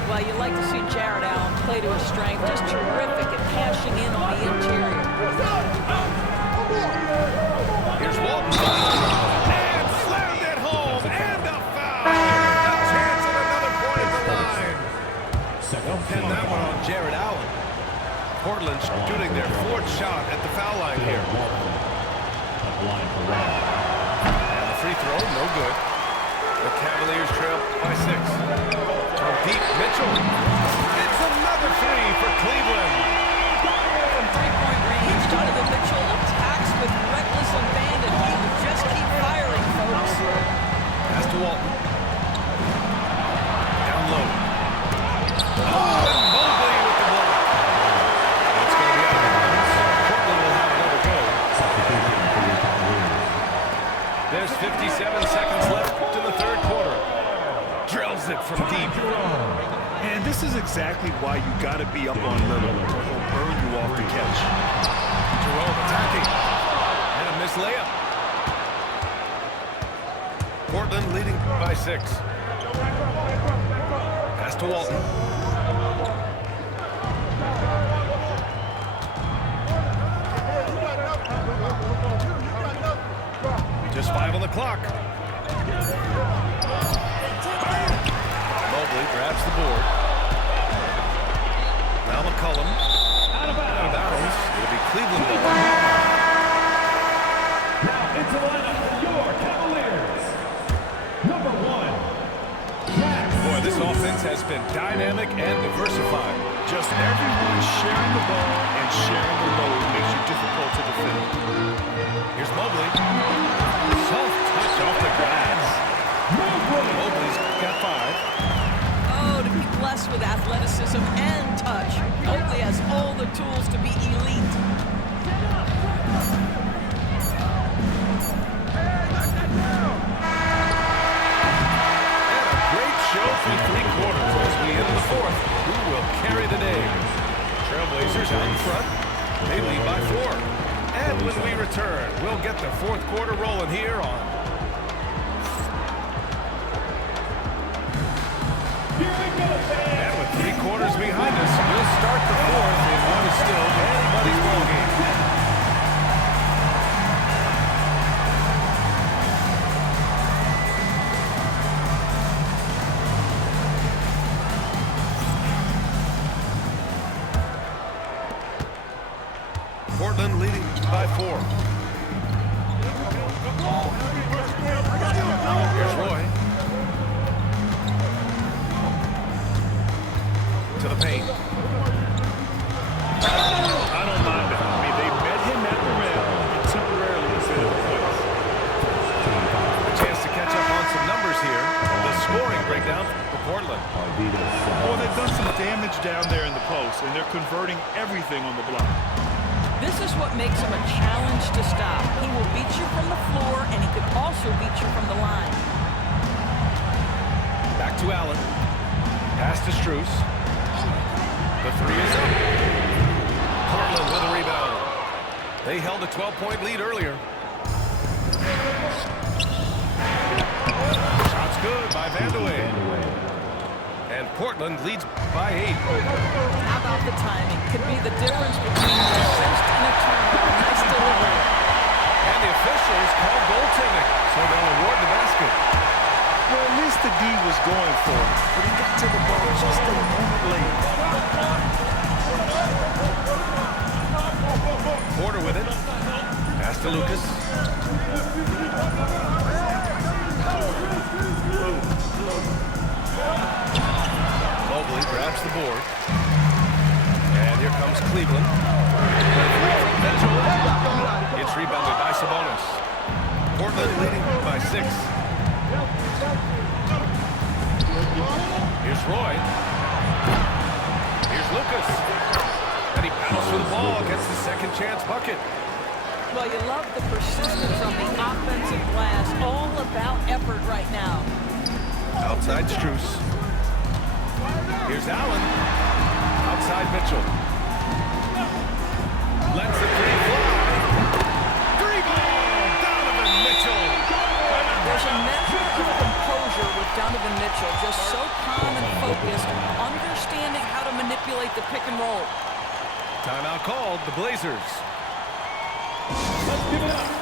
Well, you like to see Jarrett Allen play to his strength. Just terrific at cashing in on the interior. Here's Walton. And slammed it home. And a foul. A chance at another point at the line. They'll pin that one on Jarrett Allen. Portland shooting their 4th shot at the foul line here. And the free throw, no good. The Cavaliers trail by 6. From deep, Mitchell. It's another 3 for Cleveland. From 3-point range, Donovan Mitchell attacks with reckless abandon. He will just keep firing, folks. Pass to Walton. Down low. Oh, and Mobley with the block. It's going to be out of bounds. Portland will have another go. There's 57 seconds left in the 3rd quarter. Drills it from deep. And this is exactly why you got to be up on Lillard, or he'll burn you off the catch. Jerome attacking. And a missed layup. Portland leading by 6. Pass to Walton. Just 5 on the clock. Mobley grabs the board. Now McCollum. Out of bounds. It'll be Cleveland ball. Now into the lineup for your Cavaliers. Number 1, Shaq. Boy, this offense has been dynamic and diversified. Just everyone sharing the ball and sharing the load makes you difficult to defend. Here's Mobley. Soft touch off the glass. Mobley's got 5. Oh, to be blessed with athleticism and touch. Mobley has all the tools to be elite. And a great show through 3 quarters as we enter the 4th. Who will carry the day? Trailblazers out in front. They lead by 4. And when we return, we'll get the 4th quarter rolling here on. And with 3 quarters behind us, we'll start the 4th in what is still anybody's ballgame. Portland leading by 4. Here's Roy. To the paint. I don't mind it. I mean, they met him at the rim and took breakdown for Portland. Well, they've done some damage down there in the post, and they're converting everything on the block. This is what makes him a challenge to stop. He will beat you from the floor, and he could also beat you from the line. Back to Allen. Pass to Strus. The three is up. Portland with a rebound. They held a 12-point lead earlier. Shot's good by Vandeweghe. And Portland leads by 8. How about the timing? Could be the difference between an assist and a turnover. Nice delivery. And the officials call goaltending, so they'll award the basket. Well, at least the D was going for it, but he got to the ball just a moment late. Porter with it. Pass to Lucas. Mobley grabs the board. And here comes Cleveland. Mitchell. It's rebounded by Sabonis. Portland leading by 6. Here's Roy. Here's Lucas. And he paddles for the ball, gets the second chance bucket. Well, you love the persistence on the offensive glass. All about effort right now. Outside Strus. Here's Allen. Outside Mitchell. Lets the three fly. Three ball! Donovan Mitchell. There's a measure of composure with Donovan Mitchell. Just so calm and focused, understanding how to manipulate the pick and roll. Timeout called, the Blazers. Let's give it up.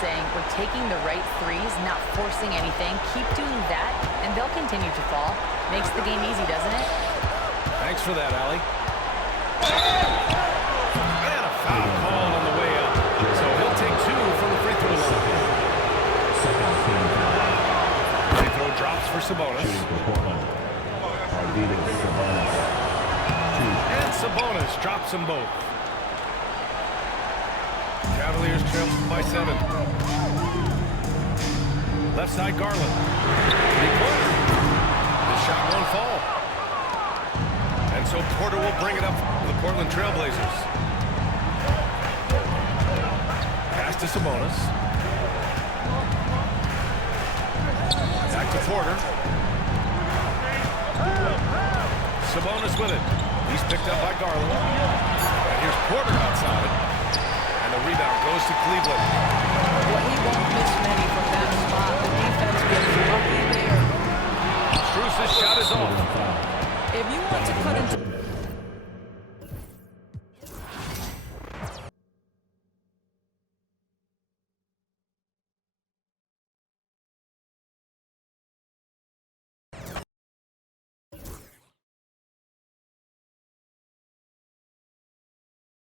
Saying we're taking the right threes, not forcing anything. Keep doing that, and they'll continue to fall. Makes the game easy, doesn't it? Thanks for that, Allie. And a foul call on the way up. So he'll take 2 from the free throw line. Free throw drops for Sabonis. And Sabonis drops them both. Cavaliers trail by 7. Left side Garland. Three-pointer. The shot won't fall. And so Porter will bring it up for the Portland Trailblazers. Pass to Sabonis. Back to Porter. Sabonis with it. He's picked up by Garland. And here's Porter outside. And the rebound goes to Cleveland. Well, he won't miss many from that spot. The defense gets lucky there. Strus' shot is off. If you want to cut into